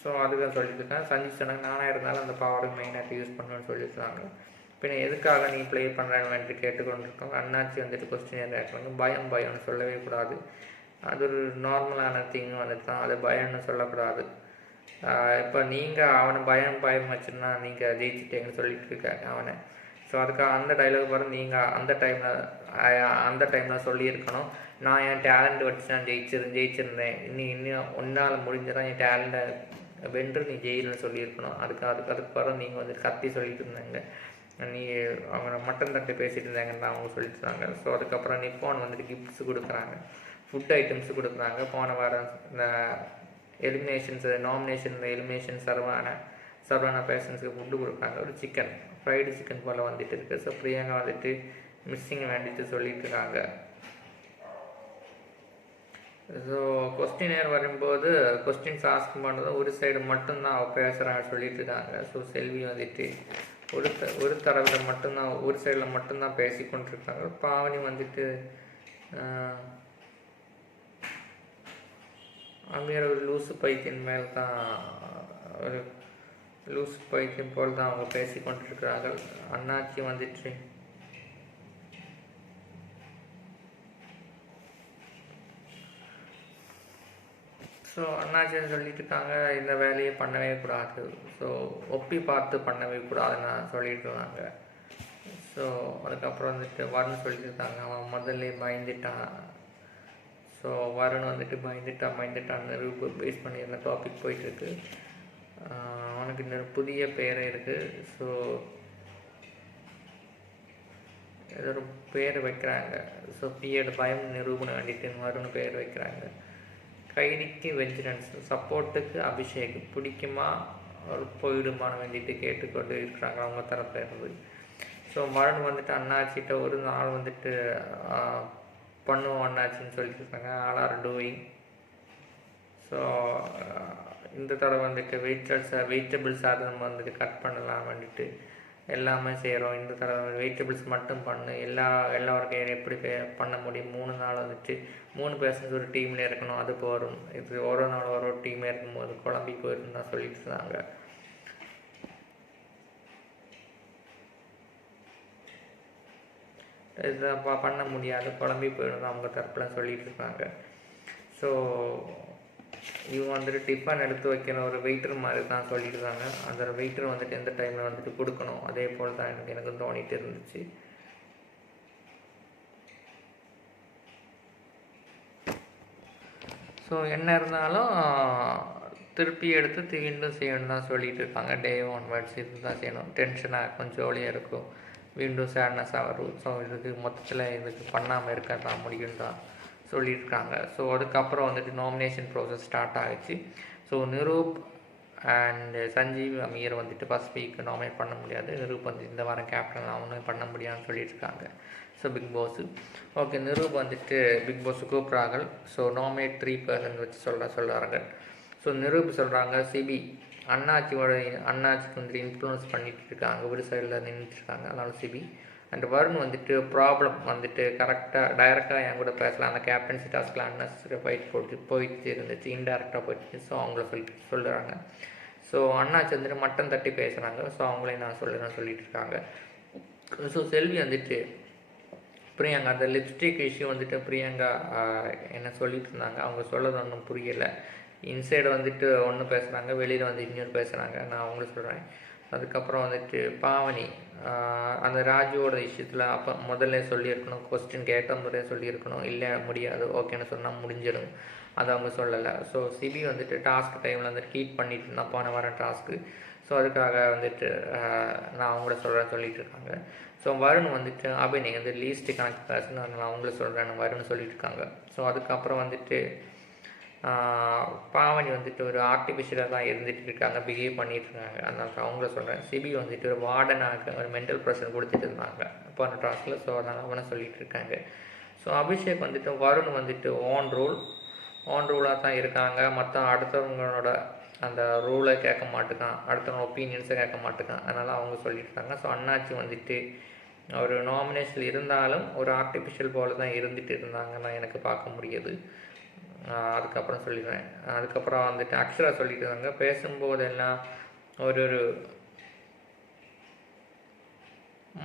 ஸோ அதுதான் சொல்லிட்டு இருக்கேன். சஞ்சீவ் சொன்னாங்க, நானாக இருந்தாலும் அந்த பவரை மெயினாக யூஸ் பண்ணுவேன்னு சொல்லியிருக்காங்க. பின்ன எதுக்காக நீ ப்ளே பண்ணுறேன்னு கேட்டுக்கொண்டிருக்கோங்க. அண்ணாச்சி வந்துட்டு கொஸ்டின் கேட்குறாங்க, பயம்னு சொல்லவே கூடாது, அது ஒரு நார்மலான திங் வந்துட்டு தான், அது பயம்னு சொல்லக்கூடாது. இப்போ நீங்கள் அவனை பயம் வச்சுருந்தா நீங்கள் ஜெயிச்சிட்டேங்கன்னு சொல்லிட்டு இருக்காங்க அவனை. ஸோ அதுக்காக அந்த டைலாக் வரும், நீங்கள் அந்த டைமில் சொல்லியிருக்கணும், நான் என் டேலண்ட் வச்சு நான் ஜெயிச்சிருந்தேன், இன்னும் ஒன்றால் முடிஞ்சதான் என் டேலண்ட்டை வென்று நீ ஜெயிலுன்னு சொல்லியிருக்கணும். அதுக்கு பிறகு நீங்கள் வந்து கத்தி சொல்லிட்டு இருந்தாங்க, நீ அவங்க மட்டன் தட்டு பேசிகிட்டு இருந்தாங்கன்னு அவங்க சொல்லிட்டு இருந்தாங்க. ஸோ அதுக்கப்புறம் நிப்பான் வந்துட்டு கிஃப்ட்ஸ் கொடுக்குறாங்க, ஃபுட் ஐட்டம்ஸ் கொடுக்குறாங்க. போன வாரம் இந்த எலிமினேஷன் சர்வான பேஷன்ஸுக்கு ஃபுட்டு கொடுக்குறாங்க. ஒரு ஃப்ரைடு சிக்கன் போல் வந்துட்டு இருக்குது. ஸோ பிரியங்கா வந்துட்டு மிஸ்ஸிங் வேண்டிட்டு சொல்லிட்டு இருக்காங்க. ஸோ கொஸ்டின் வரும்போது கொஸ்டின்ஸ் ஆஸ்க் பண்ணுறது ஒரு சைடு மட்டும்தான் அவள் பேசுகிறாங்க சொல்லிட்டு இருக்காங்க. ஸோ செல்வி வந்துட்டு ஒரு தரவில் மட்டும்தான், ஒரு சைடில் மட்டும்தான் பேசி கொண்டிருக்காங்க. பாவனி வந்துட்டு அமீர் ஒரு லூசு பைத்தியம் மேல் தான், ஒரு லூசு பைத்தியம் போல் தான் அவங்க பேசி கொண்டிருக்கிறார்கள். அண்ணாச்சி வந்துட்டு ஸோ அண்ணாச்சின்னு சொல்லிட்டு இருக்காங்க, இந்த வேலையை பண்ணவே கூடாது, ஸோ ஒப்பி பார்த்து பண்ணவே கூடாதுன்னு சொல்லிட்டு இருந்தாங்க. ஸோ அதுக்கப்புறம் வந்துட்டு வருண் சொல்லிட்டு இருக்காங்க, அவன் முதல்ல பயந்துட்டான். ஸோ வருண் வந்துட்டு பயந்துட்டான்னு பேஸ் பண்ணி அந்த டாபிக் போயிட்டுருக்கு. அவனுக்கு இன்னொரு புதிய பேர் இருக்குது. ஸோ ஏதோ ஒரு பேர் வைக்கிறாங்க. ஸோ பிஎட் பயம் நிரூபணம் வேண்டிட்டு வருண் பேர் வைக்கிறாங்க. கைதிக்கு வெஞ்சிடன்ஸ், சப்போர்ட்டுக்கு அபிஷேக், பிடிக்குமா ஒரு போயிடுமான வேண்டிட்டு கேட்டுக்கொண்டு இருக்கிறாங்க அவங்க தரப்பில் இருந்து. ஸோ வருண் வந்துட்டு அண்ணாச்சிட்ட ஒரு நாள் வந்துட்டு பண்ணுவோம் அண்ணாச்சின்னு சொல்லிட்டு இருக்காங்க. All are doing. ஸோ இந்த தடவை வந்துட்டு வெஜிடபிள்ஸ் அதை நம்ம வந்துட்டு கட் பண்ணலாம் வந்துட்டு எல்லாமே செய்கிறோம். இந்த தடவை வெஜிடபிள்ஸ் மட்டும் பண்ணு, எல்லாருக்கும் எப்படி பண்ண முடியும், 3 நாள் வந்துட்டு 3 பேர்சன்ஸ் ஒரு டீமில் இருக்கணும், அது போகும். இது ஒரு நாள் ஒரு டீமே இருக்கும்போது குழம்பி போயிருன்னு தான் சொல்லிட்டு இருந்தாங்க. இதை பண்ண முடியாது, குழம்பி போயிடும் அவங்க தரப்பில் சொல்லிட்டு இருக்காங்க. ஸோ இவங்க வந்துட்டு டிஃபன் எடுத்து வைக்கிற ஒரு வெயிட்டர் மாதிரி தான் சொல்லியிருக்காங்க. அந்த வெயிட்டர் வந்துட்டு எந்த டைமில் வந்துட்டு கொடுக்கணும், அதே போல் தான் எனக்கு தோணிட்டு இருந்துச்சு. ஸோ என்ன இருந்தாலும் திருப்பி எடுத்து மீண்டும் செய்யணும் தான் சொல்லிட்டு இருக்காங்க. டே 1 வேர்ட்ஸ் இது தான் செய்யணும். டென்ஷனாக கொஞ்சம் ஜோலியாக இருக்கும், மீண்டும் சேட்னஸாக வரும். ஸோ இதுக்கு மொத்தத்தில் இதுக்கு பண்ணாமல் இருக்க தான் முடியும் தான் சொல்லியிருக்காங்க. ஸோ அதுக்கப்புறம் வந்துட்டு நாமினேஷன் ப்ராசஸ் ஸ்டார்ட் ஆகிடுச்சு. ஸோ நிரூப் அண்ட் சஞ்சீவ் அமீர் வந்துட்டு ஃபஸ்ட் வீக் நாமினேட் பண்ண முடியாது, நிரூப் வந்து இந்த வாரம் கேப்டன் அவனும் பண்ண முடியாதுன்னு சொல்லியிருக்காங்க. So Big Boss okay, Niroop வந்துட்டு பிக் பாஸ் கூப்பிட்றாங்க. ஸோ நாமினேட் 3% வச்சு சொல்கிறாங்க. ஸோ நிரூப் சொல்கிறாங்க, சிபி அண்ணாச்சிக்கு வந்துட்டு இன்ஃப்ளூயன்ஸ் பண்ணிட்டு இருக்காங்க, ஒரு சைடில் நின்றுட்டுருக்காங்க, அதனால சிபி அண்ட் வருண் வந்துட்டு ப்ராப்ளம் வந்துட்டு டைரெக்டாக என் கூட பேசலாம், அந்த கேப்டன்சி டாஸ்கில் அன்னெசரி ஃபைட் போயிட்டு இருந்துச்சு, இன்டெரக்டாக போயிடுச்சு. ஸோ அவங்கள சொல்கிறாங்க. ஸோ அண்ணாச்சி வந்துட்டு மட்டன் தட்டி பேசுகிறாங்க. ஸோ அவங்களே நான் சொல்லிட்டு இருக்காங்க. ஸோ செல்வி வந்துட்டு பிரியங்கா அந்த லிப்ஸ்டிக் இஷ்யூ வந்துட்டு பிரியங்கா என்ன சொல்லிட்டு இருந்தாங்க, அவங்க சொல்லது ஒன்றும் புரியலை. இன்சைடு வந்துட்டு ஒன்று பேசுகிறாங்க, வெளியில் வந்து இன்னொரு பேசுகிறாங்க, நான் அவங்கள சொல்கிறேன். அதுக்கப்புறம் வந்துட்டு பாவனி அந்த ராஜுவோட விஷயத்தில் அப்போ முதல்ல சொல்லியிருக்கணும், கொஸ்டின் கேட்ட முறையாக சொல்லியிருக்கணும், இல்லை முடியாது ஓகேன்னு சொன்னால் முடிஞ்சிடும், அதை அவங்க சொல்லலை. ஸோ சிபி வந்துட்டு டாஸ்க் டைமில் வந்துட்டு ஹீட் பண்ணிட்டு இருந்தால் போன வாரம் டாஸ்க்கு. ஸோ அதுக்காக வந்துட்டு நான் அவங்கள சொல்லிட்டு இருக்காங்க. ஸோ வருண் வந்துட்டு அபிநய் வந்து லீஸ்ட் கணக்கு பேசுன்னு நான் அவங்கள சொல்கிறேன் வருண் சொல்லிட்டு இருக்காங்க. ஸோ அதுக்கப்புறம் வந்துட்டு பாவனி வந்துட்டு ஒரு ஆர்டிஃபிஷியலாக தான் இருந்துகிட்டு இருக்காங்க, பிஹேவ் பண்ணிட்டுருக்காங்க, அதனால அவங்கள சொல்கிறேன். சிபி வந்துட்டு ஒரு வார்டனாக ஒரு மென்டல் ப்ரெஷர் கொடுத்துட்டு இருந்தாங்க போன டாஸ்கில். ஸோ அதனால் அவனை சொல்லிகிட்டு இருக்காங்க. ஸோ அபிஷேக் வந்துட்டு வருண் வந்துட்டு ஓன் ரூலாக தான் இருக்காங்க, மற்ற அடுத்தவங்களோட அந்த ரூலை கேட்க மாட்டேக்கான், அடுத்தவங்க ஒப்பீனியன்ஸை கேட்க மாட்டேக்கான், அதனால் அவங்க சொல்லியிருக்காங்க. ஸோ அண்ணாச்சி வந்துட்டு ஒரு நாமினேஷன் இருந்தாலும் ஒரு ஆர்டிஃபிஷியல் போல் தான் இருந்துகிட்டு இருந்தாங்கன்னா எனக்கு பார்க்க முடியுது. அதுக்கப்புறம் சொல்லிடுவேன். அதுக்கப்புறம் வந்துட்டு அக்ஷரா சொல்லிட்டு இருந்தாங்க, பேசும்போதெல்லாம் ஒரு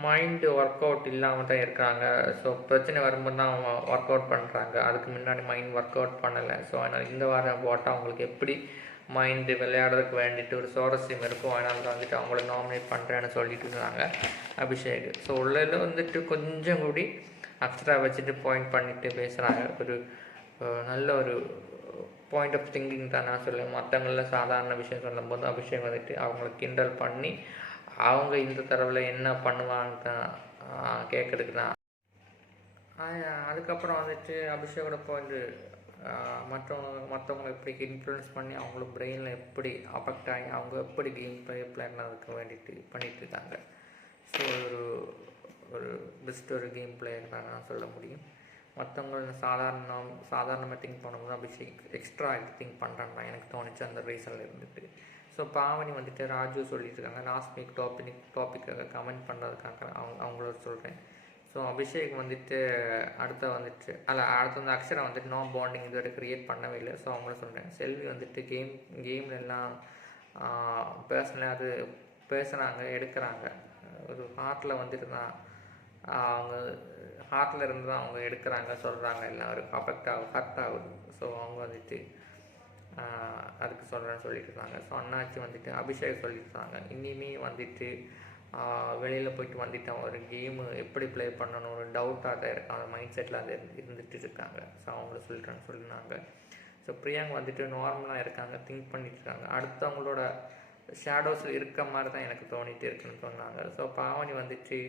மைண்டு ஒர்க் அவுட் இல்லாமல் தான் இருக்காங்க. ஸோ பிரச்சனை வரும்போது தான் அவங்க ஒர்க் அவுட் பண்ணுறாங்க. அதுக்கு முன்னாடி மைண்ட் ஒர்க் அவுட் பண்ணலை. ஸோ அதனால் இந்த வாரம் போட்டால் அவங்களுக்கு எப்படி மைண்டு விளையாடுறதுக்கு வேண்டிட்டு ஒரு சுவாரஸ்யம் இருக்கும். அதனால் வந்துட்டு அவங்கள நாமினேட் பண்ணுறேன்னு சொல்லிட்டு இருந்தாங்க அபிஷேக். ஸோ உள்ளதில் வந்துட்டு கொஞ்சம் கூடி அக்ஸ்ட்ரா வச்சுட்டு பாயிண்ட் பண்ணிட்டு பேசுகிறாங்க. ஒரு நல்ல ஒரு பாயிண்ட் ஆஃப் திங்கிங் தான் நான் சொல்லுவேன். மற்றவங்களில் சாதாரண விஷயம் சொல்லும்போது அபிஷேக் வந்துட்டு அவங்கள கிண்டல் பண்ணி அவங்க இந்த தடவில் என்ன பண்ணுவாங்க தான் கேட்குறதுக்கு தான். அதுக்கப்புறம் வந்துட்டு அபிஷேகோட பாயிண்ட் மற்றவங்களை எப்படி இன்ஃப்ளூயன்ஸ் பண்ணி அவங்கள பிரெயினில் எப்படி அஃபெக்ட் ஆகி அவங்க எப்படி கேம் பிளான் அதுக்கு வேண்டிட்டு பண்ணிகிட்ருக்காங்க. ஸோ ஒரு பெஸ்ட் ஒரு கேம் பிளேயர் தான் நான் சொல்ல முடியும். மற்றவங்க சாதாரணமாக திங்க் பண்ணும்போது அபிஷேக் எக்ஸ்ட்ரா திங்க் பண்ணுறாங்க எனக்கு தோணுச்சு அந்த ரீசனில் இருந்துட்டு. ஸோ பாவனி வந்துட்டு ராஜு சொல்லிட்டு இருக்காங்க லாஸ்ட் வீக் டாப்பிக்காக கமெண்ட் பண்ணுறதுக்காக அவங்களோட சொல்கிறேன். ஸோ அபிஷேக் வந்துட்டு அடுத்து வந்து அக்ஷரா வந்துட்டு நோ பாண்டிங் இதுவரை க்ரியேட் பண்ணவே இல்லை. ஸோ அவங்கள சொல்கிறேன். செல்வி வந்துட்டு கேம்ல எல்லாம் பர்சனலாக அது பேசுகிறாங்க எடுக்கிறாங்க. ஒரு ஹார்ட்டில் வந்துட்டு தான் அவங்க ஹார்ட்டில் இருந்து தான் அவங்க எடுக்கிறாங்க சொல்கிறாங்க எல்லாம் ஒரு ஹர்ட் ஆகுது. ஸோ அவங்க வந்துட்டு அதுக்கு சொல்கிறேன்னு சொல்லிட்டு இருந்தாங்க. ஸோ அண்ணாச்சி வந்துட்டு அபிஷேக் சொல்லிட்டு இருந்தாங்க இனிமே வந்துட்டு வெளியில் போயிட்டு வந்துட்டு ஒரு கேமு எப்படி ப்ளே பண்ணணும் ஒரு டவுட்டாக தான் இருக்காங்க. அந்த மைண்ட் செட்டில் அது இருந்துட்டு இருக்காங்க. ஸோ அவங்கள சொல்லிட்டாங்க. ஸோ பிரியாங்க வந்துட்டு நார்மலாக இருக்காங்க, திங்க் பண்ணிட்டு இருக்காங்க. அடுத்தவங்களோட ஷேடோஸ் இருக்க மாதிரி தான் எனக்கு தோணிட்டு இருக்குன்னு சொன்னாங்க. ஸோ பாவனி வந்துட்டு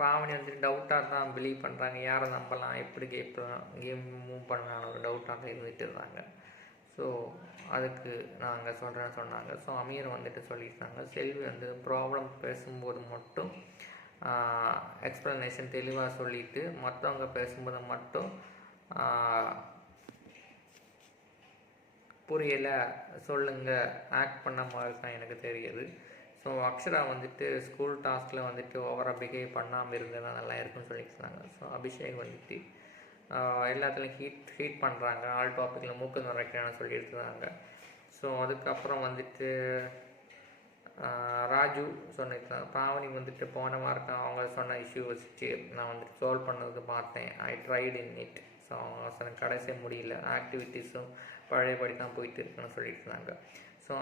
பாவனி வந்துட்டு டவுட்டாக தான் பிலீவ் பண்ணுறாங்க. யாரை நம்பலாம், எப்படி கேம் மூவ் பண்ணலாம் ஒரு டவுட்டாக தான் இருந்துகிட்டு இருந்தாங்க. ஸோ அதுக்கு நாங்கள் சொல்கிறேன்னு சொன்னாங்க. ஸோ அமீர் வந்துட்டு சொல்லியிருந்தாங்க செல்வி வந்து ப்ராப்ளம் பேசும்போது மட்டும் எக்ஸ்ப்ளனேஷன் தெளிவாக சொல்லிவிட்டு மற்றவங்க பேசும்போது மட்டும் புரியலை சொல்லுங்கள் ஆக்ட் பண்ண மாதிரி தான் எனக்கு தெரியுது. ஸோ அக்ஷரா வந்துட்டு ஸ்கூல் டாஸ்கில் வந்துட்டு ஓவராக பிஹேவ் பண்ணாமல் இருந்ததுதான் நல்லா இருக்குன்னு சொல்லியிருந்தாங்க. ஸோ அபிஷேக் வந்துட்டு எல்லாத்துலேயும் ஹீட் பண்ணுறாங்க, ஆல் டாப்பிக்கில் மூக்கு நுரைக்கிறான்னு சொல்லியிருந்தாங்க. ஸோ அதுக்கப்புறம் வந்துட்டு ராஜு சொன்னிருந்தாங்க பாவனி வந்துட்டு போன வாரம் அவங்க சொன்ன இஷ்யூ வச்சுட்டு நான் வந்துட்டு சால்வ் பண்ணதுக்கு பார்த்தேன். I tried in it. So அவங்க சொன்ன கடைசியே முடியல, ஆக்டிவிட்டீஸும் பழையபடி தான் போயிட்டு இருக்குன்னு சொல்லிட்டு இருந்தாங்க. ஸோ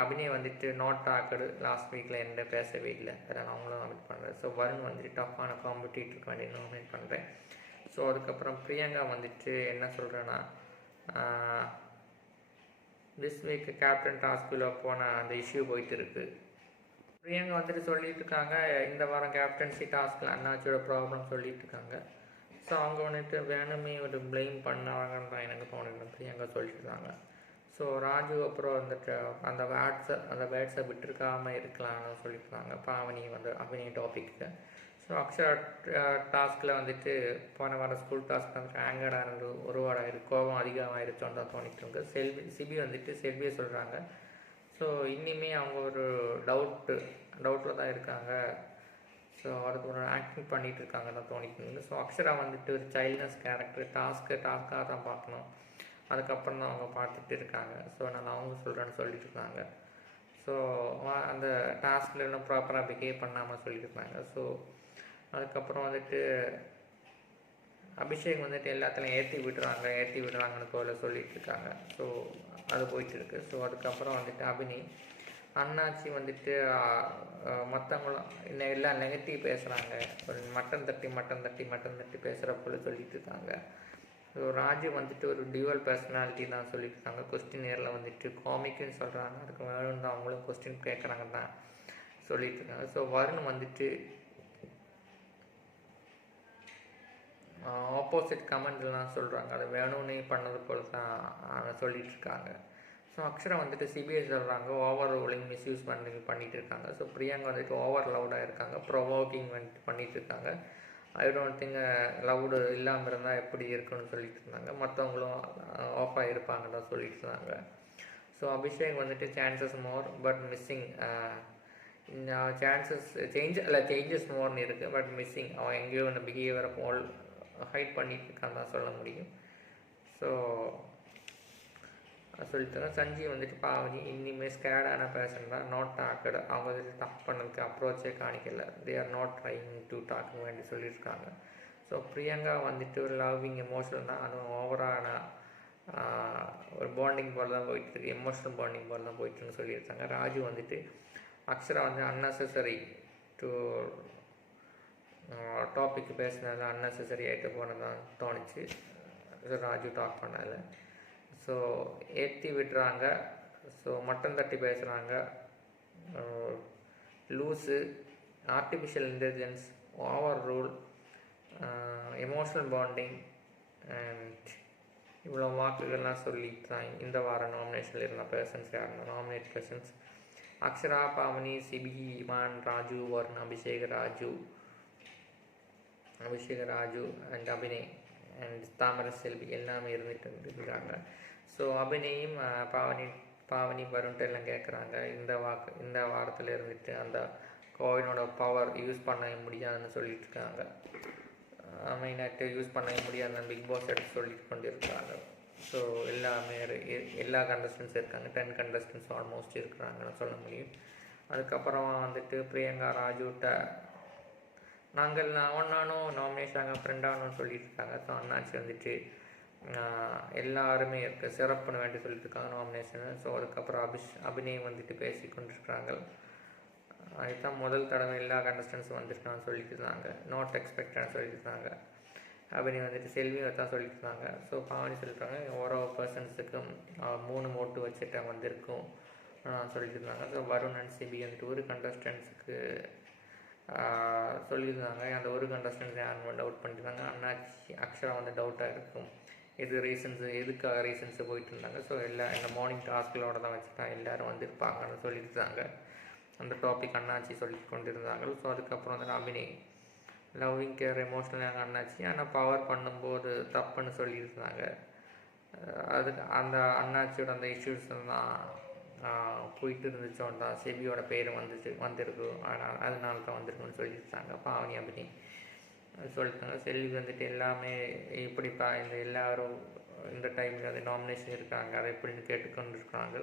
அபிநய் வந்துட்டு நாட் டாக்கடு லாஸ்ட் வீக்கில் என்கிட்ட பேசவே இல்லை, அதனால் அவங்களும் நாமினேட் பண்ணுறேன். ஸோ வருண் வந்துட்டு டஃப்பான காம்படிட்டருக்கு வேண்டி நாமினேட் பண்ணுறேன். ஸோ அதுக்கப்புறம் பிரியங்கா வந்துட்டு என்ன சொல்கிறேன்னா திஸ் வீக் கேப்டன் டாஸ்கில் போன அந்த இஷ்யூ போயிட்டு இருக்குது. பிரியங்கா வந்துட்டு சொல்லிட்டு இருக்காங்க இந்த வாரம் கேப்டன்சி டாஸ்கில் அண்ணாச்சியோட ப்ராப்ளம் சொல்லிட்டு இருக்காங்க. ஸோ அவங்க வந்துட்டு வேணுமே ஒரு ப்ளேம் பண்ணாங்கன்னு தான் எனக்கு தோணுது பிரியங்கா சொல்லிட்டு இருக்காங்க. ஸோ ராஜு அப்புறம் வந்துட்டு அந்த வேர்ட்ஸை விட்டுருக்காமல் இருக்கலாம்னு சொல்லியிருக்காங்க பாவனி அபிநய டாப்பிக்கு. ஸோ அக்ஷரா டாஸ்கில் வந்துட்டு போன வாரம் ஸ்கூல் டாஸ்க் வந்துட்டு ஆங்கடாக இருந்து ஒரு கோபம் அதிகமாகிருச்சோன்னு தான் தோணிட்டு இருக்கு. சிபி வந்துட்டு செல்வியை சொல்கிறாங்க. ஸோ இன்னிமே அவங்க ஒரு டவுட்டில் தான் இருக்காங்க. ஸோ அதுக்கு ஒரு ஆக்டிங் பண்ணிகிட்டு இருக்காங்க தான் தோணிட்டு இருந்தது. ஸோ அக்ஷரா வந்துட்டு ஒரு சைல்ட்னஸ் கேரக்டர் டாஸ்க்காக தான் பார்க்கணும், அதுக்கப்புறம் தான் அவங்க பார்த்துட்டு இருக்காங்க. ஸோ நான் அவங்க சொல்கிறேன்னு சொல்லிட்டு இருக்காங்க. ஸோ அந்த டாஸ்கில் இன்னும் ப்ராப்பராக பிஹேவ் பண்ணாமல் சொல்லியிருக்காங்க. ஸோ அதுக்கப்புறம் வந்துட்டு அபிஷேக் வந்துட்டு எல்லாத்துலையும் ஏற்றி விடுறாங்கன்னு போல சொல்லிட்டு இருக்காங்க. ஸோ அது போயிட்டுருக்கு. ஸோ அதுக்கப்புறம் வந்துட்டு அபினய் அண்ணாச்சி வந்துட்டு மற்றவங்களும் இன்னும் எல்லாம் நெகட்டிவ் பேசுகிறாங்க, ஒரு மட்டன் தட்டி பேசுகிற போல சொல்லிட்டு இருக்காங்க. ஸோ ராஜு வந்துட்டு ஒரு டியூவல் பர்சனாலிட்டி தான் சொல்லிட்டு இருக்காங்க. கொஸ்டின் நேரில் வந்துட்டு காமிக்குன்னு சொல்கிறாங்க, அதுக்கு வேணும் தான் அவங்களும் கொஸ்டின் கேட்குறாங்க தான் சொல்லிட்டு இருக்காங்க. ஸோ வருண் வந்துட்டு ஆப்போசிட் கமெண்ட்லாம் சொல்கிறாங்க, அதை வேணும்னே பண்ணது போல தான் சொல்லிட்டு இருக்காங்க. ஸோ அக்ஷரா வந்துட்டு சிபிஐ சொல்கிறாங்க ஓவர் ரூலிங் மிஸ்யூஸ் பண்ணிகிட்டு இருக்காங்க. ஸோ பிரியாங்க வந்துட்டு ஓவர் லவுடாக இருக்காங்க, ப்ரொவோக்கிங் வந்துட்டு பண்ணிகிட்டு இருக்காங்க. ஐ டோன்ட் திங்க் லவுடு இல்லாமல் இருந்தால் எப்படி இருக்குன்னு சொல்லிட்டு இருந்தாங்க. மற்றவங்களும் ஆஃபாக இருப்பாங்க தான் சொல்லிட்டு இருந்தாங்க. ஸோ அபிஷேக் வந்துட்டு chances more but missing, changes மோர்னு இருக்குது பட் மிஸ்ஸிங், அவன் எங்கேயோ அந்த பிஹேவியரை போல் ஹைட் பண்ணிட்டு இருக்கான்னு தான் சொல்ல முடியும். ஸோ சொல்லிட்டாங்க. சஞ்சீவ் வந்துட்டு பாவனி இனிமே ஸ்கேடான பேர்சன் தான், நாட் டாக்கடு. அவங்க வந்துட்டு டாக் பண்ணதுக்கு அப்ரோச்சே காணிக்கல, they are not trying to talk வேண்டி சொல்லியிருக்காங்க. ஸோ பிரியங்கா வந்துட்டு ஒரு லவ்விங் எமோஷனல் தான், அதுவும் ஓவரான ஒரு பாண்டிங் போல் தான் போயிட்டுருக்கு, எமோஷனல் பாண்டிங் போல் தான் போயிட்டுருன்னு சொல்லியிருக்காங்க. ராஜு வந்துட்டு அக்ஷரா வந்து அன்னெசரி டு டாபிக் பேசினது அன்னெசரி ஆகிட்டு போனதான் தோணுச்சு. ராஜு டாக் பண்ணல. ஸோ ஏற்றி விடுறாங்க. ஸோ மட்டன் தட்டி பேசுகிறாங்க. Loose, artificial intelligence, over rule, emotional bonding and இவ்வளோ வாக்குகள்லாம் சொல்லித்தான் இந்த வாரம் நாமினேஷனில் இருந்த பர்சன்ஸ் யாருன்னா nominate persons Akshara, Pavani, Cibi, Imman, Raju, Varun, Abhishek Raju and Abhinay and Thamarai Selvi எல்லாமே இருக்காங்க. ஸோ அபிநயும் பாவனி வருண்ட்டு எல்லாம் கேட்குறாங்க, இந்த வாரத்தில் இருந்துட்டு அந்த கோவினோட பவர் யூஸ் பண்ண முடியாதுன்னு சொல்லிட்டு இருக்காங்க. மெயினாக யூஸ் பண்ண முடியாதுன்னு பிக் பாஸ் எடுத்து சொல்லிட்டு கொண்டு இருக்காங்க. ஸோ எல்லா கண்டஸ்டன்ஸ் இருக்காங்க, 10 கண்டஸ்டன்ஸ் ஆல்மோஸ்ட் இருக்கிறாங்கன்னு சொல்ல முடியும். அதுக்கப்புறம் வந்துட்டு பிரியங்கா ராஜுகிட்ட நானும் நாமினேஷன் ஃப்ரெண்டாகணும்னு சொல்லிட்டு இருக்காங்க. ஸோ அண்ணாச்சி வந்துட்டு எல்லாருமே சிறப்புன்னு வேண்டி சொல்லிட்டு இருக்காங்க நாமினேஷனு. ஸோ அதுக்கப்புறம் அபிநயம் வந்துட்டு பேசி கொண்டிருக்கிறாங்க. அதுதான் முதல் தடவை எல்லா கண்டஸ்டன்ஸும் வந்துருக்கான்னு சொல்லியிருந்தாங்க, நாட் எக்ஸ்பெக்டட்னு சொல்லியிருந்தாங்க. அபிநயம் வந்துட்டு செல்வியை தான் சொல்லியிருந்தாங்க. ஸோ பாவனி சொல்லியிருக்காங்க ஓரோ பர்சன்ஸுக்கும் 3 ஓட்டு வச்சுட்டு வந்திருக்கும் சொல்லியிருந்தாங்க. ஸோ வருண் அண்ட் சிபி வந்துட்டு ஒரு கண்டஸ்டன்ஸுக்கு சொல்லியிருந்தாங்க. அந்த ஒரு கண்டஸ்டன்ஸ் யாரும் டவுட் பண்ணியிருந்தாங்க. அண்ணாச்சி அக்ஷரா வந்து டவுட்டாக இருக்கும், எதுக்காக ரீசன்ஸு போயிட்டு இருந்தாங்க. ஸோ இந்த மார்னிங் டாஸ்களோட தான் வச்சுட்டா எல்லோரும் வந்துருப்பாங்கன்னு சொல்லியிருந்தாங்க. அந்த டாபிக் அண்ணாச்சி சொல்லி கொண்டிருந்தாங்க. ஸோ அதுக்கப்புறம் வந்து அபிநய் லவ்விங் கேர் எமோஷ்னலாக அண்ணாச்சி, ஆனால் பவர் பண்ணும்போது தப்புன்னு சொல்லியிருந்தாங்க. அதுக்கு அந்த அண்ணாச்சியோட அந்த இஷ்யூஸ் தான் போயிட்டு இருந்துச்சோன்னு தான் செபியோட பேர் வந்திருக்கு, அதனால தான் வந்திருக்குன்னு சொல்லியிருந்தாங்க பாவனி அபினி சொல்லிட்டாங்க. செல்வி வந்துட்டு எல்லாமே இப்படிப்பா எல்லாரும் இந்த டைமில் வந்து நாமினேஷன் இருக்காங்க, அதை எப்படின்னு கேட்டுக்கொண்டு இருக்காங்க.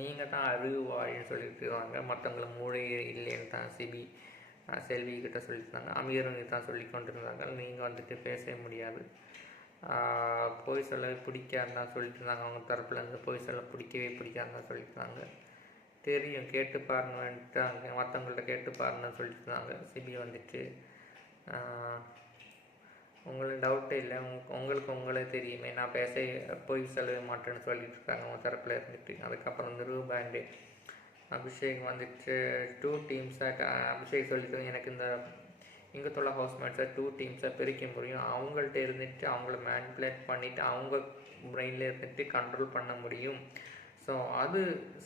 நீங்கள் தான் அறிவாளின்னு சொல்லியிருக்காங்க, மற்றவங்களை மூளை இல்லைன்னு தான் செல்விக்கிட்ட சொல்லியிருந்தாங்க. அமீருங்க தான் சொல்லி கொண்டிருந்தாங்க, நீங்கள் வந்துட்டு பேச முடியாது, பொய் சொல்ல பிடிக்காதுன்னு சொல்லிட்டு இருந்தாங்க. அவங்க தரப்புலேருந்து பொய் சொல்ல பிடிக்காதுன்னு சொல்லியிருந்தாங்க. தெரியும் கேட்டு பாருன்னுட்டு அங்கே மற்றவங்கள்ட்ட கேட்டு பாருன்னு சொல்லிட்டு இருந்தாங்க. சிபி வந்துட்டு உங்களுக்கு டவுட்டே இல்லை, உங்களுக்கு உங்களே தெரியுமே, நான் பொய் சொல்லவே மாட்டேன்னு சொல்லிட்டு இருக்காங்க அவங்க தரப்பில் இருந்துட்டு. அதுக்கப்புறம் வந்து ரூபாண்டு அபிஷேக் வந்துட்டு 2 டீம்ஸாக அபிஷேக் சொல்லிட்டு எனக்கு இந்த இங்கே உள்ள ஹவுஸ்மேட்ஸை 2 டீம்ஸாக பிரிக்க முடியும், அவங்கள்ட்ட இருந்துட்டு அவங்கள மேனிப்புலேட் பண்ணிவிட்டு அவங்க பிரெயினில் இருந்துட்டு கண்ட்ரோல் பண்ண முடியும். ஸோ அது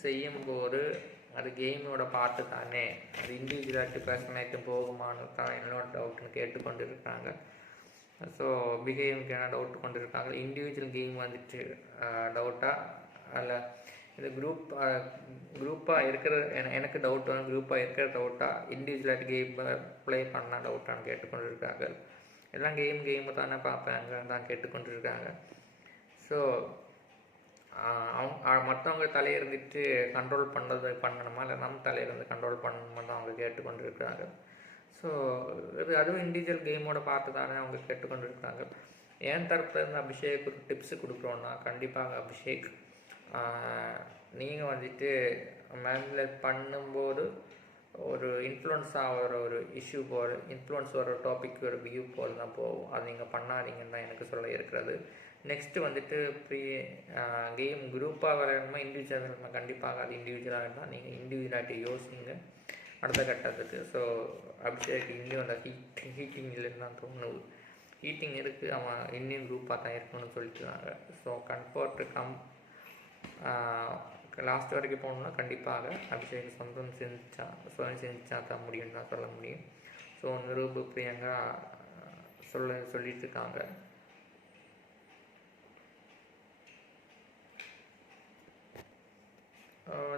செய்யும்போது அது கேமோட பார்ட்டு தானே, அது இண்டிவிஜுவலாகிட்டு பர்சனாலிட்டி போகுமான்னு தான் என்னோட டவுட்னு கேட்டுக்கொண்டு இருக்காங்க. ஸோ பிஹேவியருக்கு என்ன டவுட் கொண்டு இருக்காங்க. இண்டிவிஜுவல் கேம் வந்துட்டு டவுட்டாக அல்ல இது குரூப்பாக இருக்கிற எனக்கு டவுட் வந்து குரூப்பாக இருக்கிற டவுட்டாக இண்டிவிஜுவலாகிட்டு கேம் ப்ளே பண்ணால் டவுட்டான்னு கேட்டுக்கொண்டு இருக்காங்க. எல்லாம் கேமு தானே பார்ப்பாங்க தான் கேட்டுக்கொண்டு இருக்காங்க. ஸோ மற்றவங்க தலையிருந்துட்டு கண்ட்ரோல் பண்ணணுமா இல்லை நம்ம தலையிலேருந்து கண்ட்ரோல் பண்ணணுமா தான் அவங்க கேட்டுக்கொண்டு இருக்கிறாங்க. ஸோ அதுவும் இண்டிவிஜுவல் கேமோட பார்த்து தானே அவங்க கேட்டுக்கொண்டு இருக்காங்க. என் தரப்புலேருந்து அபிஷேக் ஒரு டிப்ஸு கொடுக்குறோன்னா கண்டிப்பாக அபிஷேக் நீங்கள் வந்துட்டு மேனிபுலேட் பண்ணும்போது ஒரு இன்ஃப்ளூயன்ஸ் ஆகிற ஒரு இஷ்யூ போல் இன்ஃப்ளூயன்ஸ் வர டாபிக் ஒரு வியூ போல் தான் போகும். அது நீங்கள் பண்ணாதீங்கன்னு தான் எனக்கு சொல்ல இருக்கிறது. நெக்ஸ்ட்டு வந்துட்டு கேம் குரூப்பாக விளையாடணுமா இண்டிவிஜுவலாக விளையாடணுமா, கண்டிப்பாக அது இண்டிவிஜுவலாக இருந்தால் நீங்கள் இண்டிவிஜுவலாகிட்ட யோசிங்க அடுத்த கட்டத்துக்கு. ஸோ அபிஷேக் இன்னும் அந்த ஹீட்டிங் இல்லைன்னு தான் தோணுது, ஹீட்டிங் இருக்குது, அவன் இன்னும் குரூப்பாக தான் இருக்கணும்னு சொல்லிட்டுருக்காங்க. ஸோ கம்ஃபர்ட்டு லாஸ்ட் வரைக்கும் போகணுன்னா கண்டிப்பாக அபிஷேக் சொந்தம் செஞ்சா தான் முடியும்னு தான் சொல்ல முடியும். ஸோ நிரூபு பிரியங்கா சொல்லிட்டு இருக்காங்க.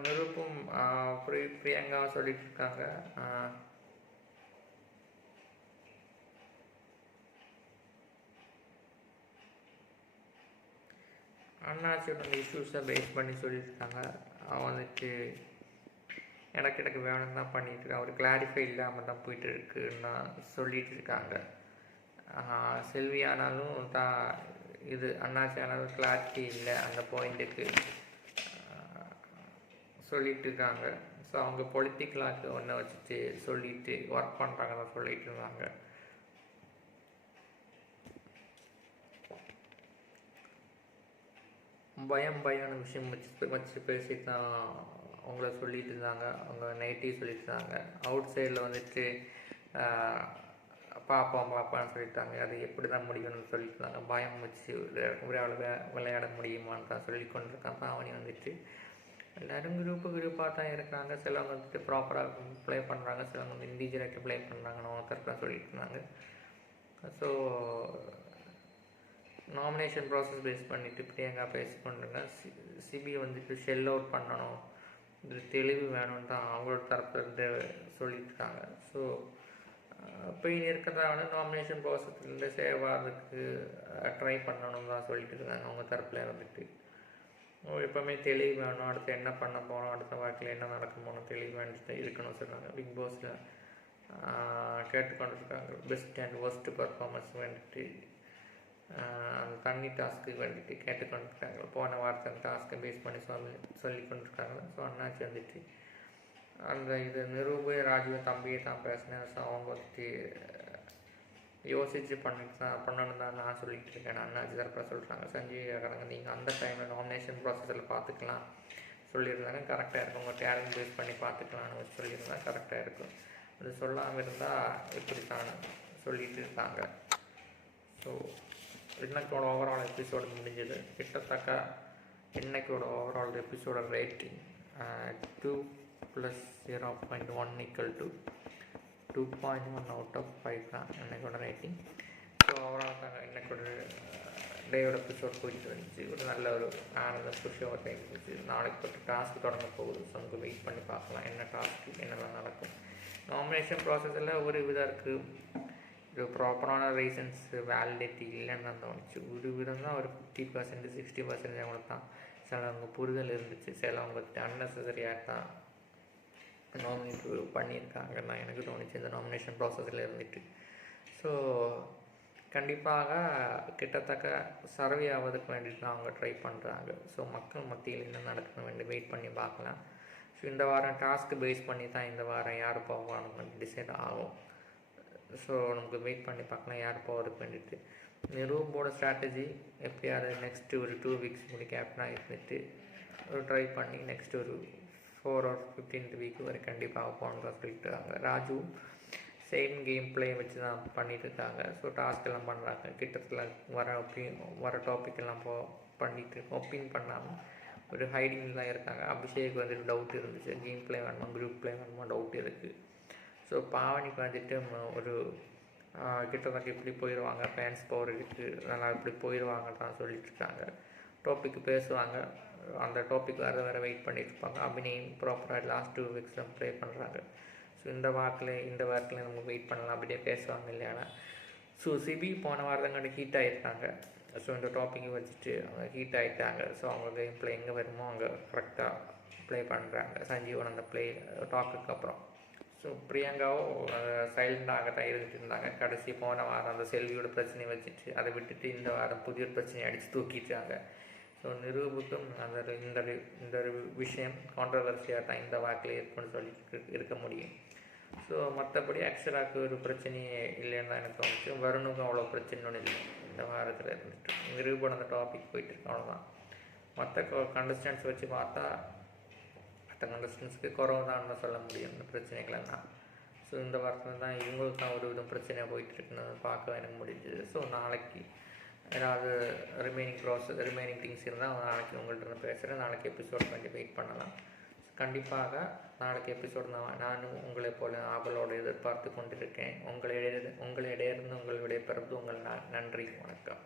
நிரூப்பும் பிரியங்கா சொல்லிட்டு இருக்காங்க. அண்ணாச்சியோட அந்த இஷ்யூஸை பேஸ் பண்ணி சொல்லியிருக்காங்க. அவன் வந்துட்டு எனக்கு வேணும் தான் பண்ணிட்டு அவர் கிளாரிஃபை இல்லாமல் தான் போயிட்டு இருக்குன்னு சொல்லிட்டு இருக்காங்க. செல்வி ஆனாலும் தான் இது அண்ணாச்சி ஆனாலும் கிளாரிட்டி இல்லை அந்த பாயிண்ட்டுக்கு சொல்லிட்டு இருக்காங்க. ஸோ அவங்க பொலிட்டிக்கலாக ஒன்றை வச்சுட்டு சொல்லிட்டு ஒர்க் பண்ணுறாங்கன்னு சொல்லிட்டு இருந்தாங்க. பயமான விஷயம் வச்சு பேசிட்டு தான் அவங்கள சொல்லிட்டு இருந்தாங்க. அவங்க நைட்டிவ் சொல்லிட்டு இருந்தாங்க. அவுட் சைடில் வந்துட்டு பாப்பான்னு சொல்லிட்டாங்க. அது எப்படி தான் முடியும்னு சொல்லிட்டு இருந்தாங்க. பயம் வச்சு விளையாட முடியுமான்னு தான் சொல்லி கொண்டிருக்காங்க. பாவனி வந்துட்டு எல்லோரும் குரூப்பாக தான் இருக்கிறாங்க. சிலவங்க வந்துட்டு ப்ராப்பராக ப்ளே பண்ணுறாங்க, சிலவங்க வந்து இண்டிவிஜுவலாக ப்ளே பண்ணுறாங்கன்னு அவங்க தரப்புலாம் சொல்லிட்டு இருந்தாங்க. ஸோ நாமினேஷன் ப்ராசஸ் பேஸ் பண்ணிவிட்டு பிரியங்கா பேஸ் பண்ணுறாங்க. சிபி வந்துட்டு ஷெல் அவுட் பண்ணணும், இது தெளிவு வேணும்னு தான் அவங்களோட தரப்புலேருந்து சொல்லியிருக்காங்க. ஸோ பெயின் இருக்கிறதால நாமினேஷன் ப்ராசஸ்லேருந்து சேவ் ஆகிறதுக்கு ட்ரை பண்ணணும்னு தான் சொல்லிட்டு இருக்காங்க அவங்க தரப்பில் வந்துட்டு. எப்போவுமே தெளிவு வேணும், அடுத்து என்ன பண்ண போகிறோம், அடுத்த வாழ்க்கையில் என்ன நடக்க போகணும், தெளிவு வேண்டிட்டு இருக்கணும்னு சொல்கிறாங்க. பிக் பாஸில் கேட்டுக்கொண்டிருக்காங்க. பெஸ்ட் அண்ட் ஒர்ஸ்ட் பர்ஃபார்மன்ஸ் வந்துட்டு அந்த தண்ணி டாஸ்க்கு வந்துட்டு கேட்டுக்கொண்டிருக்காங்க. போன வாரத்தை அந்த டாஸ்க்கை பேஸ் பண்ணி சொல்லி கொண்டிருக்காங்க. ஸோ அண்ணாச்சி வந்துட்டு அந்த இது நிரூப ராஜுவை தம்பியை தான் பேசினேன். ஸோ அவங்க வந்துட்டு யோசித்து பண்ணணும் தான் நான் சொல்லிகிட்டு இருக்கேன். அண்ணாச்சி தரப்பில் சொல்கிறாங்க. சஞ்சய் கடங்க நீங்கள் அந்த டைமில் நாமினேஷன் ப்ராசஸில் பார்த்துக்கலாம் சொல்லியிருந்தாங்க. கரெக்டாக இருக்கும். உங்கள் டேலண்ட் பேஸ் பண்ணி பார்த்துக்கலான்னு சொல்லியிருந்தாங்க. கரெக்டாக இருக்கும். அது சொல்லாமல் இருந்தால் இப்படி தான் சொல்லிகிட்டு இருக்காங்க. ஸோ இன்னைக்கோட ஓவரால் எபிசோடு முடிஞ்சது. கிட்டத்தட்ட இன்னைக்கோட ஓவரால் எபிசோட ரேட்டிங் 2 + 0.1 = 2.1 out of 5 தான் இன்னைக்கோட ரேட்டிங். ஸோ ஓவரால் தாங்க இன்னைக்கோட டேயோட எபிசோட் போயிட்டு இருந்துச்சு. ஒரு நல்ல ஒரு ஆனந்த புஷோட டைம் இருந்துச்சு. நாளைக்கு பற்றி டாஸ்க் தொடங்க போகுது. ஸோ நமக்கு வெயிட் பண்ணி பார்க்கலாம் என்ன டாஸ்க்கு என்னெல்லாம் நடக்கும். நாமினேஷன் ப்ராசஸில் ஒரு விதம் இருக்குது, ஒரு ப்ராப்பரான ரீசன்ஸ் வேலிடிட்டி இல்லைன்னு தான் தோணுச்சு. ஒரு விதம் தான் ஒரு 50% 60% அவங்களுக்கு தான் சிலவங்க புரிதல் இருந்துச்சு. சிலவங்க அன்னெசரியாக தான் நாமினேட் பண்ணியிருக்காங்கன்னு தான் எனக்கு தோணுச்சு இந்த நாமினேஷன் ப்ராசஸில் இருந்துட்டு. ஸோ கண்டிப்பாக கிட்டத்தட்ட சர்வே ஆவதுக்கு வேண்டிட்டு தான் அவங்க ட்ரை பண்ணுறாங்க. ஸோ மக்கள் மத்தியில் என்ன நடக்கணும் வேண்டி வெயிட் பண்ணி பார்க்கலாம். ஸோ இந்த வாரம் டாஸ்க்கு பேஸ் பண்ணி தான் இந்த வாரம் யார் போவான்னு டிசைட் ஆகும். ஸோ நமக்கு வெயிட் பண்ணி பார்க்கலாம் யார் போகிறதுக்கு வேண்டிட்டு. நிரூபோட ஸ்ட்ராட்டஜி எப்படியாவது நெக்ஸ்ட்டு ஒரு 2 வீக்ஸ் முடி கேப்டனாக இருந்துட்டு ஒரு ட்ரை பண்ணி நெக்ஸ்ட் ஒரு 4 or 15th வீக் வரை கண்டிப்பாக போகணுன்னு சொல்லிட்டு இருக்காங்க. ராஜு சேம் கேம் பிளே வச்சு தான் பண்ணிட்டு இருக்காங்க. ஸோ டாஸ்க் எல்லாம் பண்ணுறாங்க. கிட்டத்தில் வர டாபிக் எல்லாம் பண்ணிட்டு ஒப்பீன் பண்ணாமல் ஒரு ஹைடிங்கில் தான் இருக்காங்க. அபிஷேக் வந்துட்டு டவுட் இருந்துச்சு, கேம் பிளே வேணுமா குரூப் பிளே வேணுமா டவுட் இருக்குது. ஸோ பாவனிக்கு வந்துட்டு ஒரு கிட்டத்தட்ட இப்படி போயிடுவாங்க, ஃபேன்ஸ் பவருக்கு நல்லா இப்படி போயிடுவாங்க தான் சொல்லிட்டு இருக்காங்க. டாப்பிக்கு பேசுவாங்க, அந்த டாபிக் வேறு வெயிட் பண்ணிட்டு இருப்பாங்க. அபிநயம் ப்ராப்பராக லாஸ்ட் 2 வீக்ஸில் ப்ளே பண்ணுறாங்க. ஸோ இந்த வாரத்தில் நம்ம வெயிட் பண்ணலாம், அப்படியே பேசுவாங்க இல்லையானா. ஸோ சிபி போன வாரத்தங்காட்டி ஹீட் ஆகிருக்காங்க. ஸோ இந்த டாப்பிக்கை வச்சுட்டு அவங்க ஹீட் ஆகிட்டாங்க. ஸோ அவங்க கேம் பிளே எங்கே வருமோ அங்கே கரெக்டாக ப்ளே பண்ணுறாங்க. சஞ்சீவன் அந்த ப்ளே டாக்குக்கு அப்புறம். ஸோ பிரியங்காவும் சைலண்டாக தான் இருந்துட்டு இருந்தாங்க. கடைசி போன வாரம் அந்த செல்வியோட பிரச்சனையை வச்சுட்டு அதை விட்டுட்டு இந்த வாரம் புதிய பிரச்சனையை அடித்து தூக்கிட்டாங்க. ஸோ நிரூபுக்கும் இந்த விஷயம் கான்ட்ரவர்சியாக தான் இந்த வாக்கில் இருக்குன்னு சொல்லி இருக்க முடியும். ஸோ மற்றபடி அக்ஷராவுக்கு ஒரு பிரச்சனையே இல்லைன்னு தான் எனக்கு தோணுச்சு. வருணுக்கும் அவ்வளோ பிரச்சனை ஒன்று இல்லை இந்த வாரத்தில் இருந்துட்டு. நிரூபன் அந்த டாபிக் போயிட்டுருக்கு, அவ்வளோதான். மற்ற கண்டஸ்டன்ஸ் வச்சு பார்த்தா மற்ற கண்டஸ்டன்ஸுக்கு குறவு தான் சொல்ல முடியும் இந்த பிரச்சனைகளெல்லாம். ஸோ இந்த வாரத்தில் தான் இவங்களுக்கு தான் ஒரு விதம் பிரச்சனையாக போயிட்டுருக்குன்னு பார்க்க எனக்கு முடிஞ்சுது. ஸோ நாளைக்கு ஏதாவது ரிமைனிங் திங்ஸ் இருந்தால் நாளைக்கு உங்கள்கிட்ட நான் பேசுகிறேன். நாளைக்கு எபிசோட் பண்ணி வெயிட் பண்ணலாம். கண்டிப்பாக நாளைக்கு எபிசோட் நானும் உங்களை போல ஆவலோடு எதிர்பார்த்து கொண்டிருக்கேன். உங்களிடையிருந்து உங்கள் விடைபெறுவது உங்கள் நன்றி, வணக்கம்.